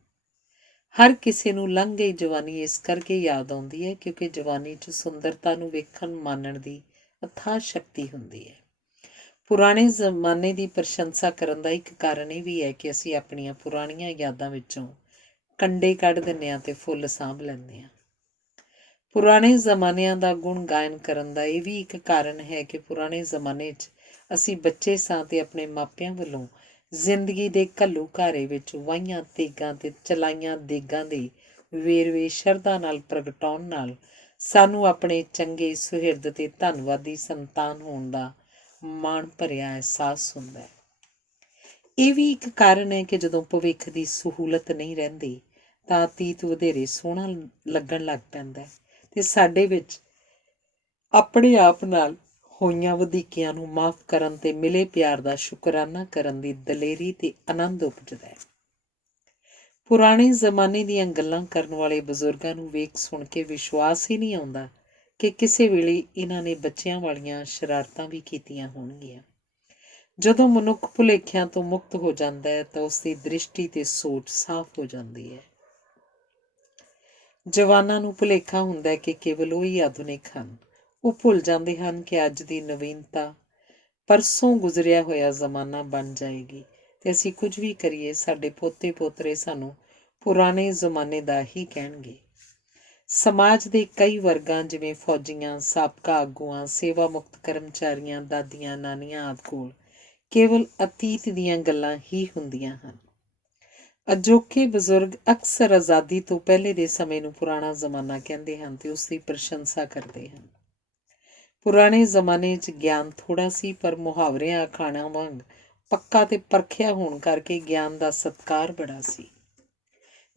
ਹਰ ਕਿਸੇ ਨੂੰ ਲੰਘ ਗਈ ਜਵਾਨੀ ਇਸ ਕਰਕੇ ਯਾਦ ਆਉਂਦੀ ਹੈ ਕਿਉਂਕਿ ਜਵਾਨੀ 'ਚ ਸੁੰਦਰਤਾ ਨੂੰ ਵੇਖਣ ਮਾਣਨ ਦੀ ਅਥਾਹ ਸ਼ਕਤੀ ਹੁੰਦੀ ਹੈ। ਪੁਰਾਣੇ ਜ਼ਮਾਨੇ ਦੀ ਪ੍ਰਸ਼ੰਸਾ ਕਰਨ ਦਾ ਇੱਕ ਕਾਰਨ ਇਹ ਵੀ ਹੈ ਕਿ ਅਸੀਂ ਆਪਣੀਆਂ ਪੁਰਾਣੀਆਂ ਯਾਦਾਂ ਵਿੱਚੋਂ ਕੰਡੇ ਕੱਢ ਦਿੰਦੇ ਹਾਂ ਅਤੇ ਫੁੱਲ ਸਾਂਭ ਲੈਂਦੇ ਹਾਂ। ਪੁਰਾਣੇ ਜ਼ਮਾਨਿਆਂ ਦਾ ਗੁਣ ਗਾਇਨ ਕਰਨ ਦਾ ਇਹ ਵੀ ਇੱਕ ਕਾਰਨ ਹੈ ਕਿ ਪੁਰਾਣੇ ਜ਼ਮਾਨੇ 'ਚ ਅਸੀਂ ਬੱਚੇ ਸਾਂ ਅਤੇ ਆਪਣੇ ਮਾਪਿਆਂ ਵੱਲੋਂ ਜ਼ਿੰਦਗੀ ਦੇ ਘੱਲੂਘਾਰੇ ਵਿੱਚ ਵਾਹੀਆਂ ਤੇਗਾਂ ਅਤੇ ਚਲਾਈਆਂ ਦੇਗਾਂ ਦੇ ਵੇਰਵੇ ਸ਼ਰਧਾ ਨਾਲ ਪ੍ਰਗਟਾਉਣ ਨਾਲ ਸਾਨੂੰ ਆਪਣੇ ਚੰਗੇ ਸੁਹਿਰਦ ਅਤੇ ਧੰਨਵਾਦੀ ਸੰਤਾਨ ਹੋਣ ਦਾ ਮਾਣ ਭਰਿਆ ਅਹਿਸਾਸ ਹੁੰਦਾ ਹੈ। ਇਹ ਵੀ ਇੱਕ ਕਾਰਨ ਹੈ ਕਿ ਜਦੋਂ ਭਵਿੱਖ ਦੀ ਸਹੂਲਤ ਨਹੀਂ ਰਹਿੰਦੀ ਤਾਂ ਅਤੀਤ ਵਧੇਰੇ ਸੋਹਣਾ ਲੱਗਣ ਲੱਗ ਪੈਂਦਾ ਹੈ ਅਤੇ ਸਾਡੇ ਵਿੱਚ ਆਪਣੇ ਆਪ ਨਾਲ ਹੋਈਆਂ ਵਧੀਕੀਆਂ ਨੂੰ ਮਾਫ਼ ਕਰਨ ਅਤੇ ਮਿਲੇ ਪਿਆਰ ਦਾ ਸ਼ੁਕਰਾਨਾ ਕਰਨ ਦੀ ਦਲੇਰੀ ਅਤੇ ਆਨੰਦ ਉਪਜਦਾ ਹੈ। ਪੁਰਾਣੇ ਜ਼ਮਾਨੇ ਦੀਆਂ ਗੱਲਾਂ ਕਰਨ ਵਾਲੇ ਬਜ਼ੁਰਗਾਂ ਨੂੰ ਵੇਖ ਸੁਣ ਕੇ ਵਿਸ਼ਵਾਸ ਹੀ ਨਹੀਂ ਆਉਂਦਾ ਕਿ ਕਿਸੇ ਵੇਲੇ ਇਹਨਾਂ ਨੇ ਬੱਚਿਆਂ ਵਾਲੀਆਂ ਸ਼ਰਾਰਤਾਂ ਵੀ ਕੀਤੀਆਂ ਹੋਣਗੀਆਂ। ਜਦੋਂ ਮਨੁੱਖ ਭੁਲੇਖਿਆਂ ਤੋਂ ਮੁਕਤ ਹੋ ਜਾਂਦਾ ਹੈ ਤਾਂ ਉਸ ਦੀ ਦ੍ਰਿਸ਼ਟੀ ਅਤੇ ਸੋਚ ਸਾਫ਼ ਹੋ ਜਾਂਦੀ ਹੈ। ਜਵਾਨਾਂ ਨੂੰ ਭੁਲੇਖਾ ਹੁੰਦਾ ਹੈ ਕਿ ਕੇਵਲ ਉਹੀ ਆਧੁਨਿਕ ਹਨ। ਉਹ ਭੁੱਲ ਜਾਂਦੇ ਹਨ ਕਿ ਅੱਜ ਦੀ ਨਵੀਨਤਾ ਪਰਸੋਂ ਗੁਜ਼ਰਿਆ ਹੋਇਆ ਜ਼ਮਾਨਾ ਬਣ ਜਾਏਗੀ ਅਤੇ ਅਸੀਂ ਕੁਝ ਵੀ ਕਰੀਏ ਸਾਡੇ ਪੋਤੇ ਪੋਤਰੇ ਸਾਨੂੰ ਪੁਰਾਣੇ ਜ਼ਮਾਨੇ ਦਾ ਹੀ ਕਹਿਣਗੇ। ਸਮਾਜ ਦੇ ਕਈ ਵਰਗਾਂ ਜਿਵੇਂ ਫੌਜੀਆਂ, ਸਾਬਕਾ ਆਗੂਆਂ, ਸੇਵਾ ਮੁਕਤ ਕਰਮਚਾਰੀਆਂ, ਦਾਦੀਆਂ, ਨਾਨੀਆਂ ਆਦਿ ਕੋਲ ਕੇਵਲ ਅਤੀਤ ਦੀਆਂ ਗੱਲਾਂ ਹੀ ਹੁੰਦੀਆਂ ਹਨ। ਅਜੋਕੇ ਬਜ਼ੁਰਗ ਅਕਸਰ ਆਜ਼ਾਦੀ ਤੋਂ ਪਹਿਲੇ ਦੇ ਸਮੇਂ ਨੂੰ ਪੁਰਾਣਾ ਜ਼ਮਾਨਾ ਕਹਿੰਦੇ ਹਨ ਅਤੇ ਉਸ ਦੀ ਪ੍ਰਸ਼ੰਸਾ ਕਰਦੇ ਹਨ। ਪੁਰਾਣੇ ਜ਼ਮਾਨੇ 'ਚ ਗਿਆਨ ਥੋੜ੍ਹਾ ਸੀ ਪਰ ਮੁਹਾਵਰਿਆਂ ਅਖਾਣਾਂ ਵਾਂਗ ਪੱਕਾ ਅਤੇ ਪਰਖਿਆ ਹੋਣ ਕਰਕੇ ਗਿਆਨ ਦਾ ਸਤਿਕਾਰ ਬੜਾ ਸੀ।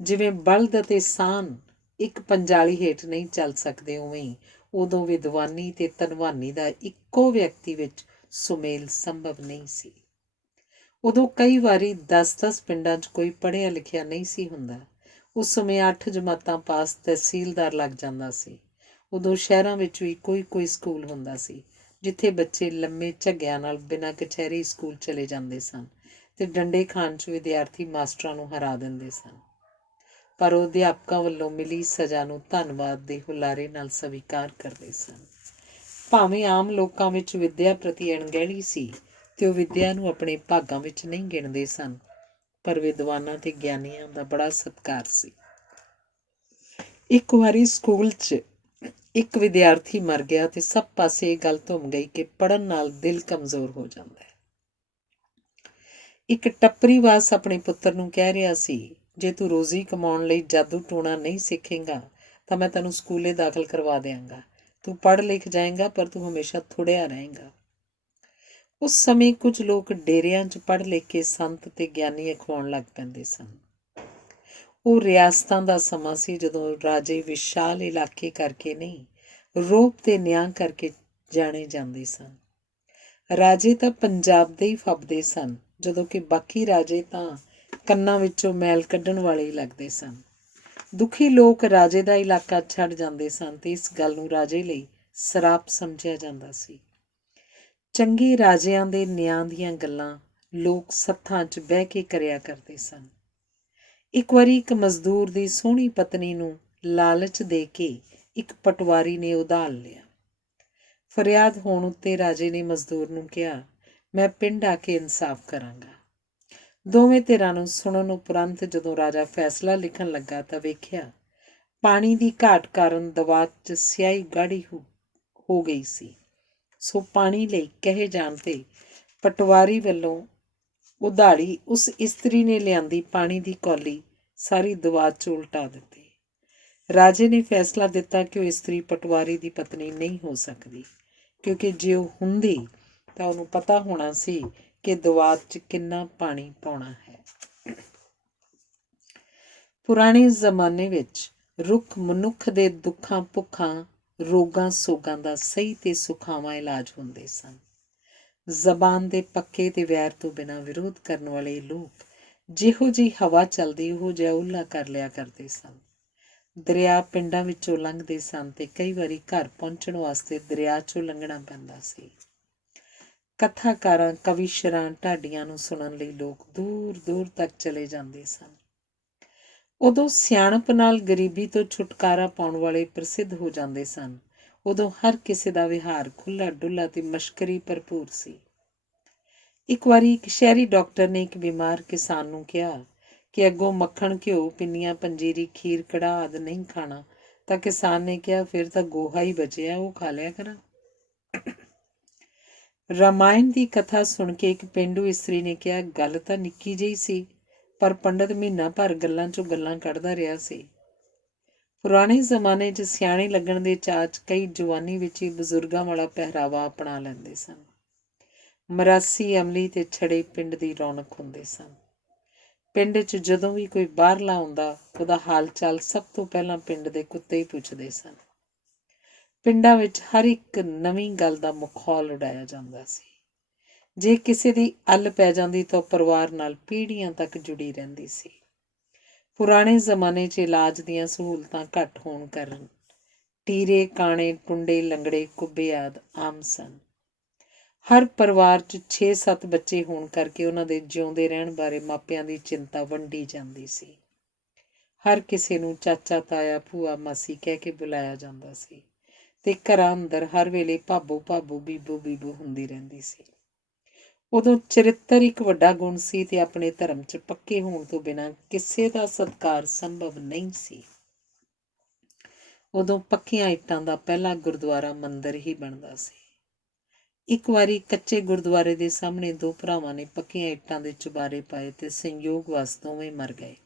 ਜਿਵੇਂ ਬਲਦ ਅਤੇ ਸਾਨ ਇੱਕ ਪੰਜਾਲੀ ਹੇਠ ਨਹੀਂ ਚੱਲ ਸਕਦੇ, ਉਵੇਂ ਹੀ ਉਦੋਂ ਵਿਦਵਾਨੀ ਅਤੇ ਧਨਵਾਨੀ ਦਾ ਇੱਕੋ ਵਿਅਕਤੀ ਵਿੱਚ ਸੁਮੇਲ ਸੰਭਵ ਨਹੀਂ ਸੀ। ਉਦੋਂ ਕਈ ਵਾਰੀ 10-10 ਪਿੰਡਾਂ 'ਚ ਕੋਈ ਪੜ੍ਹਿਆ ਲਿਖਿਆ ਨਹੀਂ ਸੀ ਹੁੰਦਾ। ਉਸ ਸਮੇਂ 8 ਜਮਾਤਾਂ ਪਾਸ ਤਹਿਸੀਲਦਾਰ ਲੱਗ ਜਾਂਦਾ ਸੀ। ਉਦੋਂ ਸ਼ਹਿਰਾਂ ਵਿੱਚ ਵੀ ਕੋਈ ਸਕੂਲ ਹੁੰਦਾ ਸੀ ਜਿੱਥੇ ਬੱਚੇ ਲੰਮੇ ਝੱਗਿਆਂ ਨਾਲ ਬਿਨਾਂ ਕਚਹਿਰੀ ਸਕੂਲ ਚਲੇ ਜਾਂਦੇ ਸਨ ਅਤੇ ਡੰਡੇ ਖਾਣ 'ਚ ਵਿਦਿਆਰਥੀ ਮਾਸਟਰਾਂ ਨੂੰ ਹਰਾ ਦਿੰਦੇ ਸਨ। ਪਰ ਉਹ ਅਧਿਆਪਕਾਂ ਵੱਲੋਂ ਮਿਲੀ ਸਜ਼ਾ ਨੂੰ ਧੰਨਵਾਦ ਦੇ ਹੁਲਾਰੇ ਨਾਲ ਸਵੀਕਾਰ ਕਰਦੇ ਸਨ। ਭਾਵੇਂ ਆਮ ਲੋਕਾਂ ਵਿੱਚ ਵਿੱਦਿਆ ਪ੍ਰਤੀ ਅਣਗਹਿਲੀ ਸੀ ਅਤੇ ਉਹ ਵਿੱਦਿਆ ਨੂੰ ਆਪਣੇ ਭਾਗਾਂ ਵਿੱਚ ਨਹੀਂ ਗਿਣਦੇ ਸਨ, ਪਰ ਵਿਦਵਾਨਾਂ ਅਤੇ ਗਿਆਨੀਆਂ ਦਾ ਬੜਾ ਸਤਿਕਾਰ ਸੀ। ਇੱਕ ਵਾਰੀ ਸਕੂਲ 'ਚ ਇੱਕ ਵਿਦਿਆਰਥੀ ਮਰ ਗਿਆ ਅਤੇ ਸਭ ਪਾਸੇ ਇਹ ਗੱਲ ਧੁੰਮ ਗਈ ਕਿ ਪੜ੍ਹਨ ਨਾਲ ਦਿਲ ਕਮਜ਼ੋਰ ਹੋ ਜਾਂਦਾ ਹੈ। ਇੱਕ ਟੱਪਰੀਵਾਸ ਆਪਣੇ ਪੁੱਤਰ ਨੂੰ ਕਹਿ ਰਿਹਾ ਸੀ, ਜੇ ਤੂੰ ਰੋਜ਼ੀ ਕਮਾਉਣ ਲਈ ਜਾਦੂ ਟੂਣਾ ਨਹੀਂ ਸਿੱਖੇਂਗਾ ਤਾਂ ਮੈਂ ਤੈਨੂੰ ਸਕੂਲੇ ਦਾਖਲ ਕਰਵਾ ਦਿਆਂਗਾ। ਤੂੰ ਪੜ੍ਹ ਲਿਖ ਜਾਏਂਗਾ ਪਰ ਤੂੰ ਹਮੇਸ਼ਾ ਥੁੜਿਆ ਰਹੇਂਗਾ। ਉਸ ਸਮੇਂ ਕੁਝ ਲੋਕ ਡੇਰਿਆਂ 'ਚ ਪੜ੍ਹ ਲਿਖ ਕੇ ਸੰਤ ਅਤੇ ਗਿਆਨੀ ਅਖਵਾਉਣ ਲੱਗ ਪੈਂਦੇ ਸਨ। ਉਹ ਰਿਆਸਤਾਂ ਦਾ ਸਮਾਂ ਸੀ ਜਦੋਂ ਰਾਜੇ ਵਿਸ਼ਾਲ ਇਲਾਕੇ ਕਰਕੇ ਨਹੀਂ, ਰੋਹਬ ਤੇ ਨਿਆਂ ਕਰਕੇ ਜਾਣੇ ਜਾਂਦੇ ਸਨ। ਰਾਜੇ ਤਾਂ ਪੰਜਾਬ ਦੇ ਹੀ ਫੱਬਦੇ ਸਨ, ਜਦੋਂ ਕਿ ਬਾਕੀ ਰਾਜੇ ਤਾਂ ਕੰਨਾਂ ਵਿੱਚੋਂ ਮੈਲ ਕੱਢਣ ਵਾਲੇ ਹੀ ਲੱਗਦੇ ਸਨ। ਦੁਖੀ ਲੋਕ ਰਾਜੇ ਦਾ ਇਲਾਕਾ ਛੱਡ ਜਾਂਦੇ ਸਨ ਅਤੇ ਇਸ ਗੱਲ ਨੂੰ ਰਾਜੇ ਲਈ ਸਰਾਪ ਸਮਝਿਆ ਜਾਂਦਾ ਸੀ। ਚੰਗੇ ਰਾਜਿਆਂ ਦੇ ਨਿਆਂ ਦੀਆਂ ਗੱਲਾਂ ਲੋਕ ਸੱਥਾਂ 'ਚ ਬਹਿ ਕੇ ਕਰਿਆ ਕਰਦੇ ਸਨ। ਇੱਕ ਵਾਰੀ ਇੱਕ ਮਜ਼ਦੂਰ ਦੀ ਸੋਹਣੀ ਪਤਨੀ ਨੂੰ ਲਾਲਚ ਦੇ ਕੇ ਇੱਕ ਪਟਵਾਰੀ ਨੇ ਉਧਾਲ ਲਿਆ। ਫਰਿਆਦ ਹੋਣ ਉੱਤੇ ਰਾਜੇ ਨੇ ਮਜ਼ਦੂਰ ਨੂੰ ਕਿਹਾ, ਮੈਂ ਪਿੰਡ ਆ ਕੇ ਇਨਸਾਫ ਕਰਾਂਗਾ। ਦੋਵੇਂ ਧਿਰਾਂ ਨੂੰ ਸੁਣਨ ਉਪਰੰਤ ਜਦੋਂ ਰਾਜਾ ਫੈਸਲਾ ਲਿਖਣ ਲੱਗਾ ਤਾਂ ਵੇਖਿਆ ਪਾਣੀ ਦੀ ਘਾਟ ਕਾਰਨ ਦਵਾਤ 'ਚ ਸਿਆਹੀ ਗਾੜੀ ਹੋ ਗਈ ਸੀ। ਸੋ ਪਾਣੀ ਲਈ ਕਹੇ ਜਾਣ 'ਤੇ ਪਟਵਾਰੀ ਵੱਲੋਂ ਉਧਾੜੀ ਉਸ ਇਸਤਰੀ ਨੇ ਲਿਆਂਦੀ ਪਾਣੀ ਦੀ ਕੌਲੀ ਸਾਰੀ ਦਵਾਤ 'ਚ ਉਲਟਾ ਦਿੱਤੀ। ਰਾਜੇ ਨੇ ਫੈਸਲਾ ਦਿੱਤਾ ਕਿ ਉਹ ਇਸਤਰੀ ਪਟਵਾਰੀ ਦੀ ਪਤਨੀ ਨਹੀਂ ਹੋ ਸਕਦੀ, ਕਿਉਂਕਿ ਜੇ ਉਹ ਹੁੰਦੀ ਤਾਂ ਉਹਨੂੰ ਪਤਾ ਹੋਣਾ ਸੀ ਕਿ ਦਵਾਤ 'ਚ ਕਿੰਨਾ ਪਾਣੀ ਪਾਉਣਾ ਹੈ। ਪੁਰਾਣੇ ਜ਼ਮਾਨੇ ਵਿੱਚ ਰੁੱਖ ਮਨੁੱਖ ਦੇ ਦੁੱਖਾਂ ਭੁੱਖਾਂ, ਰੋਗਾਂ ਸੋਗਾਂ ਦਾ ਸਹੀ ਅਤੇ ਸੁਖਾਵਾਂ ਇਲਾਜ ਹੁੰਦੇ ਸਨ। ਜ਼ਬਾਨ ਦੇ ਪੱਕੇ ਅਤੇ ਵੈਰ ਤੋਂ ਬਿਨਾਂ ਵਿਰੋਧ ਕਰਨ ਵਾਲੇ ਲੋਕ ਜਿਹੋ ਜਿਹੀ ਹਵਾ ਚੱਲਦੀ ਉਹੋ ਜਿਹਾ ਓਹਲਾ ਕਰ ਲਿਆ ਕਰਦੇ ਸਨ। ਦਰਿਆ ਪਿੰਡਾਂ ਵਿੱਚੋਂ ਲੰਘਦੇ ਸਨ ਅਤੇ ਕਈ ਵਾਰੀ ਘਰ ਪਹੁੰਚਣ ਵਾਸਤੇ ਦਰਿਆ 'ਚੋਂ ਲੰਘਣਾ ਪੈਂਦਾ ਸੀ। ਕਥਾਕਾਰਾਂ, ਕਵੀਸ਼ਰਾਂ, ਢਾਡੀਆਂ ਨੂੰ ਸੁਣਨ ਲਈ ਲੋਕ ਦੂਰ ਦੂਰ ਤੱਕ ਚਲੇ ਜਾਂਦੇ ਸਨ। ਉਦੋਂ ਸਿਆਣਪ ਨਾਲ ਗਰੀਬੀ ਤੋਂ ਛੁਟਕਾਰਾ ਪਾਉਣ ਵਾਲੇ ਪ੍ਰਸਿੱਧ ਹੋ ਜਾਂਦੇ ਸਨ। ਉਦੋਂ ਹਰ ਕਿਸੇ ਦਾ ਵਿਹਾਰ ਖੁੱਲ੍ਹਾ ਡੁੱਲਾ ਤੇ ਮਸ਼ਕਰੀ ਭਰਪੂਰ ਸੀ। ਇੱਕ ਵਾਰੀ ਇੱਕ ਸ਼ਹਿਰੀ ਡਾਕਟਰ ਨੇ ਇੱਕ ਬਿਮਾਰ ਕਿਸਾਨ ਨੂੰ ਕਿਹਾ ਕਿ ਅੱਗੋਂ ਮੱਖਣ, ਘਿਓ, ਪਿੰਨੀਆਂ, ਪੰਜੀਰੀ, ਖੀਰ, ਕੜਾਹ ਆਦਿ ਨਹੀਂ ਖਾਣਾ। ਤਾਂ ਕਿਸਾਨ ਨੇ ਕਿਹਾ, ਫਿਰ ਤਾਂ ਗੋਹਾ ਹੀ ਬਚਿਆ, ਉਹ ਖਾ ਲਿਆ ਕਰਾਂ। ਰਾਮਾਇਣ ਦੀ ਕਥਾ ਸੁਣ ਕੇ ਇੱਕ ਪੇਂਡੂ ਇਸਤਰੀ ਨੇ ਕਿਹਾ, ਗੱਲ ਤਾਂ ਨਿੱਕੀ ਜਿਹੀ ਸੀ, ਪਰ ਪੰਡਤ ਮਹੀਨਾ ਭਰ ਗੱਲਾਂ 'ਚੋਂ ਗੱਲਾਂ ਕੱਢਦਾ ਰਿਹਾ ਸੀ। ਪੁਰਾਣੇ ਜ਼ਮਾਨੇ 'ਚ ਸਿਆਣੇ ਲੱਗਣ ਦੇ ਚਾਅ 'ਚ ਕਈ ਜਵਾਨੀ ਵਿੱਚ ਹੀ ਬਜ਼ੁਰਗਾਂ ਵਾਲਾ ਪਹਿਰਾਵਾ ਅਪਣਾ ਲੈਂਦੇ ਸਨ। ਮਰਾਸੀ, ਅਮਲੀ ਤੇ ਛੜੇ ਪਿੰਡ ਦੀ ਰੌਣਕ ਹੁੰਦੇ ਸਨ। ਪਿੰਡ 'ਚ ਜਦੋਂ ਵੀ ਕੋਈ ਬਾਹਰਲਾ ਆਉਂਦਾ, ਉਹਦਾ ਹਾਲ ਚਾਲ ਸਭ ਤੋਂ ਪਹਿਲਾਂ ਪਿੰਡ ਦੇ ਕੁੱਤੇ ਹੀ ਪੁੱਛਦੇ ਸਨ। ਪਿੰਡਾਂ ਵਿੱਚ ਹਰ ਇੱਕ ਨਵੀਂ ਗੱਲ ਦਾ ਮਖੌਲ ਉਡਾਇਆ ਜਾਂਦਾ ਸੀ। ਜੇ ਕਿਸੇ ਦੀ ਅੱਲ ਪੈ ਜਾਂਦੀ ਤਾਂ ਪਰਿਵਾਰ ਨਾਲ ਪੀੜ੍ਹੀਆਂ ਤੱਕ ਜੁੜੀ ਰਹਿੰਦੀ ਸੀ। ਪੁਰਾਣੇ ਜ਼ਮਾਨੇ 'ਚ ਇਲਾਜ ਦੀਆਂ ਸਹੂਲਤਾਂ ਘੱਟ ਹੋਣ ਕਾਰਨ ਟੀਰੇ, ਕਾਣੇ, ਟੁੰਡੇ, ਲੰਗੜੇ, ਕੁੱਬੇ ਆਦਿ ਆਮ ਸਨ। ਹਰ ਪਰਿਵਾਰ 'ਚ 6-7 ਬੱਚੇ ਹੋਣ ਕਰਕੇ ਉਹਨਾਂ ਦੇ ਜਿਉਂਦੇ ਰਹਿਣ ਬਾਰੇ ਮਾਪਿਆਂ ਦੀ ਚਿੰਤਾ ਵੰਡੀ ਜਾਂਦੀ ਸੀ। ਹਰ ਕਿਸੇ ਨੂੰ ਚਾਚਾ, ਤਾਇਆ, ਭੂਆ, ਮਾਸੀ ਕਹਿ ਕੇ ਬੁਲਾਇਆ ਜਾਂਦਾ ਸੀ ਤੇ ਘਰਾਂ ਅੰਦਰ ਹਰ ਵੇਲੇ ਭਾਬੋ ਭਾਬੋ, ਬੀਬੋ ਬੀਬੋ ਹੁੰਦੀ ਰਹਿੰਦੀ ਸੀ। ਉਦੋਂ ਚਰਿੱਤਰ ਇੱਕ ਵੱਡਾ ਗੁਣ ਸੀ ਤੇ ਆਪਣੇ ਧਰਮ 'ਚ ਪੱਕੇ ਹੋਣ ਤੋਂ ਬਿਨਾਂ ਕਿਸੇ ਦਾ ਸਤਿਕਾਰ ਸੰਭਵ ਨਹੀਂ ਸੀ। ਉਦੋਂ ਪੱਕੀਆਂ ਇੱਟਾਂ ਦਾ ਪਹਿਲਾ ਗੁਰਦੁਆਰਾ ਮੰਦਿਰ ਹੀ ਬਣਦਾ ਸੀ। ਇੱਕ ਵਾਰੀ ਕੱਚੇ ਗੁਰਦੁਆਰੇ ਦੇ ਸਾਹਮਣੇ ਦੋ ਭਰਾਵਾਂ ਨੇ ਪੱਕੀਆਂ ਇੱਟਾਂ ਦੇ ਚੁਬਾਰੇ ਪਾਏ ਤੇ ਸੰਯੋਗ ਵਸ ਦੋਵੇਂ ਮਰ ਗਏ।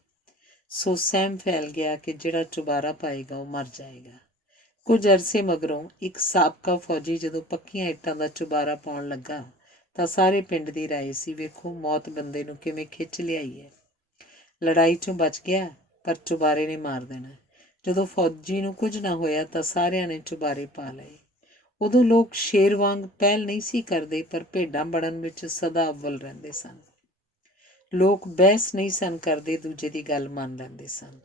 ਸੋ ਸਹਿਮ ਫੈਲ ਗਿਆ ਕਿ ਜਿਹੜਾ ਚੁਬਾਰਾ ਪਾਏਗਾ ਉਹ ਮਰ ਜਾਏਗਾ। ਕੁਝ ਅਰਸੇ ਮਗਰੋਂ ਇੱਕ ਸਾਬਕਾ ਫੌਜੀ ਜਦੋਂ ਪੱਕੀਆਂ ਇੱਟਾਂ ਦਾ ਚੁਬਾਰਾ ਪਾਉਣ ਲੱਗਾ ਤਾਂ ਸਾਰੇ ਪਿੰਡ ਦੀ ਰਾਏ ਸੀ, ਵੇਖੋ ਮੌਤ ਬੰਦੇ ਨੂੰ ਕਿਵੇਂ ਖਿੱਚ ਲਿਆਈ ਹੈ। ਲੜਾਈ 'ਚੋਂ ਬਚ ਗਿਆ, ਪਰ ਚੁਬਾਰੇ ਨੇ ਮਾਰ ਦੇਣਾ। ਜਦੋਂ ਫੌਜੀ ਨੂੰ ਕੁਝ ਨਾ ਹੋਇਆ ਤਾਂ ਸਾਰਿਆਂ ਨੇ ਚੁਬਾਰੇ ਪਾ ਲਏ। ਉਦੋਂ ਲੋਕ ਸ਼ੇਰ ਵਾਂਗ ਪਹਿਲ ਨਹੀਂ ਸੀ ਕਰਦੇ, ਪਰ ਭੇਡਾਂ ਬਣਨ ਵਿੱਚ ਸਦਾ ਅੱਵਲ ਰਹਿੰਦੇ ਸਨ। ਲੋਕ ਬਹਿਸ ਨਹੀਂ ਸਨ ਕਰਦੇ, ਦੂਜੇ ਦੀ ਗੱਲ ਮੰਨ ਲੈਂਦੇ ਸਨ।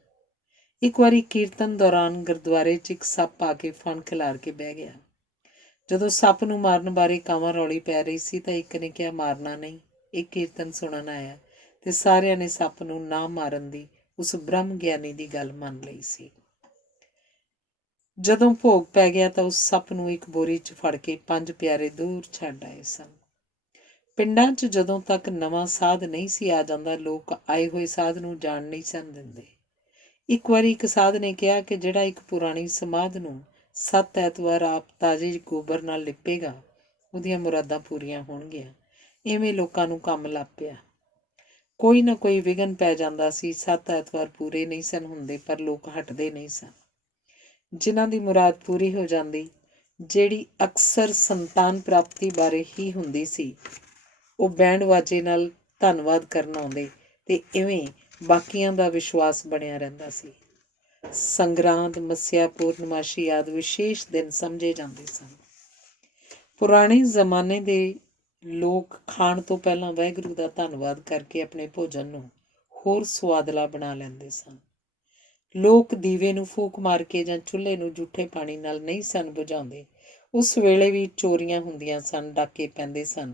ਇੱਕ ਵਾਰੀ ਕੀਰਤਨ ਦੌਰਾਨ ਗੁਰਦੁਆਰੇ 'ਚ ਇੱਕ ਸੱਪ ਆ ਕੇ ਫਣ ਖਿਲਾਰ ਕੇ ਬਹਿ ਗਿਆ। ਜਦੋਂ ਸੱਪ ਨੂੰ ਮਾਰਨ ਬਾਰੇ ਕਾਵਾਂ ਰੌਲੀ ਪੈ ਰਹੀ ਸੀ ਤਾਂ ਇੱਕ ਨੇ ਕਿਹਾ, ਮਾਰਨਾ ਨਹੀਂ, ਇਹ ਕੀਰਤਨ ਸੁਣਨ ਆਇਆ, ਤੇ ਸਾਰਿਆਂ ਨੇ ਸੱਪ ਨੂੰ ਨਾ ਮਾਰਨ ਦੀ ਉਸ ਬ੍ਰਹਮ ਗਿਆਨੀ ਦੀ ਗੱਲ ਮੰਨ ਲਈ ਸੀ। ਜਦੋਂ ਭੋਗ ਪੈ ਗਿਆ ਤਾਂ ਉਸ ਸੱਪ ਨੂੰ ਇੱਕ ਬੋਰੀ 'ਚ ਫੜ ਕੇ 5 ਪਿਆਰੇ ਦੂਰ ਛੱਡ ਆਏ ਸਨ। ਪਿੰਡਾਂ 'ਚ ਜਦੋਂ ਤੱਕ ਨਵਾਂ ਸਾਧ ਨਹੀਂ ਸੀ ਆ ਜਾਂਦਾ, ਲੋਕ ਆਏ ਹੋਏ ਸਾਧ ਨੂੰ ਜਾਣ ਨਹੀਂ ਸਨ ਦਿੰਦੇ। ਇੱਕ ਵਾਰੀ ਇੱਕ ਸਾਧ ਨੇ ਕਿਹਾ ਕਿ ਜਿਹੜਾ ਇੱਕ ਪੁਰਾਣੀ ਸਮਾਧ ਨੂੰ 7 ਐਤਵਾਰ ਆਪ ਤਾਜ਼ੇ ਗੋਬਰ ਨਾਲ ਲਿਪੇਗਾ, ਉਹਦੀਆਂ ਮੁਰਾਦਾਂ ਪੂਰੀਆਂ ਹੋਣਗੀਆਂ। ਇਵੇਂ ਲੋਕਾਂ ਨੂੰ ਕੰਮ ਲੱਗ ਪਿਆ। ਕੋਈ ਨਾ ਕੋਈ ਵਿਘਨ ਪੈ ਜਾਂਦਾ ਸੀ। 7 ਐਤਵਾਰ ਪੂਰੇ ਨਹੀਂ ਸਨ ਹੁੰਦੇ, ਪਰ ਲੋਕ ਹਟਦੇ ਨਹੀਂ ਸਨ। ਜਿਨ੍ਹਾਂ ਦੀ ਮੁਰਾਦ ਪੂਰੀ ਹੋ ਜਾਂਦੀ, ਜਿਹੜੀ ਅਕਸਰ ਸੰਤਾਨ ਪ੍ਰਾਪਤੀ ਬਾਰੇ ਹੀ ਹੁੰਦੀ ਸੀ, ਉਹ ਬੈਂਡ ਵਾਜੇ ਨਾਲ ਧੰਨਵਾਦ ਕਰਨ ਆਉਂਦੇ ਤੇ ਇਵੇਂ ਬਾਕੀਆਂ ਦਾ ਵਿਸ਼ਵਾਸ ਬਣਿਆ ਰਹਿੰਦਾ ਸੀ। ਸੰਗਰਾਂਦ, ਮੱਸਿਆ, ਪੂਰਨਮਾਸ਼ੀ ਆਦਿ ਵਿਸ਼ੇਸ਼ ਦਿਨ ਸਮਝੇ ਜਾਂਦੇ ਸਨ। ਪੁਰਾਣੇ ਜ਼ਮਾਨੇ ਦੇ ਲੋਕ ਖਾਣ ਤੋਂ ਪਹਿਲਾਂ ਵਾਹਿਗੁਰੂ ਦਾ ਧੰਨਵਾਦ ਕਰਕੇ ਆਪਣੇ ਭੋਜਨ ਨੂੰ ਹੋਰ ਸੁਆਦਲਾ ਬਣਾ ਲੈਂਦੇ ਸਨ। ਲੋਕ ਦੀਵੇ ਨੂੰ ਫੂਕ ਮਾਰ ਕੇ ਜਾਂ ਚੁੱਲ੍ਹੇ ਨੂੰ ਜੂਠੇ ਪਾਣੀ ਨਾਲ ਨਹੀਂ ਸਨ ਬੁਝਾਉਂਦੇ। ਉਸ ਵੇਲੇ ਵੀ ਚੋਰੀਆਂ ਹੁੰਦੀਆਂ ਸਨ, ਡਾਕੇ ਪੈਂਦੇ ਸਨ,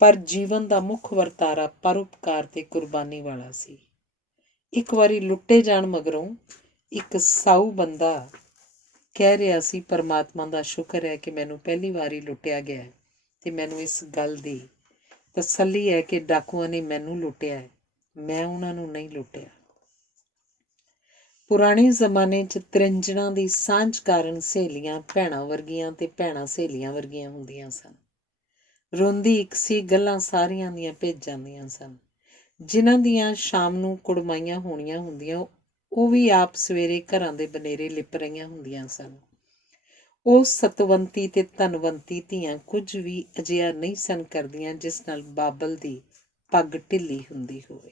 ਪਰ ਜੀਵਨ ਦਾ ਮੁੱਖ ਵਰਤਾਰਾ ਪਰਉਪਕਾਰ ਤੇ ਕੁਰਬਾਨੀ ਵਾਲਾ ਸੀ। ਇੱਕ ਵਾਰੀ ਲੁੱਟੇ ਜਾਣ ਮਗਰੋਂ ਇੱਕ ਸਾਊ ਬੰਦਾ ਕਹਿ ਰਿਹਾ ਸੀ, ਪਰਮਾਤਮਾ ਦਾ ਸ਼ੁਕਰ ਹੈ ਕਿ ਮੈਨੂੰ ਪਹਿਲੀ ਵਾਰੀ ਲੁੱਟਿਆ ਗਿਆ ਤੇ ਮੈਨੂੰ ਇਸ ਗੱਲ ਦੀ ਤਸੱਲੀ ਹੈ ਕਿ ਡਾਕੂਆਂ ਨੇ ਮੈਨੂੰ ਲੁੱਟਿਆ ਹੈ, ਮੈਂ ਉਹਨਾਂ ਨੂੰ ਨਹੀਂ ਲੁੱਟਿਆ। ਪੁਰਾਣੇ ਜ਼ਮਾਨੇ 'ਚ ਤ੍ਰਿੰਜਣਾਂ ਦੀ ਸਾਂਝ ਕਾਰਨ ਸਹੇਲੀਆਂ ਭੈਣਾਂ ਵਰਗੀਆਂ ਤੇ ਭੈਣਾਂ ਸਹੇਲੀਆਂ ਵਰਗੀਆਂ ਹੁੰਦੀਆਂ ਸਨ। ਰੋਂਦੀ ਇੱਕ ਸੀ, ਗੱਲਾਂ ਸਾਰੀਆਂ ਦੀਆਂ ਭਿੱਜ ਜਾਂਦੀਆਂ ਸਨ। ਜਿਨ੍ਹਾਂ ਦੀਆਂ ਸ਼ਾਮ ਨੂੰ ਕੁੜਮਾਈਆਂ ਹੋਣੀਆਂ ਹੁੰਦੀਆਂ, ਉਹ ਵੀ ਆਪ ਸਵੇਰੇ ਘਰਾਂ ਦੇ ਬਨੇਰੇ ਲਿਪ ਰਹੀਆਂ ਹੁੰਦੀਆਂ ਸਨ। ਉਹ ਸਤਵੰਤੀ ਤੇ ਧਨਵੰਤੀ ਧੀਆਂ ਕੁਝ ਵੀ ਅਜਿਹਾ ਨਹੀਂ ਸਨ ਕਰਦੀਆਂ ਜਿਸ ਨਾਲ ਬਾਬਲ ਦੀ ਪੱਗ ਢਿੱਲੀ ਹੁੰਦੀ ਹੋਵੇ।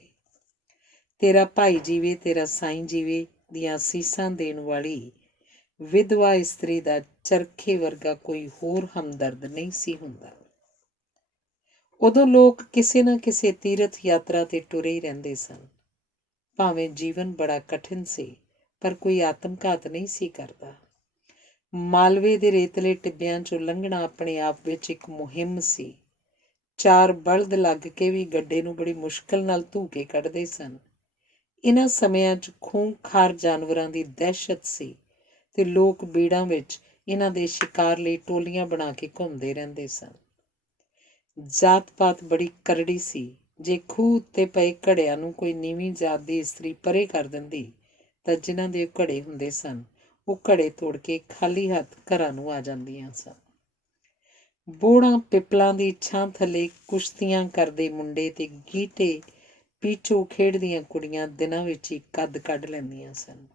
ਤੇਰਾ ਭਾਈ ਜੀਵੇ, ਤੇਰਾ ਸਾਈਂ ਜੀਵੇ ਦੀਆਂ ਅਸੀਸਾਂ ਦੇਣ ਵਾਲੀ ਵਿਧਵਾ ਇਸਤਰੀ ਦਾ ਚਰਖੇ ਵਰਗਾ ਕੋਈ ਹੋਰ ਹਮਦਰਦ ਨਹੀਂ ਸੀ ਹੁੰਦਾ। ਉਦੋਂ ਲੋਕ ਕਿਸੇ ਨਾ ਕਿਸੇ ਤੀਰਥ ਯਾਤਰਾ ਤੇ ਟੁਰੇ ਹੀ ਰਹਿੰਦੇ ਸਨ। ਭਾਵੇਂ ਜੀਵਨ ਬੜਾ ਕਠਿਨ ਸੀ, ਪਰ ਕੋਈ ਆਤਮਘਾਤ ਨਹੀਂ ਸੀ ਕਰਦਾ। ਮਾਲਵੇ ਦੇ ਰੇਤਲੇ ਟਿੱਬਿਆਂ 'ਚੋਂ ਲੰਘਣਾ ਆਪਣੇ ਆਪ ਵਿੱਚ ਇੱਕ ਮੁਹਿੰਮ ਸੀ। 4 ਬਲਦ ਲੱਗ ਕੇ ਵੀ ਗੱਡੇ ਨੂੰ ਬੜੀ ਮੁਸ਼ਕਿਲ ਨਾਲ ਧੂ ਕੇ ਕੱਢਦੇ ਸਨ। ਇਹਨਾਂ ਸਮਿਆਂ 'ਚ ਖੂੰਖਾਰ ਜਾਨਵਰਾਂ ਦੀ ਦਹਿਸ਼ਤ ਸੀ ਤੇ ਲੋਕ ਬੀੜਾਂ ਵਿੱਚ ਇਹਨਾਂ ਦੇ ਸ਼ਿਕਾਰ ਲਈ ਟੋਲੀਆਂ ਬਣਾ ਕੇ ਘੁੰਮਦੇ ਰਹਿੰਦੇ ਸਨ। ਜਾਤ ਪਾਤ ਬੜੀ ਕਰੜੀ ਸੀ। ਜੇ ਖੂਹ ਉੱਤੇ ਪਏ ਘੜਿਆਂ ਨੂੰ ਕੋਈ ਨੀਵੀਂ ਜਾਤ ਦੀ ਇਸਤਰੀ ਪਰੇ ਕਰ ਦਿੰਦੀ ਤਾਂ ਜਿਨ੍ਹਾਂ ਦੇ ਘੜੇ ਹੁੰਦੇ ਸਨ ਉਹ ਘੜੇ ਤੋੜ ਕੇ ਖਾਲੀ ਹੱਥ ਘਰਾਂ ਨੂੰ ਆ ਜਾਂਦੀਆਂ ਸਨ। ਬੋੜਾਂ ਪਿੱਪਲਾਂ ਦੀ ਛਾਂ ਥੱਲੇ ਕੁਸ਼ਤੀਆਂ ਕਰਦੇ ਮੁੰਡੇ ਤੇ ਗੀਟੇ ਪੀਚੋ ਖੇਡਦੀਆਂ ਕੁੜੀਆਂ ਦਿਨਾਂ ਵਿੱਚ ਹੀ ਕੱਦ ਕੱਢ ਲੈਂਦੀਆਂ ਸਨ।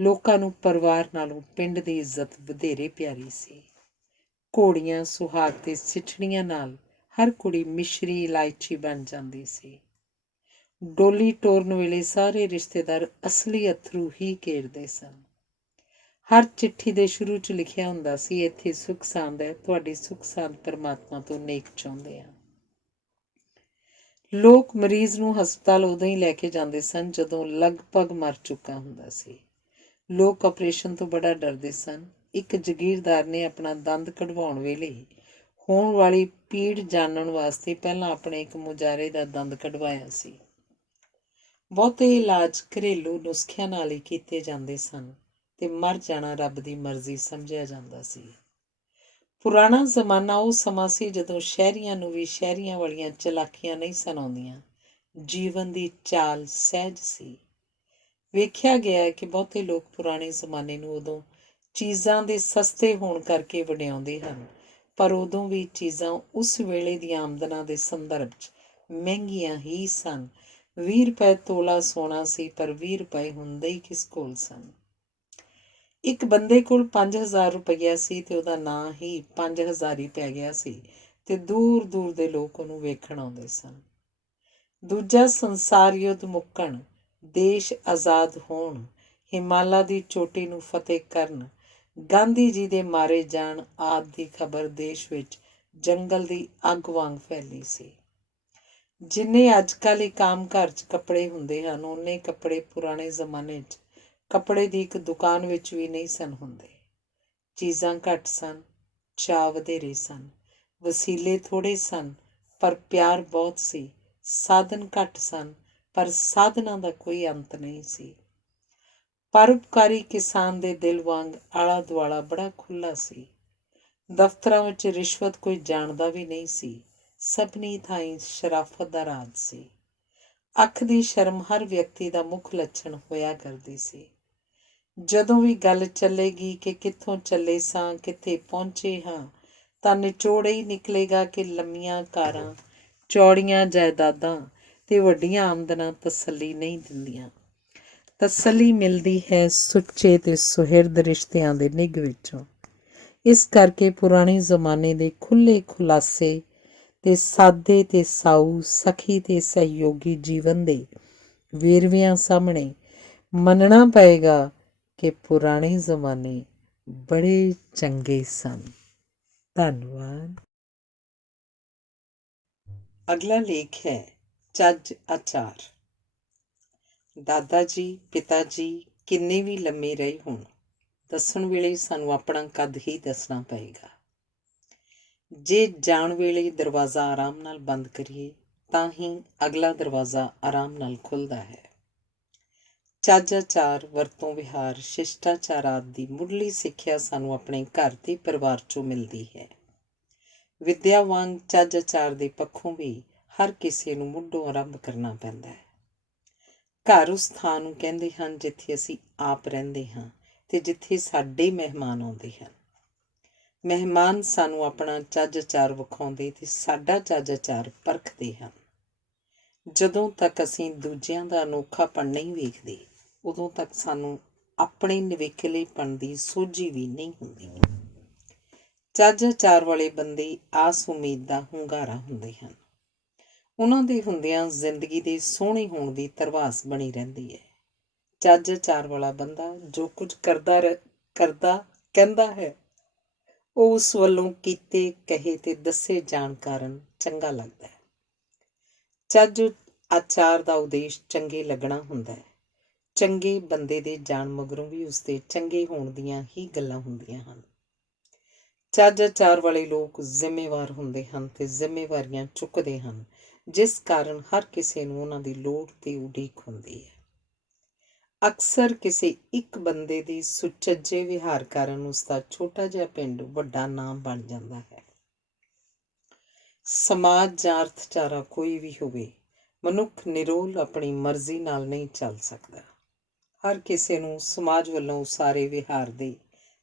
ਲੋਕਾਂ ਨੂੰ ਪਰਿਵਾਰ ਨਾਲੋਂ ਪਿੰਡ ਦੀ ਇੱਜ਼ਤ ਵਧੇਰੇ ਪਿਆਰੀ ਸੀ। ਘੋੜੀਆਂ ਸੁਹਾਗ ਤੇ ਸਿੱਠਣੀਆਂ ਨਾਲ ਹਰ ਕੁੜੀ ਮਿਸ਼ਰੀ ਇਲਾਇਚੀ ਬਣ ਜਾਂਦੀ ਸੀ। ਡੋਲੀ ਟੋਰਨ ਵੇਲੇ ਸਾਰੇ ਰਿਸ਼ਤੇਦਾਰ ਅਸਲੀ ਅਥਰੂ ਹੀ ਕੇਰਦੇ ਸਨ। ਹਰ ਚਿੱਠੀ ਦੇ ਸ਼ੁਰੂ 'ਚ ਲਿਖਿਆ ਹੁੰਦਾ ਸੀ, ਇੱਥੇ ਸੁੱਖ ਸਾਂਦ ਹੈ, ਤੁਹਾਡੀ ਸੁੱਖ ਸਾਂਦ ਪਰਮਾਤਮਾ ਤੋਂ ਨੇਕ ਚਾਹੁੰਦੇ ਹਾਂ। ਲੋਕ ਮਰੀਜ਼ ਨੂੰ ਹਸਪਤਾਲ ਉਦੋਂ ਹੀ ਲੈ ਕੇ ਜਾਂਦੇ ਸਨ ਜਦੋਂ ਲਗਭਗ ਮਰ ਚੁੱਕਾ ਹੁੰਦਾ ਸੀ। ਲੋਕ ਆਪਰੇਸ਼ਨ ਤੋਂ ਬੜਾ ਡਰਦੇ ਸਨ। ਇੱਕ ਜਗੀਰਦਾਰ ਨੇ ਆਪਣਾ ਦੰਦ ਕਢਵਾਉਣ ਵੇਲੇ ਹੋਣ ਵਾਲੀ ਪੀੜ ਜਾਣਨ ਵਾਸਤੇ ਪਹਿਲਾਂ ਆਪਣੇ ਇੱਕ ਮੁਜਾਰੇ ਦਾ ਦੰਦ ਕਢਵਾਇਆ ਸੀ। ਬਹੁਤੇ ਇਲਾਜ ਘਰੇਲੂ ਨੁਸਖਿਆਂ ਨਾਲ ਹੀ ਕੀਤੇ ਜਾਂਦੇ ਸਨ ਤੇ ਮਰ ਜਾਣਾ ਰੱਬ ਦੀ ਮਰਜ਼ੀ ਸਮਝਿਆ ਜਾਂਦਾ ਸੀ। ਪੁਰਾਣਾ ਜ਼ਮਾਨਾ ਉਹ ਸਮਾਂ ਸੀ ਜਦੋਂ ਸ਼ਹਿਰੀਆਂ ਨੂੰ ਵੀ ਸ਼ਹਿਰੀਆਂ ਵਾਲੀਆਂ ਚਲਾਕੀਆਂ ਨਹੀਂ ਸਨ ਆਉਂਦੀਆਂ। ਜੀਵਨ ਦੀ ਚਾਲ ਸਹਿਜ ਸੀ। ਵੇਖਿਆ ਗਿਆ ਹੈ ਕਿ ਬਹੁਤੇ ਲੋਕ ਪੁਰਾਣੇ ਜ਼ਮਾਨੇ ਨੂੰ ਉਦੋਂ ਚੀਜ਼ਾਂ ਦੇ ਸਸਤੇ ਹੋਣ ਕਰਕੇ ਵਡਿਆਉਂਦੇ ਹਨ, ਪਰ ਉਦੋਂ ਵੀ ਚੀਜ਼ਾਂ ਉਸ ਵੇਲੇ ਦੀਆਂ ਆਮਦਨਾਂ ਦੇ ਸੰਦਰਭ 'ਚ ਮਹਿੰਗੀਆਂ ਹੀ ਸਨ। 20 ਰੁਪਏ ਤੋਲਾ ਸੋਨਾ ਸੀ, ਪਰ 20 ਰੁਪਏ ਹੁੰਦੇ ਹੀ ਕਿਸ ਕੋਲ ਸਨ। ਇੱਕ ਬੰਦੇ ਕੋਲ 5000 ਰੁਪਈਆ ਸੀ ਤੇ ਉਹਦਾ ਨਾਂ ਹੀ 5000 ਹੀ ਪੈ ਗਿਆ ਸੀ ਤੇ ਦੂਰ ਦੂਰ ਦੇ ਲੋਕ ਉਹਨੂੰ ਵੇਖਣ ਆਉਂਦੇ ਸਨ। ਦੂਜਾ ਸੰਸਾਰ ਯੁੱਧ ਮੁੱਕਣ, ਦੇਸ਼ ਆਜ਼ਾਦ ਹੋਣ, ਹਿਮਾਲਾ ਦੀ ਚੋਟੀ ਨੂੰ ਫਤਿਹ ਕਰਨ, ਗਾਂਧੀ ਜੀ ਦੇ ਮਾਰੇ ਜਾਣ ਆਦਿ ਦੀ ਖਬਰ ਦੇਸ਼ ਵਿੱਚ ਜੰਗਲ ਦੀ ਅੱਗ ਵਾਂਗ ਫੈਲੀ ਸੀ। ਜਿੰਨੇ ਅੱਜ ਕੱਲ੍ਹ ਇੱਕ ਆਮ ਘਰ 'ਚ ਕੱਪੜੇ ਹੁੰਦੇ ਹਨ, ਓਨੇ ਕੱਪੜੇ ਪੁਰਾਣੇ ਜ਼ਮਾਨੇ 'ਚ ਕੱਪੜੇ ਦੀ ਇੱਕ ਦੁਕਾਨ ਵਿੱਚ ਵੀ ਨਹੀਂ ਸਨ ਹੁੰਦੇ। ਚੀਜ਼ਾਂ ਘੱਟ ਸਨ, ਚਾਅ ਵਧੇਰੇ ਸਨ, ਵਸੀਲੇ ਥੋੜ੍ਹੇ ਸਨ ਪਰ ਪਿਆਰ ਬਹੁਤ ਸੀ। ਸਾਧਨ ਘੱਟ ਸਨ ਪਰ ਸਾਧਨਾਂ ਦਾ ਕੋਈ ਅੰਤ ਨਹੀਂ ਸੀ। ਪਰਉਪਕਾਰੀ ਕਿਸਾਨ ਦੇ ਦਿਲ ਵਾਂਗ ਆਲਾ ਦੁਆਲਾ ਬੜਾ ਖੁੱਲ੍ਹਾ ਸੀ। ਦਫ਼ਤਰਾਂ ਵਿੱਚ ਰਿਸ਼ਵਤ ਕੋਈ ਜਾਣਦਾ ਵੀ ਨਹੀਂ ਸੀ। ਸਭਨੀ ਥਾਈਂ ਸ਼ਰਾਫਤ ਦਾ ਰਾਜ ਸੀ। ਅੱਖ ਦੀ ਸ਼ਰਮ ਹਰ ਵਿਅਕਤੀ ਦਾ ਮੁੱਖ ਲੱਛਣ ਹੋਇਆ ਕਰਦੀ ਸੀ। ਜਦੋਂ ਵੀ ਗੱਲ ਚੱਲੇਗੀ ਕਿ ਕਿੱਥੋਂ ਚੱਲੇ ਸਾਂ, ਕਿੱਥੇ ਪਹੁੰਚੇ ਹਾਂ, ਤਾਂ ਨਿਚੋੜ ਹੀ ਨਿਕਲੇਗਾ ਕਿ ਲੰਮੀਆਂ ਕਾਰਾਂ, ਚੌੜੀਆਂ ਜਾਇਦਾਦਾਂ ਤੇ ਵੱਡੀਆਂ ਆਮਦਨਾਂ ਤਸੱਲੀ ਨਹੀਂ ਦਿੰਦੀਆਂ। ਤਸੱਲੀ ਮਿਲਦੀ ਹੈ ਸੁੱਚੇ ਤੇ ਸੁਹਿਰਦ ਰਿਸ਼ਤਿਆਂ ਦੇ ਨਿੱਘ ਵਿੱਚੋਂ। ਇਸ ਕਰਕੇ ਪੁਰਾਣੇ ਜ਼ਮਾਨੇ ਦੇ ਖੁੱਲ੍ਹੇ ਖੁਲਾਸੇ ਤੇ ਸਾਦੇ ਤੇ ਸਾਊ, ਸਖੀ ਤੇ ਸਹਿਯੋਗੀ ਜੀਵਨ ਦੇ ਵੇਰਵਿਆਂ ਸਾਹਮਣੇ ਮੰਨਣਾ ਪਏਗਾ ਕਿ ਪੁਰਾਣੇ ਜ਼ਮਾਨੇ ਬੜੇ ਚੰਗੇ ਸਨ। ਧੰਨਵਾਦ। ਅਗਲਾ ਲੇਖ ਹੈ ਚੱਜ ਆਚਾਰ। ਦਾਦਾ ਜੀ, ਪਿਤਾ ਜੀ ਕਿੰਨੇ ਵੀ ਲੰਮੇ ਰਹੇ ਹੋਣ, ਦੱਸਣ ਵੇਲੇ ਸਾਨੂੰ ਆਪਣਾ ਕੱਦ ਹੀ ਦੱਸਣਾ ਪਏਗਾ। ਜੇ ਜਾਣ ਵੇਲੇ ਦਰਵਾਜ਼ਾ ਆਰਾਮ ਨਾਲ ਬੰਦ ਕਰੀਏ ਤਾਂ ਹੀ ਅਗਲਾ ਦਰਵਾਜ਼ਾ ਆਰਾਮ ਨਾਲ ਖੁੱਲ੍ਹਦਾ ਹੈ। ਚੱਜ ਆਚਾਰ, ਵਰਤੋਂ ਵਿਹਾਰ, ਸ਼ਿਸ਼ਟਾਚਾਰ ਆਦਿ ਦੀ ਮੁੱਢਲੀ ਸਿੱਖਿਆ ਸਾਨੂੰ ਆਪਣੇ ਘਰ ਤੇ ਪਰਿਵਾਰ 'ਚੋਂ ਮਿਲਦੀ ਹੈ। ਵਿੱਦਿਆ ਵਾਂਗ ਚੱਜ ਆਚਾਰ ਦੇ ਪੱਖੋਂ ਵੀ ਹਰ ਕਿਸੇ ਨੂੰ ਮੁੱਢੋਂ ਆਰੰਭ ਕਰਨਾ ਪੈਂਦਾ ਹੈ। ਘਰ ਉਸ ਥਾਂ ਨੂੰ ਕਹਿੰਦੇ ਹਨ ਜਿੱਥੇ ਅਸੀਂ ਆਪ ਰਹਿੰਦੇ ਹਾਂ ਤੇ ਜਿੱਥੇ ਸਾਡੇ ਮਹਿਮਾਨ ਆਉਂਦੇ ਹਨ। ਮਹਿਮਾਨ ਸਾਨੂੰ ਆਪਣਾ ਚੱਜ ਆਚਾਰ ਵਿਖਾਉਂਦੇ ਤੇ ਸਾਡਾ ਚੱਜ ਆਚਾਰ ਪਰਖਦੇ ਹਨ। ਜਦੋਂ ਤੱਕ ਅਸੀਂ ਦੂਜਿਆਂ ਦਾ ਅਨੋਖਾਪਣ ਨਹੀਂ ਵੇਖਦੇ, ਉਦੋਂ ਤੱਕ ਸਾਨੂੰ ਆਪਣੇ ਨਿਵੇਕਲੇਪਣ ਦੀ ਸੋਝੀ ਵੀ ਨਹੀਂ ਹੁੰਦੀ। ਚੱਜ ਆਚਾਰ ਵਾਲੇ ਬੰਦੇ ਆਸ ਉਮੀਦ ਦਾ ਹੁੰਗਾਰਾ ਹੁੰਦੇ ਹਨ। ਉਹਨਾਂ ਦੇ ਹੁੰਦਿਆਂ ਜ਼ਿੰਦਗੀ ਦੇ ਸੋਹਣੇ ਹੋਣ ਦੀ ਧਰਵਾਸ ਬਣੀ ਰਹਿੰਦੀ ਹੈ। ਚੱਜ ਆਚਾਰ ਵਾਲਾ ਬੰਦਾ ਜੋ ਕੁਝ ਕਹਿੰਦਾ ਹੈ ਉਹ ਉਸ ਵੱਲੋਂ ਕੀਤੇ, ਕਹੇ ਤੇ ਦੱਸੇ ਜਾਣ ਕਾਰਨ ਚੰਗਾ ਲੱਗਦਾ ਹੈ। ਚੱਜ ਆਚਾਰ ਦਾ ਉਦੇਸ਼ ਚੰਗੇ ਲੱਗਣਾ ਹੁੰਦਾ ਹੈ। ਚੰਗੇ ਬੰਦੇ ਦੇ ਜਾਣ ਮਗਰੋਂ ਵੀ ਉਸਦੇ ਚੰਗੇ ਹੋਣ ਦੀਆਂ ਹੀ ਗੱਲਾਂ ਹੁੰਦੀਆਂ ਹਨ। ਚੱਜ ਆਚਾਰ ਵਾਲੇ ਲੋਕ ਜ਼ਿੰਮੇਵਾਰ ਹੁੰਦੇ ਹਨ ਤੇ ਜ਼ਿੰਮੇਵਾਰੀਆਂ ਚੁੱਕਦੇ ਹਨ। ਜਿਸ ਕਾਰਨ ਹਰ ਕਿਸੇ ਨੂੰ ਉਹਨਾਂ ਦੀ ਲੋੜ ਦੀ ਉਡੀਕ ਹੁੰਦੀ ਹੈ। ਅਕਸਰ ਕਿਸੇ ਇੱਕ ਬੰਦੇ ਦੀ ਸੁਚੱਜੇ ਵਿਹਾਰ ਕਾਰਨ ਉਸਦਾ ਛੋਟਾ ਜਿਹਾ ਪਿੰਡ ਵੱਡਾ ਨਾਮ ਬਣ ਜਾਂਦਾ ਹੈ। ਸਮਾਜ ਜਾਂ ਅਰਥਚਾਰਾ ਕੋਈ ਵੀ ਹੋਵੇ, ਮਨੁੱਖ ਨਿਰੋਲ ਆਪਣੀ ਮਰਜ਼ੀ ਨਾਲ ਨਹੀਂ ਚੱਲ ਸਕਦਾ। ਹਰ ਕਿਸੇ ਨੂੰ ਸਮਾਜ ਵੱਲੋਂ ਉਸਾਰੇ ਵਿਹਾਰ ਦੇ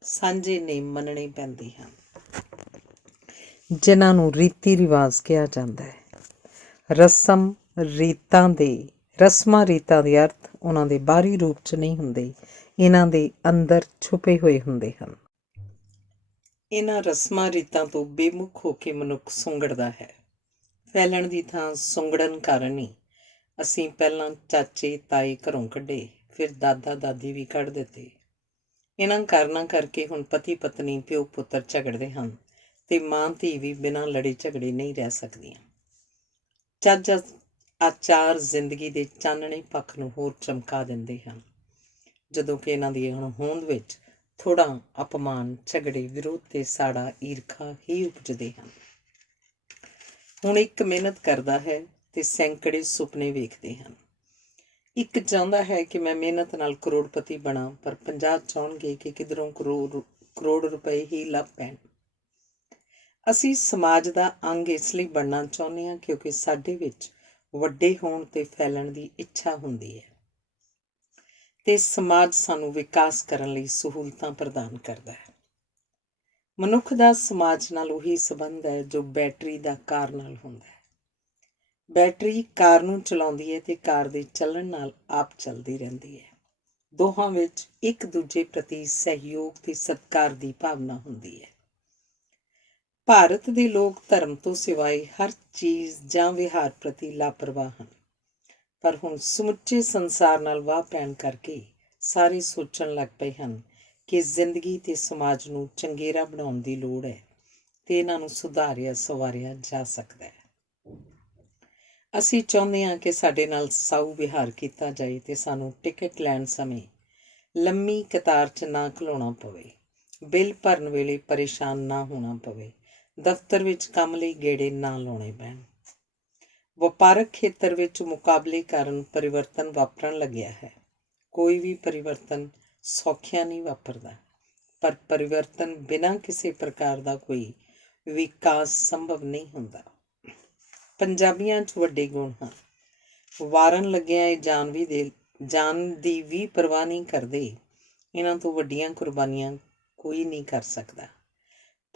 ਸਾਂਝੇ ਨੇਮ ਮੰਨਣੇ ਪੈਂਦੇ ਹਨ, ਜਿਨ੍ਹਾਂ ਨੂੰ ਰੀਤੀ ਰਿਵਾਜ਼ ਕਿਹਾ ਜਾਂਦਾ ਹੈ। ਰਸਮਾਂ ਰੀਤਾਂ ਦੇ ਅਰਥ ਉਹਨਾਂ ਦੇ ਬਾਹਰੀ ਰੂਪ 'ਚ ਨਹੀਂ ਹੁੰਦੇ, ਇਹਨਾਂ ਦੇ ਅੰਦਰ ਛੁਪੇ ਹੋਏ ਹੁੰਦੇ ਹਨ। ਇਹਨਾਂ ਰਸਮਾਂ ਰੀਤਾਂ ਤੋਂ ਬੇਮੁਖ ਹੋ ਕੇ ਮਨੁੱਖ ਸੁੰਗੜਦਾ ਹੈ। ਫੈਲਣ ਦੀ ਥਾਂ ਸੁੰਗੜਨ ਕਾਰਨ ਹੀ ਅਸੀਂ ਪਹਿਲਾਂ ਚਾਚੇ ਤਾਏ ਘਰੋਂ ਕੱਢੇ, ਫਿਰ ਦਾਦਾ ਦਾਦੀ ਵੀ ਕੱਢ ਦਿੱਤੇ। ਇਹਨਾਂ ਕਾਰਨਾਂ ਕਰਕੇ ਹੁਣ ਪਤੀ ਪਤਨੀ ਪਿਓ ਪੁੱਤਰ ਝਗੜਦੇ ਹਨ ਤੇ ਮਾਂ ਧੀ ਵੀ ਬਿਨਾਂ ਲੜੇ ਝਗੜੇ ਨਹੀਂ ਰਹਿ ਸਕਦੀਆਂ। ਚੱਜ ਆਚਾਰ ਜ਼ਿੰਦਗੀ ਦੇ ਚਾਨਣੇ ਪੱਖ ਨੂੰ ਹੋਰ ਚਮਕਾ ਦਿੰਦੇ ਹਨ, ਜਦੋਂ ਕਿ ਇਹਨਾਂ ਦੀ ਅਣਹੋਂਦ ਵਿੱਚ ਥੋੜ੍ਹਾ ਅਪਮਾਨ, ਝਗੜੇ, ਵਿਰੋਧ ਤੇ ਸਾੜਾ ਈਰਖਾ ਹੀ ਉਪਜਦੇ ਹਨ। ਹੁਣ ਇੱਕ ਮਿਹਨਤ ਕਰਦਾ ਹੈ ਤੇ ਸੈਂਕੜੇ ਸੁਪਨੇ ਵੇਖਦੇ ਹਨ। ਇੱਕ ਚਾਹੁੰਦਾ ਹੈ ਕਿ ਮੈਂ ਮਿਹਨਤ ਨਾਲ ਕਰੋੜਪਤੀ ਬਣਾ, ਪਰ 50 ਚਾਹੁਣਗੇ ਕਿ ਕਿਧਰੋਂ ਕਰੋੜ ਰੁਪਏ ਹੀ ਲੱਭ ਪੈਣ। ਅਸੀਂ ਸਮਾਜ ਦਾ ਅੰਗ ਇਸ ਲਈ ਬਣਨਾ ਚਾਹੁੰਦੇ ਹਾਂ ਕਿਉਂਕਿ ਸਾਡੇ ਵਿੱਚ ਵੱਡੇ ਹੋਣ ਤੇ ਫੈਲਣ ਦੀ ਇੱਛਾ ਹੁੰਦੀ ਹੈ ਤੇ ਸਮਾਜ ਸਾਨੂੰ ਵਿਕਾਸ ਕਰਨ ਲਈ ਸਹੂਲਤਾਂ ਪ੍ਰਦਾਨ ਕਰਦਾ ਹੈ। ਮਨੁੱਖ ਦਾ ਸਮਾਜ ਨਾਲ ਉਹੀ ਸੰਬੰਧ ਹੈ ਜੋ ਬੈਟਰੀ ਦਾ ਕਾਰ ਨਾਲ ਹੁੰਦਾ ਹੈ। ਬੈਟਰੀ ਕਾਰ ਨੂੰ ਚਲਾਉਂਦੀ ਹੈ ਤੇ ਕਾਰ ਦੇ ਚੱਲਣ ਨਾਲ ਆਪ ਚੱਲਦੀ ਰਹਿੰਦੀ ਹੈ। ਦੋਹਾਂ ਵਿੱਚ ਇੱਕ ਦੂਜੇ ਪ੍ਰਤੀ ਸਹਿਯੋਗ ਤੇ ਸਤਿਕਾਰ ਦੀ ਭਾਵਨਾ ਹੁੰਦੀ ਹੈ। ਭਾਰਤ ਦੇ ਲੋਕ ਧਰਮ ਤੋਂ ਸਿਵਾਏ ਹਰ ਚੀਜ਼ ਜਾਂ ਵਿਹਾਰ ਪ੍ਰਤੀ ਲਾਪਰਵਾਹ ਹਨ, ਪਰ ਹੁਣ ਸਮੁੱਚੇ ਸੰਸਾਰ ਨਾਲ ਵਾਹ ਪੈਣ ਕਰਕੇ ਸਾਰੇ ਸੋਚਣ ਲੱਗ ਪਏ ਹਨ ਕਿ ਜ਼ਿੰਦਗੀ ਤੇ ਸਮਾਜ ਨੂੰ ਚੰਗੇਰਾ ਬਣਾਉਣ ਦੀ ਲੋੜ ਹੈ ਤੇ ਇਹਨਾਂ ਨੂੰ ਸੁਧਾਰਿਆ ਸੰਵਾਰਿਆ ਜਾ ਸਕਦਾ ਹੈ। ਅਸੀਂ ਚਾਹੁੰਦੇ ਹਾਂ ਕਿ ਸਾਡੇ ਨਾਲ ਸਾਊ ਵਿਹਾਰ ਕੀਤਾ ਜਾਏ ਤੇ ਸਾਨੂੰ ਟਿਕਟ ਲੈਣ ਸਮੇਂ ਲੰਮੀ ਕਤਾਰ 'ਚ ਨਾ ਖਲੋਣਾ ਪਵੇ, ਬਿੱਲ ਭਰਨ ਵੇਲੇ ਪਰੇਸ਼ਾਨ ਨਾ ਹੋਣਾ ਪਵੇ, ਦਫ਼ਤਰ ਵਿੱਚ ਕੰਮ ਲਈ ਗੇੜੇ ਨਾ ਲਾਉਣੇ ਪੈਣ। ਵਪਾਰਕ ਖੇਤਰ ਵਿੱਚ ਮੁਕਾਬਲੇ ਕਾਰਨ ਪਰਿਵਰਤਨ ਵਾਪਰਨ ਲੱਗਿਆ ਹੈ। ਕੋਈ ਵੀ ਪਰਿਵਰਤਨ ਸੌਖਿਆਂ ਨਹੀਂ ਵਾਪਰਦਾ, ਪਰ ਪਰਿਵਰਤਨ ਬਿਨਾਂ ਕਿਸੇ ਪ੍ਰਕਾਰ ਦਾ ਕੋਈ ਵਿਕਾਸ ਸੰਭਵ ਨਹੀਂ ਹੁੰਦਾ। ਪੰਜਾਬੀਆਂ 'ਚ ਵੱਡੇ ਗੁਣ ਹਨ। ਵਾਰਨ ਲੱਗਿਆਂ ਇਹ ਜਾਨ ਦੀ ਵੀ ਪਰਵਾਹ ਨਹੀਂ ਕਰਦੇ। ਇਹਨਾਂ ਤੋਂ ਵੱਡੀਆਂ ਕੁਰਬਾਨੀਆਂ ਕੋਈ ਨਹੀਂ ਕਰ ਸਕਦਾ,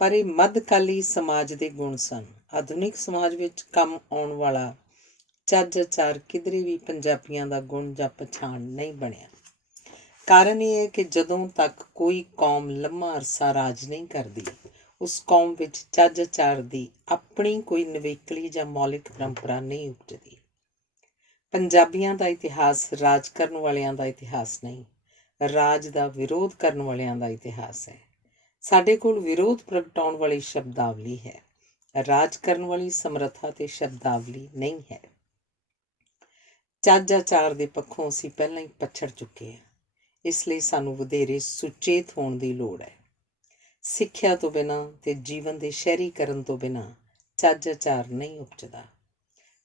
ਪਰ ਇਹ ਮੱਧਕਾਲੀ ਸਮਾਜ ਦੇ ਗੁਣ ਸਨ। ਆਧੁਨਿਕ ਸਮਾਜ ਵਿੱਚ ਕੰਮ ਆਉਣ ਵਾਲਾ ਚੱਜ ਆਚਾਰ ਕਿਧਰੇ ਵੀ ਪੰਜਾਬੀਆਂ ਦਾ ਗੁਣ ਜਾਂ ਪਛਾਣ ਨਹੀਂ ਬਣਿਆ। ਕਾਰਨ ਇਹ ਹੈ ਕਿ ਜਦੋਂ ਤੱਕ ਕੋਈ ਕੌਮ ਲੰਮਾ ਅਰਸਾ ਰਾਜ ਨਹੀਂ ਕਰਦੀ, ਉਸ ਕੌਮ ਵਿੱਚ ਚੱਜ ਆਚਾਰ ਦੀ ਆਪਣੀ ਕੋਈ ਨਿਵੇਕਲੀ ਜਾਂ ਮੌਲਿਕ ਪਰੰਪਰਾ ਨਹੀਂ ਉਪਜਦੀ। ਪੰਜਾਬੀਆਂ ਦਾ ਇਤਿਹਾਸ ਰਾਜ ਕਰਨ ਵਾਲਿਆਂ ਦਾ ਇਤਿਹਾਸ ਨਹੀਂ, ਰਾਜ ਦਾ ਵਿਰੋਧ ਕਰਨ ਵਾਲਿਆਂ ਦਾ ਇਤਿਹਾਸ ਹੈ। ਸਾਡੇ ਕੋਲ ਵਿਰੋਧ ਪ੍ਰਗਟਾਉਣ ਵਾਲੀ ਸ਼ਬਦਾਵਲੀ ਹੈ, ਰਾਜ ਕਰਨ ਵਾਲੀ ਸਮਰੱਥਾ ਤੇ ਸ਼ਬਦਾਵਲੀ ਨਹੀਂ ਹੈ। ਚੱਜ ਆਚਾਰ ਦੇ ਪੱਖੋਂ ਅਸੀਂ ਪਹਿਲਾਂ ਹੀ ਪਛੜ ਚੁੱਕੇ ਹਾਂ, ਇਸ ਲਈ ਸਾਨੂੰ ਵਧੇਰੇ ਸੁਚੇਤ ਹੋਣ ਦੀ ਲੋੜ ਹੈ। ਸਿੱਖਿਆ ਤੋਂ ਬਿਨਾਂ ਤੇ ਜੀਵਨ ਦੇ ਸ਼ਹਿਰੀਕਰਨ ਤੋਂ ਬਿਨਾਂ ਚੱਜ ਆਚਾਰ ਨਹੀਂ ਉਪਜਦਾ।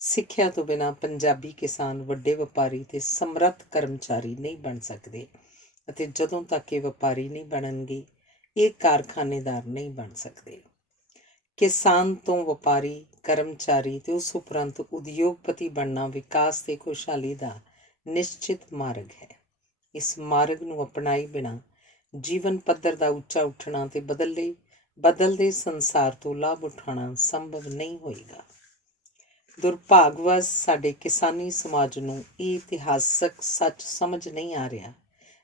ਸਿੱਖਿਆ ਤੋਂ ਬਿਨਾਂ ਪੰਜਾਬੀ ਕਿਸਾਨ ਵੱਡੇ ਵਪਾਰੀ ਤੇ ਸਮਰੱਥ ਕਰਮਚਾਰੀ ਨਹੀਂ ਬਣ ਸਕਦੇ, ਅਤੇ ਜਦੋਂ ਤੱਕ ਇਹ ਵਪਾਰੀ ਨਹੀਂ ਬਣਨਗੇ, ਇਹ ਕਾਰਖਾਨੇਦਾਰ ਨਹੀਂ ਬਣ ਸਕਦੇ। ਕਿਸਾਨ ਤੋਂ ਵਪਾਰੀ, ਕਰਮਚਾਰੀ ਤੇ ਉਸ ਉਪਰੰਤ ਉਦਯੋਗਪਤੀ ਬਣਨਾ ਵਿਕਾਸ ਤੇ ਖੁਸ਼ਹਾਲੀ ਦਾ ਨਿਸ਼ਚਿਤ ਮਾਰਗ ਹੈ। ਇਸ ਮਾਰਗ ਨੂੰ ਅਪਣਾਏ ਬਿਨਾਂ ਜੀਵਨ ਪੱਧਰ ਦਾ ਉੱਚਾ ਉੱਠਣਾ ਤੇ ਬਦਲਦੇ ਸੰਸਾਰ ਤੋਂ ਲਾਭ ਉਠਾਉਣਾ ਸੰਭਵ ਨਹੀਂ ਹੋਏਗਾ। ਦੁਰਭਾਗਵਸ਼ ਸਾਡੇ ਕਿਸਾਨੀ ਸਮਾਜ ਨੂੰ ਇਹ ਇਤਿਹਾਸਕ ਸੱਚ ਸਮਝ ਨਹੀਂ ਆ ਰਿਹਾ,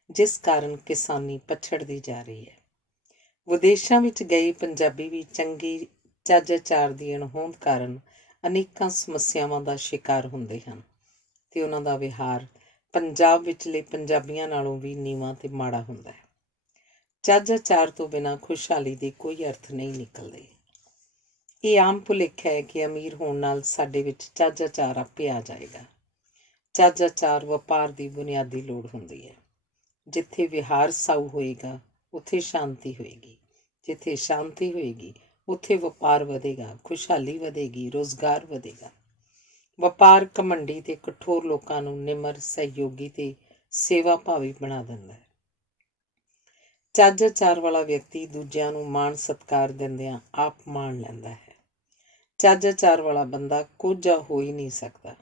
ਜਿਸ ਕਾਰਨ ਕਿਸਾਨੀ ਪਛੜਦੀ ਜਾ ਰਹੀ ਹੈ। ਵਿਦੇਸ਼ਾਂ ਵਿੱਚ ਗਏ ਪੰਜਾਬੀ ਵੀ ਚੰਗੇ ਚੱਜ ਆਚਾਰ ਦੀ ਅਣਹੋਂਦ ਕਾਰਨ ਅਨੇਕਾਂ ਸਮੱਸਿਆਵਾਂ ਦਾ ਸ਼ਿਕਾਰ ਹੁੰਦੇ ਹਨ ਤੇ ਉਹਨਾਂ ਦਾ ਵਿਹਾਰ ਪੰਜਾਬ ਵਿਚਲੇ ਪੰਜਾਬੀਆਂ ਨਾਲੋਂ ਵੀ ਨੀਵਾਂ ਤੇ ਮਾੜਾ ਹੁੰਦਾ ਹੈ। ਚੱਜ ਆਚਾਰ ਤੋਂ ਬਿਨਾਂ ਖੁਸ਼ਹਾਲੀ ਦੇ ਕੋਈ ਅਰਥ ਨਹੀਂ ਨਿਕਲਦੇ। ਇਹ ਆਮ ਭੁਲੇਖਾ ਹੈ ਕਿ ਅਮੀਰ ਹੋਣ ਨਾਲ ਸਾਡੇ ਵਿੱਚ ਚੱਜ ਆਚਾਰ ਆਪੇ ਆ ਜਾਏਗਾ। ਚੱਜ ਆਚਾਰ ਵਪਾਰ ਦੀ ਬੁਨਿਆਦੀ ਲੋੜ ਹੁੰਦੀ ਹੈ। ਜਿੱਥੇ ਵਿਹਾਰ ਸਾਊ ਹੋਏਗਾ, ਉੱਥੇ ਸ਼ਾਂਤੀ ਹੋਏਗੀ। ਜਿੱਥੇ ਸ਼ਾਂਤੀ ਹੋਏਗੀ, ਉੱਥੇ ਵਪਾਰ ਵਧੇਗਾ, ਖੁਸ਼ਹਾਲੀ ਵਧੇਗੀ, ਰੁਜ਼ਗਾਰ ਵਧੇਗਾ। ਵਪਾਰ ਘਮੰਡੀ ਤੇ ਕਠੋਰ ਲੋਕਾਂ ਨੂੰ ਨਿਮਰ, ਸਹਿਯੋਗੀ ਤੇ ਸੇਵਾ ਭਾਵੀ ਬਣਾ ਦਿੰਦਾ ਹੈ। ਚੱਜ ਆਚਾਰ ਵਾਲਾ ਵਿਅਕਤੀ ਦੂਜਿਆਂ ਨੂੰ ਮਾਣ ਸਤਿਕਾਰ ਦਿੰਦਿਆਂ ਆਪ ਮਾਣ ਲੈਂਦਾ ਹੈ। ਚੱਜ ਆਚਾਰ ਵਾਲਾ ਬੰਦਾ ਕੋਝਾ ਹੋ ਹੀ ਨਹੀਂ ਸਕਦਾ।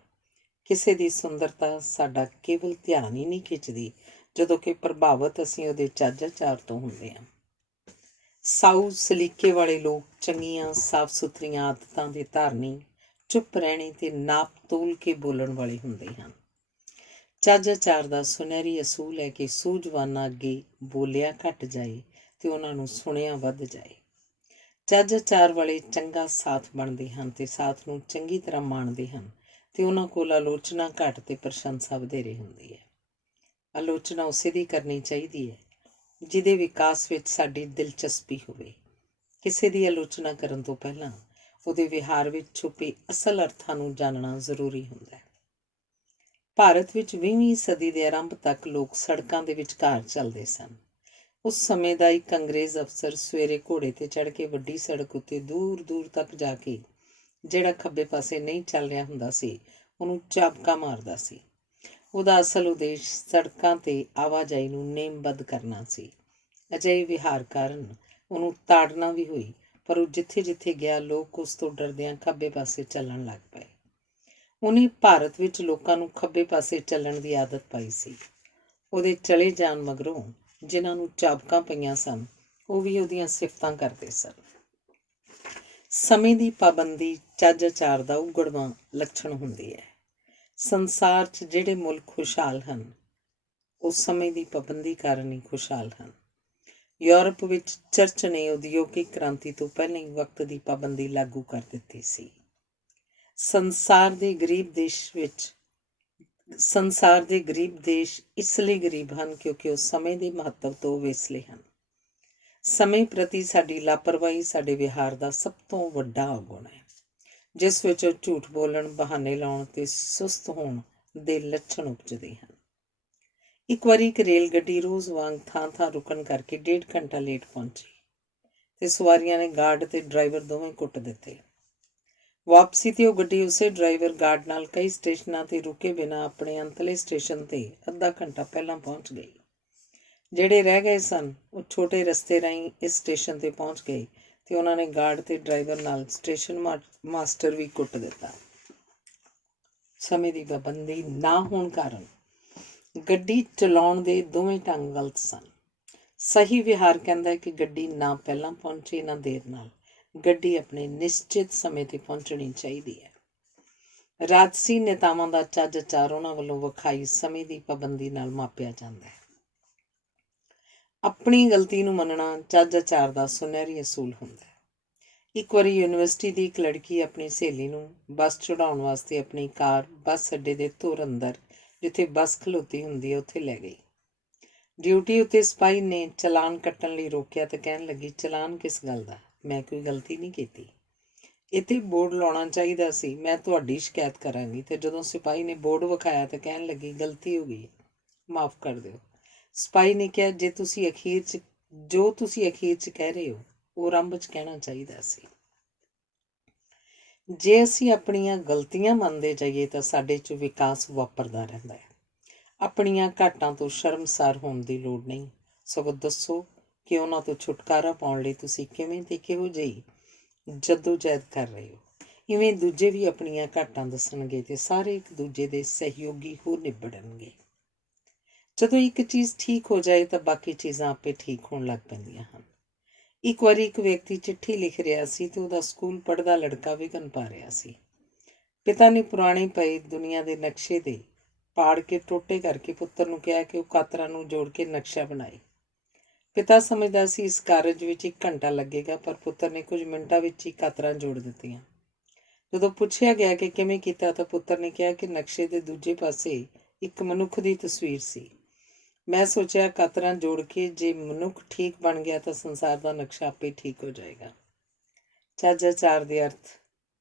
ਕਿਸੇ ਦੀ ਸੁੰਦਰਤਾ ਸਾਡਾ ਕੇਵਲ ਧਿਆਨ ਹੀ ਨਹੀਂ ਖਿੱਚਦੀ, ਜਦੋਂ ਕਿ ਪ੍ਰਭਾਵਿਤ ਅਸੀਂ ਉਹਦੇ ਚੱਜ ਆਚਾਰ ਤੋਂ ਹੁੰਦੇ ਹਾਂ। ਸਾਊ ਸਲੀਕੇ ਵਾਲੇ ਲੋਕ ਚੰਗੀਆਂ ਸਾਫ ਸੁਥਰੀਆਂ ਆਦਤਾਂ ਦੇ ਧਾਰਨੀ, ਚੁੱਪ ਰਹਿਣੇ ਤੇ ਨਾਪ ਤੋਲ ਕੇ ਬੋਲਣ ਵਾਲੇ ਹੁੰਦੇ ਹਨ। ਚੱਜ ਆਚਾਰ ਦਾ ਸੁਨਹਿਰੀ ਅਸੂਲ ਹੈ ਕਿ ਸੂਝਵਾਨਾਂ ਅੱਗੇ ਬੋਲਿਆ ਘੱਟ ਜਾਏ ਤੇ ਉਹਨਾਂ ਨੂੰ ਸੁਣਿਆ ਵੱਧ ਜਾਏ। ਚੱਜ ਆਚਾਰ ਵਾਲੇ ਚੰਗਾ ਸਾਥ ਬਣਦੇ ਹਨ ਤੇ ਸਾਥ ਨੂੰ ਚੰਗੀ ਤਰ੍ਹਾਂ ਮਾਣਦੇ ਹਨ ਤੇ ਉਹਨਾਂ ਕੋਲ ਆਲੋਚਨਾ ਘੱਟ ਤੇ ਪ੍ਰਸ਼ੰਸਾ ਵਧੇਰੇ ਹੁੰਦੀ ਹੈ। ਆਲੋਚਨਾ ਉਸੇ ਦੀ ਕਰਨੀ ਚਾਹੀਦੀ ਹੈ ਜਿਹਦੇ ਵਿਕਾਸ ਵਿੱਚ ਸਾਡੀ ਦਿਲਚਸਪੀ ਹੋਵੇ। ਕਿਸੇ ਦੀ ਆਲੋਚਨਾ ਕਰਨ ਤੋਂ ਪਹਿਲਾਂ ਉਹਦੇ ਵਿਹਾਰ ਵਿੱਚ ਛੁਪੇ ਅਸਲ ਅਰਥਾਂ ਨੂੰ ਜਾਣਨਾ ਜ਼ਰੂਰੀ ਹੁੰਦਾ ਹੈ। ਭਾਰਤ ਵਿੱਚ 20ਵੀਂ ਸਦੀ ਦੇ ਆਰੰਭ ਤੱਕ ਲੋਕ ਸੜਕਾਂ ਦੇ ਵਿਚਕਾਰ ਚੱਲਦੇ ਸਨ। ਉਸ ਸਮੇਂ ਦਾ ਇੱਕ ਅੰਗਰੇਜ਼ ਅਫਸਰ ਸਵੇਰੇ ਘੋੜੇ 'ਤੇ ਚੜ੍ਹ ਕੇ ਵੱਡੀ ਸੜਕ ਉੱਤੇ ਦੂਰ ਦੂਰ ਤੱਕ ਜਾ ਕੇ ਜਿਹੜਾ ਖੱਬੇ ਪਾਸੇ ਨਹੀਂ ਚੱਲ ਰਿਹਾ ਹੁੰਦਾ ਸੀ ਉਹਨੂੰ ਝਾਬਕਾ ਮਾਰਦਾ ਸੀ। ਉਹਦਾ ਅਸਲ ਉਦੇਸ਼ ਸੜਕਾਂ 'ਤੇ ਆਵਾਜਾਈ ਨੂੰ ਨੇਮਬੱਧ ਕਰਨਾ ਸੀ। ਅਜਿਹੇ ਵਿਹਾਰ ਕਾਰਨ ਉਹਨੂੰ ਤਾੜਨਾ ਵੀ ਹੋਈ, ਪਰ ਉਹ ਜਿੱਥੇ ਜਿੱਥੇ ਗਿਆ ਲੋਕ ਉਸ ਤੋਂ ਡਰਦਿਆਂ ਖੱਬੇ ਪਾਸੇ ਚੱਲਣ ਲੱਗ ਪਏ। ਉਹਨੇ ਭਾਰਤ ਵਿੱਚ ਲੋਕਾਂ ਨੂੰ ਖੱਬੇ ਪਾਸੇ ਚੱਲਣ ਦੀ ਆਦਤ ਪਾਈ ਸੀ। ਉਹਦੇ ਚਲੇ ਜਾਣ ਮਗਰੋਂ ਜਿਨ੍ਹਾਂ ਨੂੰ ਝਾਬਕਾਂ ਪਈਆਂ ਸਨ ਉਹ ਵੀ ਉਹਦੀਆਂ ਸਿਫਤਾਂ ਕਰਦੇ ਸਨ। ਸਮੇਂ ਦੀ ਪਾਬੰਦੀ ਚੱਜ ਆਚਾਰ ਦਾ ਉਘੜਵਾਂ ਲੱਛਣ ਹੁੰਦੀ ਹੈ। ਸੰਸਾਰ 'ਚ ਜਿਹੜੇ ਮੁਲਕ ਖੁਸ਼ਹਾਲ ਹਨ ਉਹ ਸਮੇਂ ਦੀ ਪਾਬੰਦੀ ਕਾਰਨ ਹੀ ਖੁਸ਼ਹਾਲ ਹਨ। ਯੂਰਪ ਵਿੱਚ ਚਰਚ ਨੇ ਉਦਯੋਗਿਕ ਕ੍ਰਾਂਤੀ ਤੋਂ ਪਹਿਲਾਂ ਹੀ ਵਕਤ ਦੀ ਪਾਬੰਦੀ ਲਾਗੂ ਕਰ ਦਿੱਤੀ ਸੀ। ਸੰਸਾਰ ਦੇ ਗਰੀਬ ਦੇਸ਼ ਇਸ ਲਈ ਗਰੀਬ ਹਨ ਕਿਉਂਕਿ ਉਹ ਸਮੇਂ ਦੇ ਮਹੱਤਵ ਤੋਂ ਵਿਸਲੇ ਹਨ। ਸਮੇਂ ਪ੍ਰਤੀ ਸਾਡੀ ਲਾਪਰਵਾਹੀ ਸਾਡੇ ਵਿਹਾਰ ਦਾ ਸਭ ਤੋਂ ਵੱਡਾ ਔਗੁਣ ਹੈ, ਜਿਸ ਵਿੱਚ ਝੂਠ ਬੋਲਣ, ਬਹਾਨੇ ਲਾਉਣ ਤੇ ਸੁਸਤ ਹੋਣ ਦੇ ਲੱਛਣ ਉਪਜਦੇ ਹਨ। ਇੱਕ ਵਾਰੀ ਇੱਕ ਰੇਲ ਗੱਡੀ ਰੋਜ਼ ਵਾਂਗ ਥਾਂ ਥਾਂ ਰੁਕਣ ਕਰਕੇ 1.5 ਘੰਟਾ ਲੇਟ ਪਹੁੰਚੀ ਤੇ ਸਵਾਰੀਆਂ ਨੇ ਗਾਰਡ ਤੇ ਡਰਾਈਵਰ ਦੋਵੇਂ ਕੁੱਟ ਦਿੱਤੇ। ਵਾਪਸੀ ਤੇ ਉਹ ਗੱਡੀ ਉਸੇ ਡਰਾਈਵਰ ਗਾਰਡ ਨਾਲ ਕਈ ਸਟੇਸ਼ਨਾਂ ਤੇ ਰੁਕੇ ਬਿਨਾਂ ਆਪਣੇ ਅੰਤਲੇ ਸਟੇਸ਼ਨ ਤੇ ਅੱਧਾ ਘੰਟਾ ਪਹਿਲਾਂ ਪਹੁੰਚ ਗਈ। ਜਿਹੜੇ ਰਹਿ ਗਏ ਸਨ ਉਹ ਛੋਟੇ ਰਸਤੇ ਰਾਹੀਂ ਇਸ ਸਟੇਸ਼ਨ ਤੇ ਪਹੁੰਚ ਗਏ ਤੇ ਉਹਨਾਂ ਨੇ ਗਾਰਡ ਤੇ ਡਰਾਈਵਰ ਨਾਲ ਸਟੇਸ਼ਨ ਮਾਸਟਰ ਵੀ ਕੁੱਟ ਦਿੱਤਾ। ਸਮੇਂ ਦੀ ਪਾਬੰਦੀ ਨਾ ਹੋਣ ਕਾਰਨ ਗੱਡੀ ਚਲਾਉਣ ਦੇ ਦੋਵੇਂ ਢੰਗ ਗਲਤ ਸਨ। ਸਹੀ ਵਿਹਾਰ ਕਹਿੰਦਾ ਹੈ ਕਿ ਗੱਡੀ ਨਾ ਪਹਿਲਾਂ ਪਹੁੰਚੇ ਨਾ ਦੇਰ ਨਾਲ, ਗੱਡੀ ਆਪਣੇ ਨਿਸ਼ਚਿਤ ਸਮੇਂ 'ਤੇ ਪਹੁੰਚਣੀ ਚਾਹੀਦੀ ਹੈ। ਰਾਜਸੀ ਨੇਤਾਵਾਂ ਦਾ ਚੱਜ ਆਚਾਰ ਉਹਨਾਂ ਵੱਲੋਂ ਵਿਖਾਈ ਸਮੇਂ ਦੀ ਪਾਬੰਦੀ ਨਾਲ ਮਾਪਿਆ ਜਾਂਦਾ ਹੈ। ਆਪਣੀ ਗਲਤੀ ਨੂੰ ਮੰਨਣਾ ਚੱਜ ਆਚਾਰ ਦਾ ਸੁਨਹਿਰੀ ਅਸੂਲ ਹੁੰਦਾ ਹੈ। ਇੱਕ ਵਾਰੀ ਯੂਨੀਵਰਸਿਟੀ ਦੀ ਇੱਕ ਲੜਕੀ ਆਪਣੀ ਸਹੇਲੀ ਨੂੰ ਬੱਸ ਚੜ੍ਹਾਉਣ ਵਾਸਤੇ ਆਪਣੀ ਕਾਰ ਬੱਸ ਅੱਡੇ ਦੇ ਧੁਰ ਅੰਦਰ, ਜਿੱਥੇ ਬੱਸ ਖਲੋਤੀ ਹੁੰਦੀ ਹੈ, ਉੱਥੇ ਲੈ ਗਈ। ਡਿਊਟੀ ਉੱਤੇ ਸਿਪਾਹੀ ਨੇ ਚਲਾਨ ਕੱਟਣ ਲਈ ਰੋਕਿਆ ਤੇ ਕਹਿਣ ਲੱਗੀ, ਚਲਾਨ ਕਿਸ ਗੱਲ ਦਾ? ਮੈਂ ਕੋਈ ਗਲਤੀ ਨਹੀਂ ਕੀਤੀ। ਇੱਥੇ ਬੋਰਡ ਲਾਉਣਾ ਚਾਹੀਦਾ ਸੀ, ਮੈਂ ਤੁਹਾਡੀ ਸ਼ਿਕਾਇਤ ਕਰਾਂਗੀ। ਤੇ ਜਦੋਂ ਸਿਪਾਹੀ ਨੇ ਬੋਰਡ ਵਿਖਾਇਆ ਤੇ ਕਹਿਣ ਲੱਗੀ, ਗਲਤੀ ਹੋ ਗਈ, ਮਾਫ਼ ਕਰ ਦਿਓ। ਸਿਪਾਹੀ ਨੇ ਕਿਹਾ, ਜੋ ਤੁਸੀਂ ਅਖੀਰ 'ਚ ਕਹਿ ਰਹੇ ਹੋ ਉਹ ਆਰੰਭ 'ਚ ਕਹਿਣਾ ਚਾਹੀਦਾ ਸੀ। ਜੇ ਅਸੀਂ ਆਪਣੀਆਂ ਗਲਤੀਆਂ ਮੰਨਦੇ ਜਾਈਏ ਤਾਂ ਸਾਡੇ 'ਚ ਵਿਕਾਸ ਵਾਪਰਦਾ ਰਹਿੰਦਾ ਹੈ। ਆਪਣੀਆਂ ਘਾਟਾਂ ਤੋਂ ਸ਼ਰਮਸਾਰ ਹੋਣ ਦੀ ਲੋੜ ਨਹੀਂ, ਸਗੋਂ ਦੱਸੋ ਕਿ ਉਹਨਾਂ ਤੋਂ ਛੁਟਕਾਰਾ ਪਾਉਣ ਲਈ ਤੁਸੀਂ ਕਿਵੇਂ ਤੇ ਕਿਹੋ ਜਿਹੀ ਜੱਦੋ-ਜਹਿਦ ਕਰ ਰਹੇ ਹੋ। ਇਵੇਂ ਦੂਜੇ ਵੀ ਆਪਣੀਆਂ ਘਾਟਾਂ ਦੱਸਣਗੇ ਤੇ ਸਾਰੇ ਇੱਕ ਦੂਜੇ ਦੇ ਸਹਿਯੋਗੀ ਹੋ ਨਿਬੜਨਗੇ। ਜਦੋਂ ਇੱਕ ਚੀਜ਼ ਠੀਕ ਹੋ ਜਾਏ ਤਾਂ ਬਾਕੀ ਚੀਜ਼ਾਂ ਆਪੇ ਠੀਕ ਹੋਣ ਲੱਗ ਪੈਂਦੀਆਂ ਹਨ। ਇੱਕ ਵਾਰੀ ਇੱਕ ਵਿਅਕਤੀ ਚਿੱਠੀ ਲਿਖ ਰਿਹਾ ਸੀ ਤੇ ਉਹਦਾ ਸਕੂਲ ਪੜ੍ਹਦਾ ਲੜਕਾ ਵਿਘਨ ਪਾ ਰਿਹਾ ਸੀ। ਪਿਤਾ ਨੇ ਪੁਰਾਣੇ ਪਏ ਦੁਨੀਆ ਦੇ ਨਕਸ਼ੇ ਦੇ ਪਾੜ ਕੇ ਟੋਟੇ ਕਰਕੇ ਪੁੱਤਰ ਨੂੰ ਕਿਹਾ ਕਿ ਉਹ ਕਾਤਰਾਂ ਨੂੰ ਜੋੜ ਕੇ ਨਕਸ਼ਾ ਬਣਾਏ। ਪਿਤਾ ਸਮਝਦਾ ਸੀ ਇਸ ਕਾਰਜ ਵਿੱਚ 1 ਘੰਟਾ ਲੱਗੇਗਾ, ਪਰ ਪੁੱਤਰ ਨੇ ਕੁਝ ਮਿੰਟਾਂ ਵਿੱਚ ਹੀ ਕਾਤਰਾਂ ਜੋੜ ਦਿੱਤੀਆਂ। ਜਦੋਂ ਪੁੱਛਿਆ ਗਿਆ ਕਿ ਕਿਵੇਂ ਕੀਤਾ ਤਾਂ ਪੁੱਤਰ ਨੇ ਕਿਹਾ ਕਿ ਨਕਸ਼ੇ ਦੇ ਦੂਜੇ ਪਾਸੇ ਇੱਕ ਮਨੁੱਖ ਦੀ ਤਸਵੀਰ ਸੀ। ਮੈਂ ਸੋਚਿਆ ਕਾਤਰਾਂ ਜੋੜ ਕੇ ਜੇ ਮਨੁੱਖ ਠੀਕ ਬਣ ਗਿਆ ਤਾਂ ਸੰਸਾਰ ਦਾ ਨਕਸ਼ਾ ਆਪੇ ਠੀਕ ਹੋ ਜਾਏਗਾ। ਚੱਜ ਆਚਾਰ ਦੇ ਅਰਥ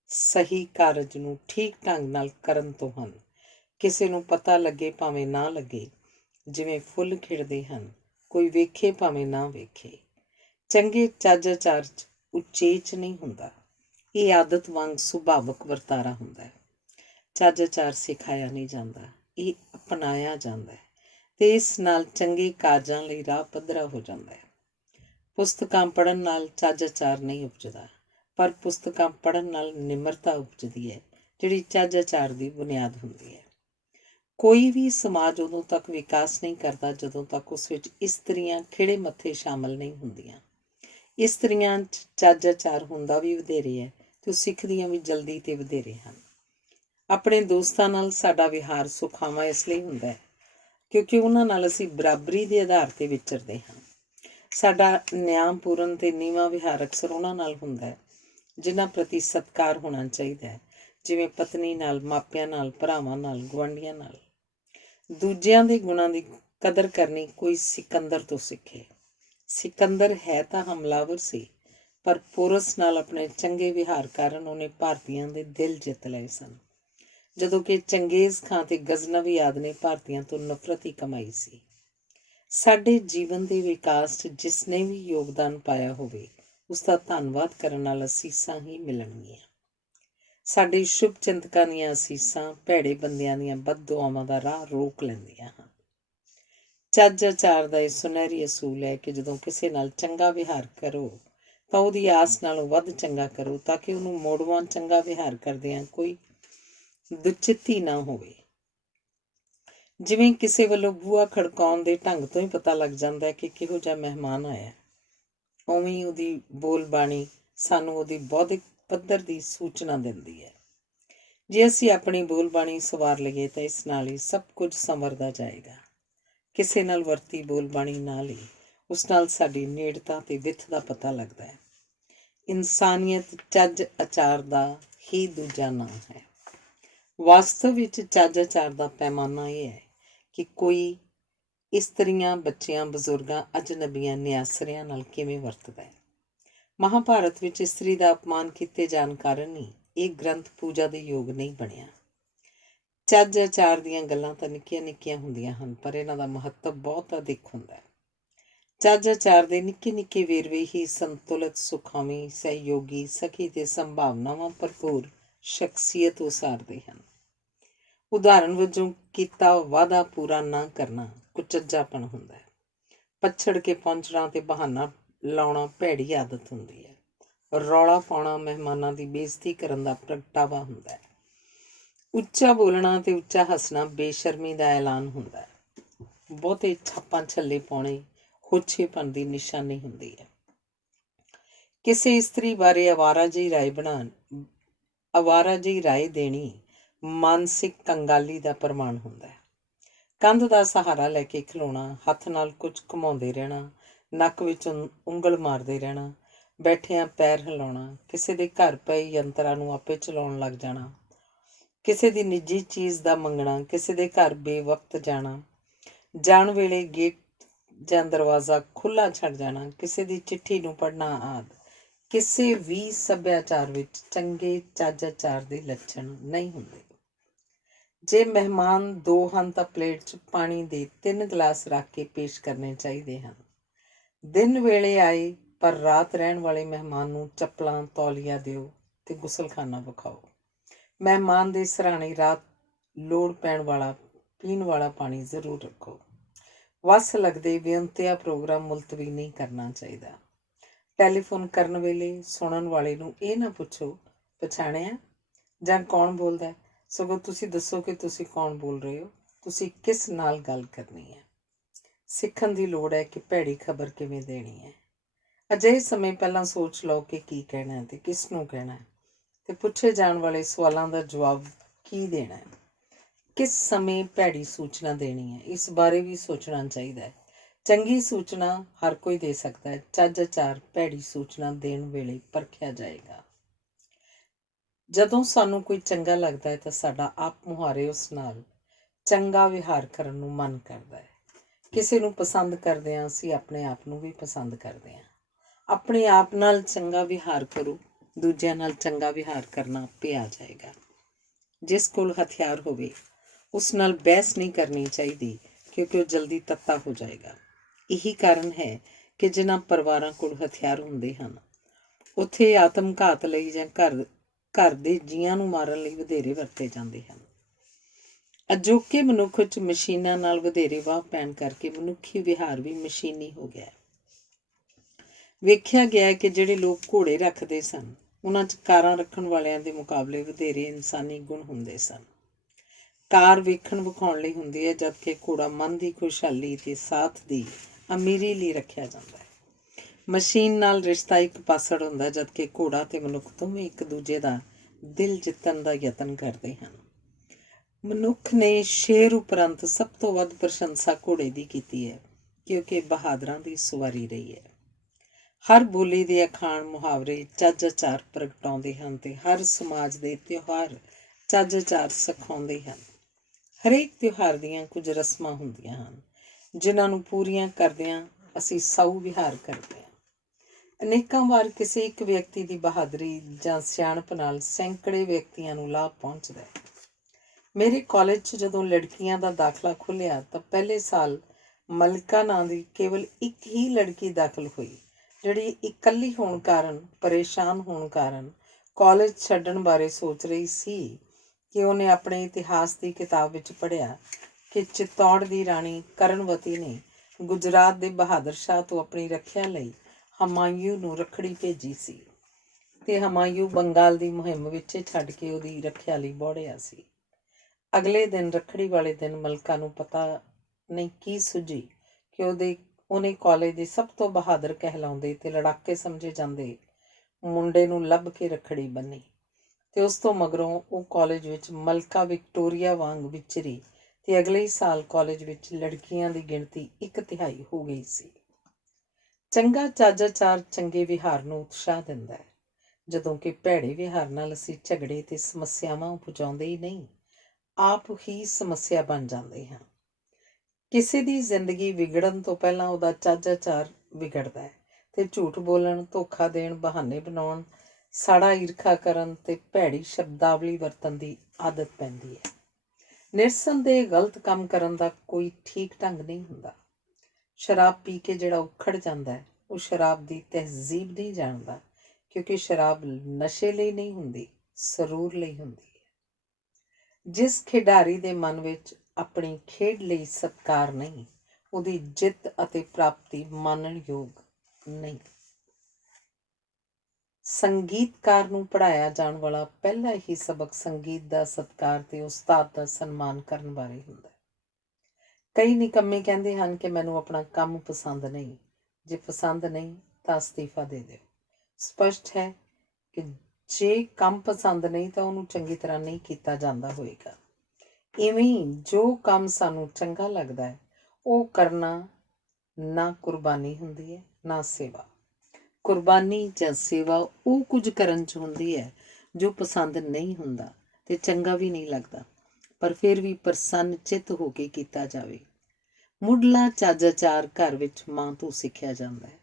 ਸਹੀ ਕਾਰਜ ਨੂੰ ਠੀਕ ਢੰਗ ਨਾਲ ਕਰਨ ਤੋਂ ਹਨ। ਕਿਸੇ ਨੂੰ ਪਤਾ ਲੱਗੇ ਭਾਵੇਂ ਨਾ ਲੱਗੇ, ਜਿਵੇਂ ਫੁੱਲ ਖਿੜਦੇ ਹਨ, ਕੋਈ ਵੇਖੇ ਭਾਵੇਂ ਨਾ ਵੇਖੇ। ਚੰਗੇ ਚੱਜ ਆਚਾਰ 'ਚ ਉਚੇਚ ਨਹੀਂ ਹੁੰਦਾ, ਇਹ ਆਦਤ ਵਾਂਗ ਸੁਭਾਵਕ ਵਰਤਾਰਾ ਹੁੰਦਾ ਹੈ। ਚੱਜ ਆਚਾਰ ਸਿਖਾਇਆ ਨਹੀਂ ਜਾਂਦਾ, ਇਹ ਅਪਣਾਇਆ ਜਾਂਦਾ ਹੈ ਅਤੇ ਇਸ ਨਾਲ ਚੰਗੇ ਕਾਰਜਾਂ ਲਈ ਰਾਹ ਪੱਧਰਾ ਹੋ ਜਾਂਦਾ ਹੈ। ਪੁਸਤਕਾਂ ਪੜ੍ਹਨ ਨਾਲ ਚੱਜ ਆਚਾਰ ਨਹੀਂ ਉਪਜਦਾ, ਪਰ ਪੁਸਤਕਾਂ ਪੜ੍ਹਨ ਨਾਲ ਨਿਮਰਤਾ ਉਪਜਦੀ ਹੈ, ਜਿਹੜੀ ਚੱਜ ਆਚਾਰ ਦੀ ਬੁਨਿਆਦ ਹੁੰਦੀ ਹੈ। ਕੋਈ ਵੀ ਸਮਾਜ ਉਦੋਂ ਤੱਕ ਵਿਕਾਸ ਨਹੀਂ ਕਰਦਾ ਜਦੋਂ ਤੱਕ ਉਸ ਵਿੱਚ ਇਸਤਰੀਆਂ ਖਿੜੇ ਮੱਥੇ ਸ਼ਾਮਲ ਨਹੀਂ ਹੁੰਦੀਆਂ। ਇਸਤਰੀਆਂ 'ਚ ਚੱਜ ਆਚਾਰ ਹੁੰਦਾ ਵੀ ਵਧੇਰੇ ਹੈ ਅਤੇ ਉਹ ਸਿੱਖਦੀਆਂ ਵੀ ਜਲਦੀ ਅਤੇ ਵਧੇਰੇ ਹਨ। ਆਪਣੇ ਦੋਸਤਾਂ ਨਾਲ ਸਾਡਾ ਵਿਹਾਰ ਸੁਖਾਵਾਂ ਇਸ ਲਈ ਹੁੰਦਾ ਹੈ ਕਿਉਂਕਿ ਉਹਨਾਂ ਨਾਲ ਅਸੀਂ ਬਰਾਬਰੀ ਦੇ ਆਧਾਰ 'ਤੇ ਵਿਚਰਦੇ ਹਾਂ। ਸਾਡਾ ਨਿਆਂਪੂਰਨ ਅਤੇ ਨੀਵਾਂ ਵਿਹਾਰ ਅਕਸਰ ਉਹਨਾਂ ਨਾਲ ਹੁੰਦਾ ਹੈ ਜਿਨ੍ਹਾਂ ਪ੍ਰਤੀ ਸਤਿਕਾਰ ਹੋਣਾ ਚਾਹੀਦਾ ਹੈ, ਜਿਵੇਂ ਪਤਨੀ ਨਾਲ, ਮਾਪਿਆਂ ਨਾਲ, ਭਰਾਵਾਂ ਨਾਲ, ਗੁਆਂਢੀਆਂ ਨਾਲ। ਦੂਜਿਆਂ ਦੇ ਗੁਣਾਂ ਦੀ ਕਦਰ ਕਰਨੀ ਕੋਈ ਸਿਕੰਦਰ ਤੋਂ ਸਿੱਖੇ। ਸਿਕੰਦਰ ਹੈ ਤਾਂ ਹਮਲਾਵਰ ਸੀ, ਪਰ ਪੋਰਸ ਨਾਲ ਆਪਣੇ ਚੰਗੇ ਵਿਹਾਰ ਕਾਰਨ ਉਹਨੇ ਭਾਰਤੀਆਂ ਦੇ ਦਿਲ ਜਿੱਤ ਲਏ ਸਨ, ਜਦੋਂ ਕਿ ਚੰਗੇਜ਼ ਖਾਂ ਅਤੇ ਗਜ਼ਨਵੀ ਆਦਿ ਨੇ ਭਾਰਤੀਆਂ ਤੋਂ ਨਫ਼ਰਤ ਹੀ ਕਮਾਈ ਸੀ। ਸਾਡੇ ਜੀਵਨ ਦੇ ਵਿਕਾਸ 'ਚ ਜਿਸ ਨੇ ਵੀ ਯੋਗਦਾਨ ਪਾਇਆ ਹੋਵੇ ਉਸ ਦਾ ਧੰਨਵਾਦ ਕਰਨ ਨਾਲ ਅਸੀਸਾਂ ਹੀ ਮਿਲਣਗੀਆਂ। ਸਾਡੇ ਸ਼ੁਭ ਚਿੰਤਕਾਂ ਦੀਆਂ ਅਸੀਸਾਂ ਭੈੜੇ ਬੰਦਿਆਂ ਦੀਆਂ ਬਦਦੁਆਵਾਂ ਦਾ ਰਾਹ ਰੋਕ ਲੈਂਦੀਆਂ ਹਨ। ਚੱਜ ਆਚਾਰ ਦਾ ਇਹ ਸੁਨਹਿਰੀ ਅਸੂਲ ਹੈ ਕਿ ਜਦੋਂ ਕਿਸੇ ਨਾਲ ਚੰਗਾ ਵਿਹਾਰ ਕਰੋ ਤਾਂ ਉਹਦੀ ਆਸ ਨਾਲੋਂ ਵੱਧ ਚੰਗਾ ਕਰੋ, ਤਾਂ ਕਿ ਉਹਨੂੰ ਮੋੜਵਾਂ ਚੰਗਾ ਵਿਹਾਰ ਕਰਦਿਆਂ ਕੋਈ ਦੁਚਿੱਤੀ ਨਾ ਹੋਵੇ। ਜਿਵੇਂ ਕਿਸੇ ਵੱਲੋਂ ਬੂਹਾ ਖੜਕਾਉਣ ਦੇ ਢੰਗ ਤੋਂ ਹੀ ਪਤਾ ਲੱਗ ਜਾਂਦਾ ਹੈ ਕਿ ਕਿਹੋ ਜਿਹਾ ਮਹਿਮਾਨ ਆਇਆ, ਉਵੇਂ ਹੀ ਉਹਦੀ ਬੋਲਬਾਣੀ ਸਾਨੂੰ ਉਹਦੀ ਬੌਧਿਕ ਪੱਧਰ ਦੀ ਸੂਚਨਾ ਦਿੰਦੀ ਹੈ। ਜੇ ਅਸੀਂ ਆਪਣੀ ਬੋਲਬਾਣੀ ਸੰਵਾਰ ਲਈਏ ਤਾਂ ਇਸ ਨਾਲ ਹੀ ਸਭ ਕੁਝ ਸੰਵਰਦਾ ਜਾਏਗਾ। ਕਿਸੇ ਨਾਲ ਵਰਤੀ ਬੋਲਬਾਣੀ ਨਾਲ ਹੀ ਉਸ ਨਾਲ ਸਾਡੀ ਨੇੜਤਾ ਅਤੇ ਵਿੱਥ ਦਾ ਪਤਾ ਲੱਗਦਾ ਹੈ। ਇਨਸਾਨੀਅਤ ਚੱਜ ਆਚਾਰ ਦਾ ਹੀ ਦੂਜਾ ਨਾਂ ਹੈ। ਵਾਸਤਵ ਵਿੱਚ ਚੱਜ ਆਚਾਰ ਦਾ ਪੈਮਾਨਾ ਇਹ ਹੈ ਕਿ ਕੋਈ ਇਸਤਰੀਆਂ, ਬੱਚਿਆਂ, ਬਜ਼ੁਰਗਾਂ, ਅਜਨਬੀਆਂ, ਨਿਆਸਰਿਆਂ ਨਾਲ ਕਿਵੇਂ ਵਰਤਦਾ ਹੈ। ਮਹਾਂਭਾਰਤ ਵਿੱਚ ਇਸਤਰੀ ਦਾ ਅਪਮਾਨ ਕੀਤੇ ਜਾਣ ਕਾਰਨ ਹੀ ਇਹ ਗ੍ਰੰਥ ਪੂਜਾ ਦੇ ਯੋਗ ਨਹੀਂ ਬਣਿਆ। ਚੱਜ ਆਚਾਰ ਦੀਆਂ ਗੱਲਾਂ ਤਾਂ ਨਿੱਕੀਆਂ ਨਿੱਕੀਆਂ ਹੁੰਦੀਆਂ ਹਨ, ਪਰ ਇਹਨਾਂ ਦਾ ਮਹੱਤਵ ਬਹੁਤ ਅਧਿਕ ਹੁੰਦਾ ਹੈ। ਚੱਜ ਆਚਾਰ ਦੇ ਨਿੱਕੇ ਨਿੱਕੇ ਵੇਰਵੇ ਹੀ ਸੰਤੁਲਿਤ, ਸੁਖਾਵੀਂ, ਸਹਿਯੋਗੀ, ਸਖੀ ਅਤੇ ਸੰਭਾਵਨਾਵਾਂ ਭਰਪੂਰ ਸ਼ਖਸੀਅਤ ਉਸਾਰਦੇ ਹਨ। ਉਦਾਹਰਨ ਵਜੋਂ ਕੀਤਾ ਵਾਅਦਾ ਪੂਰਾ ਨਾ ਕਰਨਾ ਕੁਚੱਜਾਪਣ ਹੁੰਦਾ ਹੈ। ਪੱਛੜ ਕੇ ਪਹੁੰਚਣਾ ਅਤੇ ਬਹਾਨਾ ਲਾਉਣਾ ਭੈੜੀ ਆਦਤ ਹੁੰਦੀ ਹੈ। ਰੌਲਾ ਪਾਉਣਾ ਮਹਿਮਾਨਾਂ ਦੀ ਬੇਇੱਜ਼ਤੀ ਕਰਨ ਦਾ ਪ੍ਰਗਟਾਵਾ ਹੁੰਦਾ ਹੈ। ਉੱਚਾ ਬੋਲਣਾ ਅਤੇ ਉੱਚਾ ਹੱਸਣਾ ਬੇਸ਼ਰਮੀ ਦਾ ਐਲਾਨ ਹੁੰਦਾ ਹੈ। ਬਹੁਤੇ ਛਾਪਾਂ ਛੱਲੇ ਪਾਉਣੇ ਹੋਛੇਪਣ ਦੀ ਨਿਸ਼ਾਨੀ ਹੁੰਦੀ ਹੈ। ਕਿਸੇ ਇਸਤਰੀ ਬਾਰੇ ਅਵਾਰਾਜੀ ਰਾਏ ਦੇਣੀ ਮਾਨਸਿਕ ਕੰਗਾਲੀ ਦਾ ਪ੍ਰਮਾਣ ਹੁੰਦਾ ਹੈ। ਕੰਧ ਦਾ ਸਹਾਰਾ ਲੈ ਕੇ ਖਲੋਣਾ, ਹੱਥ ਨਾਲ ਕੁਝ ਘੁਮਾਉਂਦੇ ਰਹਿਣਾ, ਨੱਕ ਵਿੱਚ ਉਂਗਲ ਮਾਰਦੇ ਰਹਿਣਾ, ਬੈਠਿਆਂ ਪੈਰ ਹਿਲਾਉਣਾ, ਕਿਸੇ ਦੇ ਘਰ ਪਏ ਯੰਤਰਾਂ ਨੂੰ ਆਪੇ ਚਲਾਉਣ ਲੱਗ ਜਾਣਾ, ਕਿਸੇ ਦੀ ਨਿੱਜੀ ਚੀਜ਼ ਦਾ ਮੰਗਣਾ, ਕਿਸੇ ਦੇ ਘਰ ਬੇਵਕਤ ਜਾਣਾ, ਜਾਣ ਵੇਲੇ ਗੇਟ ਜਾਂ ਦਰਵਾਜ਼ਾ ਖੁੱਲ੍ਹਾ ਛੱਡ ਜਾਣਾ, ਕਿਸੇ ਦੀ ਚਿੱਠੀ ਨੂੰ ਪੜ੍ਹਨਾ ਆਦਿ ਕਿਸੇ ਵੀ ਸੱਭਿਆਚਾਰ ਵਿੱਚ ਚੰਗੇ ਚੱਜ ਆਚਾਰ ਦੇ ਲੱਛਣ ਨਹੀਂ ਹੁੰਦੇ। ਜੇ ਮਹਿਮਾਨ 2 ਹਨ ਤਾਂ ਪਲੇਟ 'ਚ ਪਾਣੀ ਦੇ 3 ਗਲਾਸ ਰੱਖ ਕੇ ਪੇਸ਼ ਕਰਨੇ ਚਾਹੀਦੇ ਹਨ। ਦਿਨ ਵੇਲੇ ਆਏ ਪਰ ਰਾਤ ਰਹਿਣ ਵਾਲੇ ਮਹਿਮਾਨ ਨੂੰ ਚੱਪਲਾਂ, ਤੌਲੀਆ ਦਿਓ ਅਤੇ ਗੁਸਲਖਾਨਾ ਵਿਖਾਓ। ਮਹਿਮਾਨ ਦੇ ਸਿਰਹਾਣੇ ਰਾਤ ਲੋੜ ਪੈਣ ਵਾਲਾ ਪੀਣ ਵਾਲਾ ਪਾਣੀ ਜ਼ਰੂਰ ਰੱਖੋ। ਵੱਸ ਲੱਗਦੇ ਬੇਅੰਤਿਆ ਪ੍ਰੋਗਰਾਮ ਮੁਲਤਵੀ ਨਹੀਂ ਕਰਨਾ ਚਾਹੀਦਾ। ਟੈਲੀਫੋਨ ਕਰਨ ਵੇਲੇ ਸੁਣਨ ਵਾਲੇ ਨੂੰ ਇਹ ਨਾ ਪੁੱਛੋ ਪਛਾਣਿਆ ਜਾਂ ਕੌਣ ਬੋਲਦਾ, ਸਗੋਂ ਤੁਸੀਂ ਦੱਸੋ ਕਿ ਤੁਸੀਂ ਕੌਣ ਬੋਲ ਰਹੇ ਹੋ, ਤੁਸੀਂ ਕਿਸ ਨਾਲ ਗੱਲ ਕਰਨੀ ਹੈ। ਸਿੱਖਣ ਦੀ ਲੋੜ ਹੈ ਕਿ ਭੈੜੀ ਖਬਰ ਕਿਵੇਂ ਦੇਣੀ ਹੈ। ਅਜਿਹੇ ਸਮੇਂ ਪਹਿਲਾਂ ਸੋਚ ਲਓ ਕਿ ਕੀ ਕਹਿਣਾ ਹੈ ਅਤੇ ਕਿਸ ਨੂੰ ਕਹਿਣਾ ਹੈ, ਅਤੇ ਪੁੱਛੇ ਜਾਣ ਵਾਲੇ ਸਵਾਲਾਂ ਦਾ ਜਵਾਬ ਕੀ ਦੇਣਾ ਹੈ। ਕਿਸ ਸਮੇਂ ਭੈੜੀ ਸੂਚਨਾ ਦੇਣੀ ਹੈ, ਇਸ ਬਾਰੇ ਵੀ ਸੋਚਣਾ ਚਾਹੀਦਾ ਹੈ। ਚੰਗੀ ਸੂਚਨਾ ਹਰ ਕੋਈ ਦੇ ਸਕਦਾ ਹੈ, ਚੱਜ ਆਚਾਰ ਭੈੜੀ ਸੂਚਨਾ ਦੇਣ ਵੇਲੇ ਪਰਖਿਆ ਜਾਏਗਾ। ਜਦੋਂ ਸਾਨੂੰ ਕੋਈ ਚੰਗਾ ਲੱਗਦਾ ਹੈ ਤਾਂ ਸਾਡਾ ਆਪ ਮੁਹਾਰੇ ਉਸ ਨਾਲ ਚੰਗਾ ਵਿਹਾਰ ਕਰਨ ਨੂੰ ਮਨ ਕਰਦਾ ਹੈ। ਕਿਸੇ ਨੂੰ ਪਸੰਦ ਕਰਦਿਆਂ ਅਸੀਂ ਆਪਣੇ ਆਪ ਨੂੰ ਵੀ ਪਸੰਦ ਕਰਦੇ ਹਾਂ। ਆਪਣੇ ਆਪ ਨਾਲ ਚੰਗਾ ਵਿਹਾਰ ਕਰੋ, ਦੂਜਿਆਂ ਨਾਲ ਚੰਗਾ ਵਿਹਾਰ ਕਰਨਾ ਆਪੇ ਆ ਜਾਏਗਾ। ਜਿਸ ਕੋਲ ਹਥਿਆਰ ਹੋਵੇ ਉਸ ਨਾਲ ਬਹਿਸ ਨਹੀਂ ਕਰਨੀ ਚਾਹੀਦੀ, ਕਿਉਂਕਿ ਉਹ ਜਲਦੀ ਤੱਤਾ ਹੋ ਜਾਏਗਾ। ਇਹੀ ਕਾਰਨ ਹੈ ਕਿ ਜਿਨ੍ਹਾਂ ਪਰਿਵਾਰਾਂ ਕੋਲ ਹਥਿਆਰ ਹੁੰਦੇ ਹਨ ਉੱਥੇ ਆਤਮ ਘਾਤ ਲਈ ਜਾਂ ਘਰ ਦੇ ਜੀਆਂ ਨੂੰ ਮਾਰਨ ਲਈ ਵਧੇਰੇ ਵਰਤੇ ਜਾਂਦੇ ਹਨ। ਅਜੋਕੇ ਮਨੁੱਖ 'ਚ ਮਸ਼ੀਨਾਂ ਨਾਲ ਵਧੇਰੇ ਵਾਹ ਪੈਣ ਕਰਕੇ ਮਨੁੱਖੀ ਵਿਹਾਰ ਵੀ ਮਸ਼ੀਨੀ ਹੋ ਗਿਆ। ਵੇਖਿਆ ਗਿਆ ਕਿ ਜਿਹੜੇ ਲੋਕ ਘੋੜੇ ਰੱਖਦੇ ਸਨ, ਉਹਨਾਂ 'ਚ ਕਾਰਾਂ ਰੱਖਣ ਵਾਲਿਆਂ ਦੇ ਮੁਕਾਬਲੇ ਵਧੇਰੇ ਇਨਸਾਨੀ ਗੁਣ ਹੁੰਦੇ ਸਨ। ਕਾਰ ਵੇਖਣ ਵਿਖਾਉਣ ਲਈ ਹੁੰਦੀ ਹੈ, ਜਦਕਿ ਘੋੜਾ ਮਨ ਦੀ ਖੁਸ਼ਹਾਲੀ ਅਤੇ ਸਾਥ ਦੀ ਅਮੀਰੀ ਲਈ ਰੱਖਿਆ ਜਾਂਦਾ ਹੈ। ਮਸ਼ੀਨ ਨਾਲ ਰਿਸ਼ਤਾ ਇੱਕ ਪਾਸੜ ਹੁੰਦਾ, ਜਦਕਿ ਘੋੜਾ ਅਤੇ ਮਨੁੱਖ ਦੋਵੇਂ ਇੱਕ ਦੂਜੇ ਦਾ ਦਿਲ ਜਿੱਤਣ ਦਾ ਯਤਨ ਕਰਦੇ ਹਨ। ਮਨੁੱਖ ਨੇ ਸ਼ੇਰ ਉਪਰੰਤ ਸਭ ਤੋਂ ਵੱਧ ਪ੍ਰਸ਼ੰਸਾ ਘੋੜੇ ਦੀ ਕੀਤੀ ਹੈ, ਕਿਉਂਕਿ ਬਹਾਦਰਾਂ ਦੀ ਸਵਾਰੀ ਰਹੀ ਹੈ। ਹਰ ਬੋਲੀ ਦੇ ਅਖਾਣ, ਮੁਹਾਵਰੇ ਚੱਜ ਆਚਾਰ ਪ੍ਰਗਟਾਉਂਦੇ ਹਨ ਅਤੇ ਹਰ ਸਮਾਜ ਦੇ ਤਿਉਹਾਰ ਚੱਜ ਆਚਾਰ ਸਿਖਾਉਂਦੇ ਹਨ। ਹਰੇਕ ਤਿਉਹਾਰ ਦੀਆਂ ਕੁਝ ਰਸਮਾਂ ਹੁੰਦੀਆਂ ਹਨ, ਜਿਨ੍ਹਾਂ ਨੂੰ ਪੂਰੀਆਂ ਕਰਦਿਆਂ ਅਸੀਂ ਸਹੁ ਵਿਹਾਰ ਕਰਦੇ ਹਾਂ। ਅਨੇਕਾਂ ਵਾਰ ਕਿਸੇ ਇੱਕ ਵਿਅਕਤੀ ਦੀ ਬਹਾਦਰੀ ਜਾਂ ਸਿਆਣਪ ਨਾਲ ਸੈਂਕੜੇ ਵਿਅਕਤੀਆਂ ਨੂੰ ਲਾਭ ਪਹੁੰਚਦਾ ਹੈ। ਮੇਰੇ ਕਾਲਜ 'ਚ ਜਦੋਂ ਲੜਕੀਆਂ ਦਾ ਦਾਖਲਾ ਖੁੱਲ੍ਹਿਆ ਤਾਂ ਪਹਿਲੇ ਸਾਲ ਮਲਕਾ ਨਾਂ ਦੀ ਕੇਵਲ ਇੱਕ ਹੀ ਲੜਕੀ ਦਾਖਲ ਹੋਈ, ਜਿਹੜੀ ਇਕੱਲੀ ਹੋਣ ਕਾਰਨ, ਪਰੇਸ਼ਾਨ ਹੋਣ ਕਾਰਨ ਕਾਲਜ ਛੱਡਣ ਬਾਰੇ ਸੋਚ ਰਹੀ ਸੀ ਕਿ ਉਹਨੇ ਆਪਣੇ ਇਤਿਹਾਸ ਦੀ ਕਿਤਾਬ ਵਿੱਚ ਪੜ੍ਹਿਆ ਕਿ ਚਿੱਤੌੜ ਦੀ ਰਾਣੀ ਕਰਨਵਤੀ ਨੇ ਗੁਜਰਾਤ ਦੇ ਬਹਾਦਰ ਸ਼ਾਹ ਤੋਂ ਆਪਣੀ ਰੱਖਿਆ ਲਈ ਹਮਾਯੂੰ ਨੂੰ ਰੱਖੜੀ ਭੇਜੀ ਸੀ ਅਤੇ ਹਮਾਯੂੰ ਬੰਗਾਲ ਦੀ ਮੁਹਿੰਮ ਵਿੱਚ ਛੱਡ ਕੇ ਉਹਦੀ ਰੱਖਿਆ ਲਈ ਦੌੜਿਆ ਸੀ। ਅਗਲੇ ਦਿਨ, ਰੱਖੜੀ ਵਾਲੇ ਦਿਨ, ਮਲਕਾ ਨੂੰ ਪਤਾ ਨਹੀਂ ਕੀ ਸੁੱਝੀ ਕਿ ਉਹਨੇ ਕਾਲਜ ਦੇ ਸਭ ਤੋਂ ਬਹਾਦਰ ਕਹਿਲਾਉਂਦੇ ਅਤੇ ਲੜਾਕੇ ਸਮਝੇ ਜਾਂਦੇ ਮੁੰਡੇ ਨੂੰ ਲੱਭ ਕੇ ਰੱਖੜੀ ਬੰਨ੍ਹੀ ਅਤੇ ਉਸ ਤੋਂ ਮਗਰੋਂ ਉਹ ਕਾਲਜ ਵਿੱਚ ਮਲਕਾ ਵਿਕਟੋਰੀਆ ਵਾਂਗ ਵਿਚਰੀ ਅਤੇ ਅਗਲੇ ਹੀ ਸਾਲ ਕਾਲਜ ਵਿੱਚ ਲੜਕੀਆਂ ਦੀ ਗਿਣਤੀ 1/3 ਹੋ ਗਈ ਸੀ। ਚੰਗਾ ਚੱਜ ਆਚਾਰ ਚੰਗੇ ਵਿਹਾਰ ਨੂੰ ਉਤਸ਼ਾਹ ਦਿੰਦਾ ਹੈ, ਜਦੋਂ ਕਿ ਭੈੜੇ ਵਿਹਾਰ ਨਾਲ ਅਸੀਂ ਝਗੜੇ ਅਤੇ ਸਮੱਸਿਆਵਾਂ ਉਪਜਾਉਂਦੇ ਹੀ ਨਹੀਂ, ਆਪ ਹੀ ਸਮੱਸਿਆ ਬਣ ਜਾਂਦੇ ਹਾਂ। ਕਿਸੇ ਦੀ ਜ਼ਿੰਦਗੀ ਵਿਗੜਨ ਤੋਂ ਪਹਿਲਾਂ ਉਹਦਾ ਚੱਜ ਆਚਾਰ ਵਿਗੜਦਾ ਹੈ ਅਤੇ ਝੂਠ ਬੋਲਣ, ਧੋਖਾ ਦੇਣ, ਬਹਾਨੇ ਬਣਾਉਣ, ਸਾੜਾ ਈਰਖਾ ਕਰਨ ਅਤੇ ਭੈੜੀ ਸ਼ਬਦਾਵਲੀ ਵਰਤਣ ਦੀ ਆਦਤ ਪੈਂਦੀ ਹੈ। ਨਿਰਸੰਦੇਹ ਗਲਤ ਕੰਮ ਕਰਨ ਦਾ ਕੋਈ ਠੀਕ ਢੰਗ ਨਹੀਂ ਹੁੰਦਾ। ਸ਼ਰਾਬ ਪੀ ਕੇ ਜਿਹੜਾ ਉਖੜ ਜਾਂਦਾ ਹੈ, ਉਹ ਸ਼ਰਾਬ ਦੀ ਤਹਿਜ਼ੀਬ ਨਹੀਂ ਜਾਣਦਾ, ਕਿਉਂਕਿ ਸ਼ਰਾਬ ਨਸ਼ੇ ਲਈ ਨਹੀਂ ਹੁੰਦੀ, ਸਰੂਰ ਲਈ ਹੁੰਦੀ ਹੈ। ਜਿਸ ਖਿਡਾਰੀ ਦੇ ਮਨ ਵਿੱਚ ਆਪਣੀ ਖੇਡ ਲਈ ਸਤਿਕਾਰ ਨਹੀਂ, ਉਹਦੀ ਜਿੱਤ ਅਤੇ ਪ੍ਰਾਪਤੀ ਮਾਣਨ ਯੋਗ ਨਹੀਂ। ਸੰਗੀਤਕਾਰ ਨੂੰ ਪੜ੍ਹਾਇਆ ਜਾਣ ਵਾਲਾ ਪਹਿਲਾ ਹੀ ਸਬਕ ਸੰਗੀਤ ਦਾ ਸਤਿਕਾਰ ਅਤੇ ਉਸਤਾਦ ਦਾ ਸਨਮਾਨ ਕਰਨ ਬਾਰੇ ਹੁੰਦਾ ਹੈ। ਕਈ ਨਿਕੰਮੇ ਕਹਿੰਦੇ ਹਨ ਕਿ ਮੈਨੂੰ ਆਪਣਾ ਕੰਮ ਪਸੰਦ ਨਹੀਂ। ਜੇ ਪਸੰਦ ਨਹੀਂ ਤਾਂ ਅਸਤੀਫਾ ਦੇ ਦਿਓ। ਸਪਸ਼ਟ ਹੈ ਕਿ ਜੇ ਕੰਮ ਪਸੰਦ ਨਹੀਂ ਤਾਂ ਉਹਨੂੰ ਚੰਗੀ ਤਰ੍ਹਾਂ ਨਹੀਂ ਕੀਤਾ ਜਾਂਦਾ ਹੋਏਗਾ। ਇਵੇਂ ਹੀ ਜੋ ਕੰਮ ਸਾਨੂੰ ਚੰਗਾ ਲੱਗਦਾ ਹੈ, ਉਹ ਕਰਨਾ ਨਾ ਕੁਰਬਾਨੀ ਹੁੰਦੀ ਹੈ, ਨਾ ਸੇਵਾ। ਕੁਰਬਾਨੀ ਜਾਂ ਸੇਵਾ ਉਹ ਕੁਝ ਕਰਨ 'ਚ ਹੁੰਦੀ ਹੈ ਜੋ ਪਸੰਦ ਨਹੀਂ ਹੁੰਦਾ ਅਤੇ ਚੰਗਾ ਵੀ ਨਹੀਂ ਲੱਗਦਾ, ਪਰ ਫਿਰ ਵੀ ਪ੍ਰਸੰਨ ਚਿੱਤ ਹੋ ਕੇ ਕੀਤਾ ਜਾਵੇ। ਮੁੱਢਲਾ ਚੱਜ ਆਚਾਰ ਘਰ ਵਿੱਚ ਮਾਂ ਤੋਂ ਸਿੱਖਿਆ ਜਾਂਦਾ ਹੈ।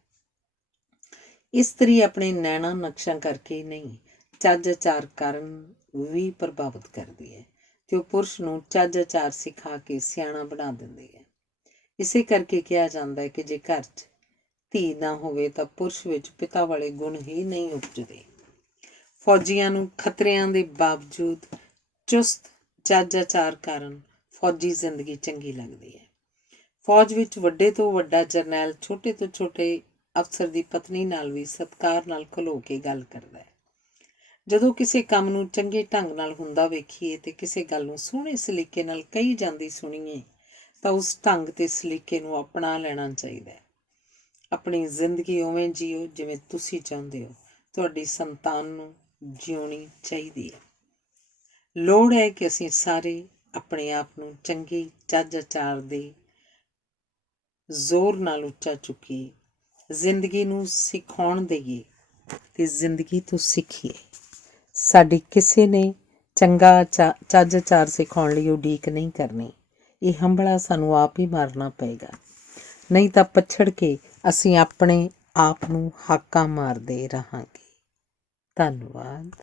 ਇਸਤਰੀ ਆਪਣੇ ਨੈਣਾ ਨਕਸ਼ਾਂ ਕਰਕੇ ਹੀ ਨਹੀਂ, ਚੱਜ ਆਚਾਰ ਕਾਰਨ ਵੀ ਪ੍ਰਭਾਵਿਤ ਕਰਦੀ ਹੈ ਅਤੇ ਉਹ ਪੁਰਸ਼ ਨੂੰ ਚੱਜ ਆਚਾਰ ਸਿਖਾ ਕੇ ਸਿਆਣਾ ਬਣਾ ਦਿੰਦੀ ਹੈ। ਇਸੇ ਕਰਕੇ ਕਿਹਾ ਜਾਂਦਾ ਹੈ ਕਿ ਜੇ ਘਰ 'ਚ ਧੀ ਨਾ ਹੋਵੇ ਤਾਂ ਪੁਰਸ਼ ਵਿੱਚ ਪਿਤਾ ਵਾਲੇ ਗੁਣ ਹੀ ਨਹੀਂ ਉਪਜਦੇ। ਫੌਜੀਆਂ ਨੂੰ ਖਤਰਿਆਂ ਦੇ ਬਾਵਜੂਦ ਚੁਸਤ ਚੱਜ ਆਚਾਰ ਕਾਰਨ ਫੌਜੀ ਜ਼ਿੰਦਗੀ ਚੰਗੀ ਲੱਗਦੀ ਹੈ। ਫੌਜ ਵਿੱਚ ਵੱਡੇ ਤੋਂ ਵੱਡਾ ਜਰਨੈਲ ਛੋਟੇ ਤੋਂ ਛੋਟੇ ਅਫਸਰ ਦੀ ਪਤਨੀ ਨਾਲ ਵੀ ਸਤਿਕਾਰ ਨਾਲ ਖਲੋ ਕੇ ਗੱਲ ਕਰਦਾ ਹੈ। ਜਦੋਂ ਕਿਸੇ ਕੰਮ ਨੂੰ ਚੰਗੇ ਢੰਗ ਨਾਲ ਹੁੰਦਾ ਵੇਖੀਏ ਅਤੇ ਕਿਸੇ ਗੱਲ ਨੂੰ ਸੋਹਣੇ ਸਲੀਕੇ ਨਾਲ ਕਹੀ ਜਾਂਦੀ ਸੁਣੀਏ ਤਾਂ ਉਸ ਢੰਗ ਅਤੇ ਸਲੀਕੇ ਨੂੰ ਅਪਣਾ ਲੈਣਾ ਚਾਹੀਦਾ ਹੈ। ਆਪਣੀ ਜ਼ਿੰਦਗੀ ਉਵੇਂ ਜੀਓ ਜਿਵੇਂ ਤੁਸੀਂ ਚਾਹੁੰਦੇ ਹੋ। ਤੁਹਾਡੀ ਸੰਤਾਨ ਨੂੰ ਜਿਉਣੀ ਚਾਹੀਦੀ ਹੈ। ਲੋੜ ਹੈ ਕਿ ਅਸੀਂ ਸਾਰੇ ਆਪਣੇ ਆਪ ਨੂੰ ਚੰਗੇ ਚੱਜ ਆਚਾਰ ਦੇ ਜ਼ੋਰ ਨਾਲ ਉੱਚਾ ਚੁੱਕੀਏ, ਜ਼ਿੰਦਗੀ ਨੂੰ ਸਿਖਾਉਣ ਦੇਈਏ ਅਤੇ ਜ਼ਿੰਦਗੀ ਤੋਂ ਸਿੱਖੀਏ। ਸਾਡੀ ਕਿਸੇ ਨੇ ਚੰਗਾ ਚੱਜ ਆਚਾਰ ਸਿਖਾਉਣ ਲਈ ਉਡੀਕ ਨਹੀਂ ਕਰਨੀ। ਇਹ ਹੰਭਲਾ ਸਾਨੂੰ ਆਪ ਹੀ ਮਾਰਨਾ ਪਏਗਾ, ਨਹੀਂ ਤਾਂ ਪਛੜ ਕੇ ਅਸੀਂ ਆਪਣੇ ਆਪ ਨੂੰ ਹਾਕਾਂ ਮਾਰਦੇ ਰਹਾਂਗੇ। ਧੰਨਵਾਦ।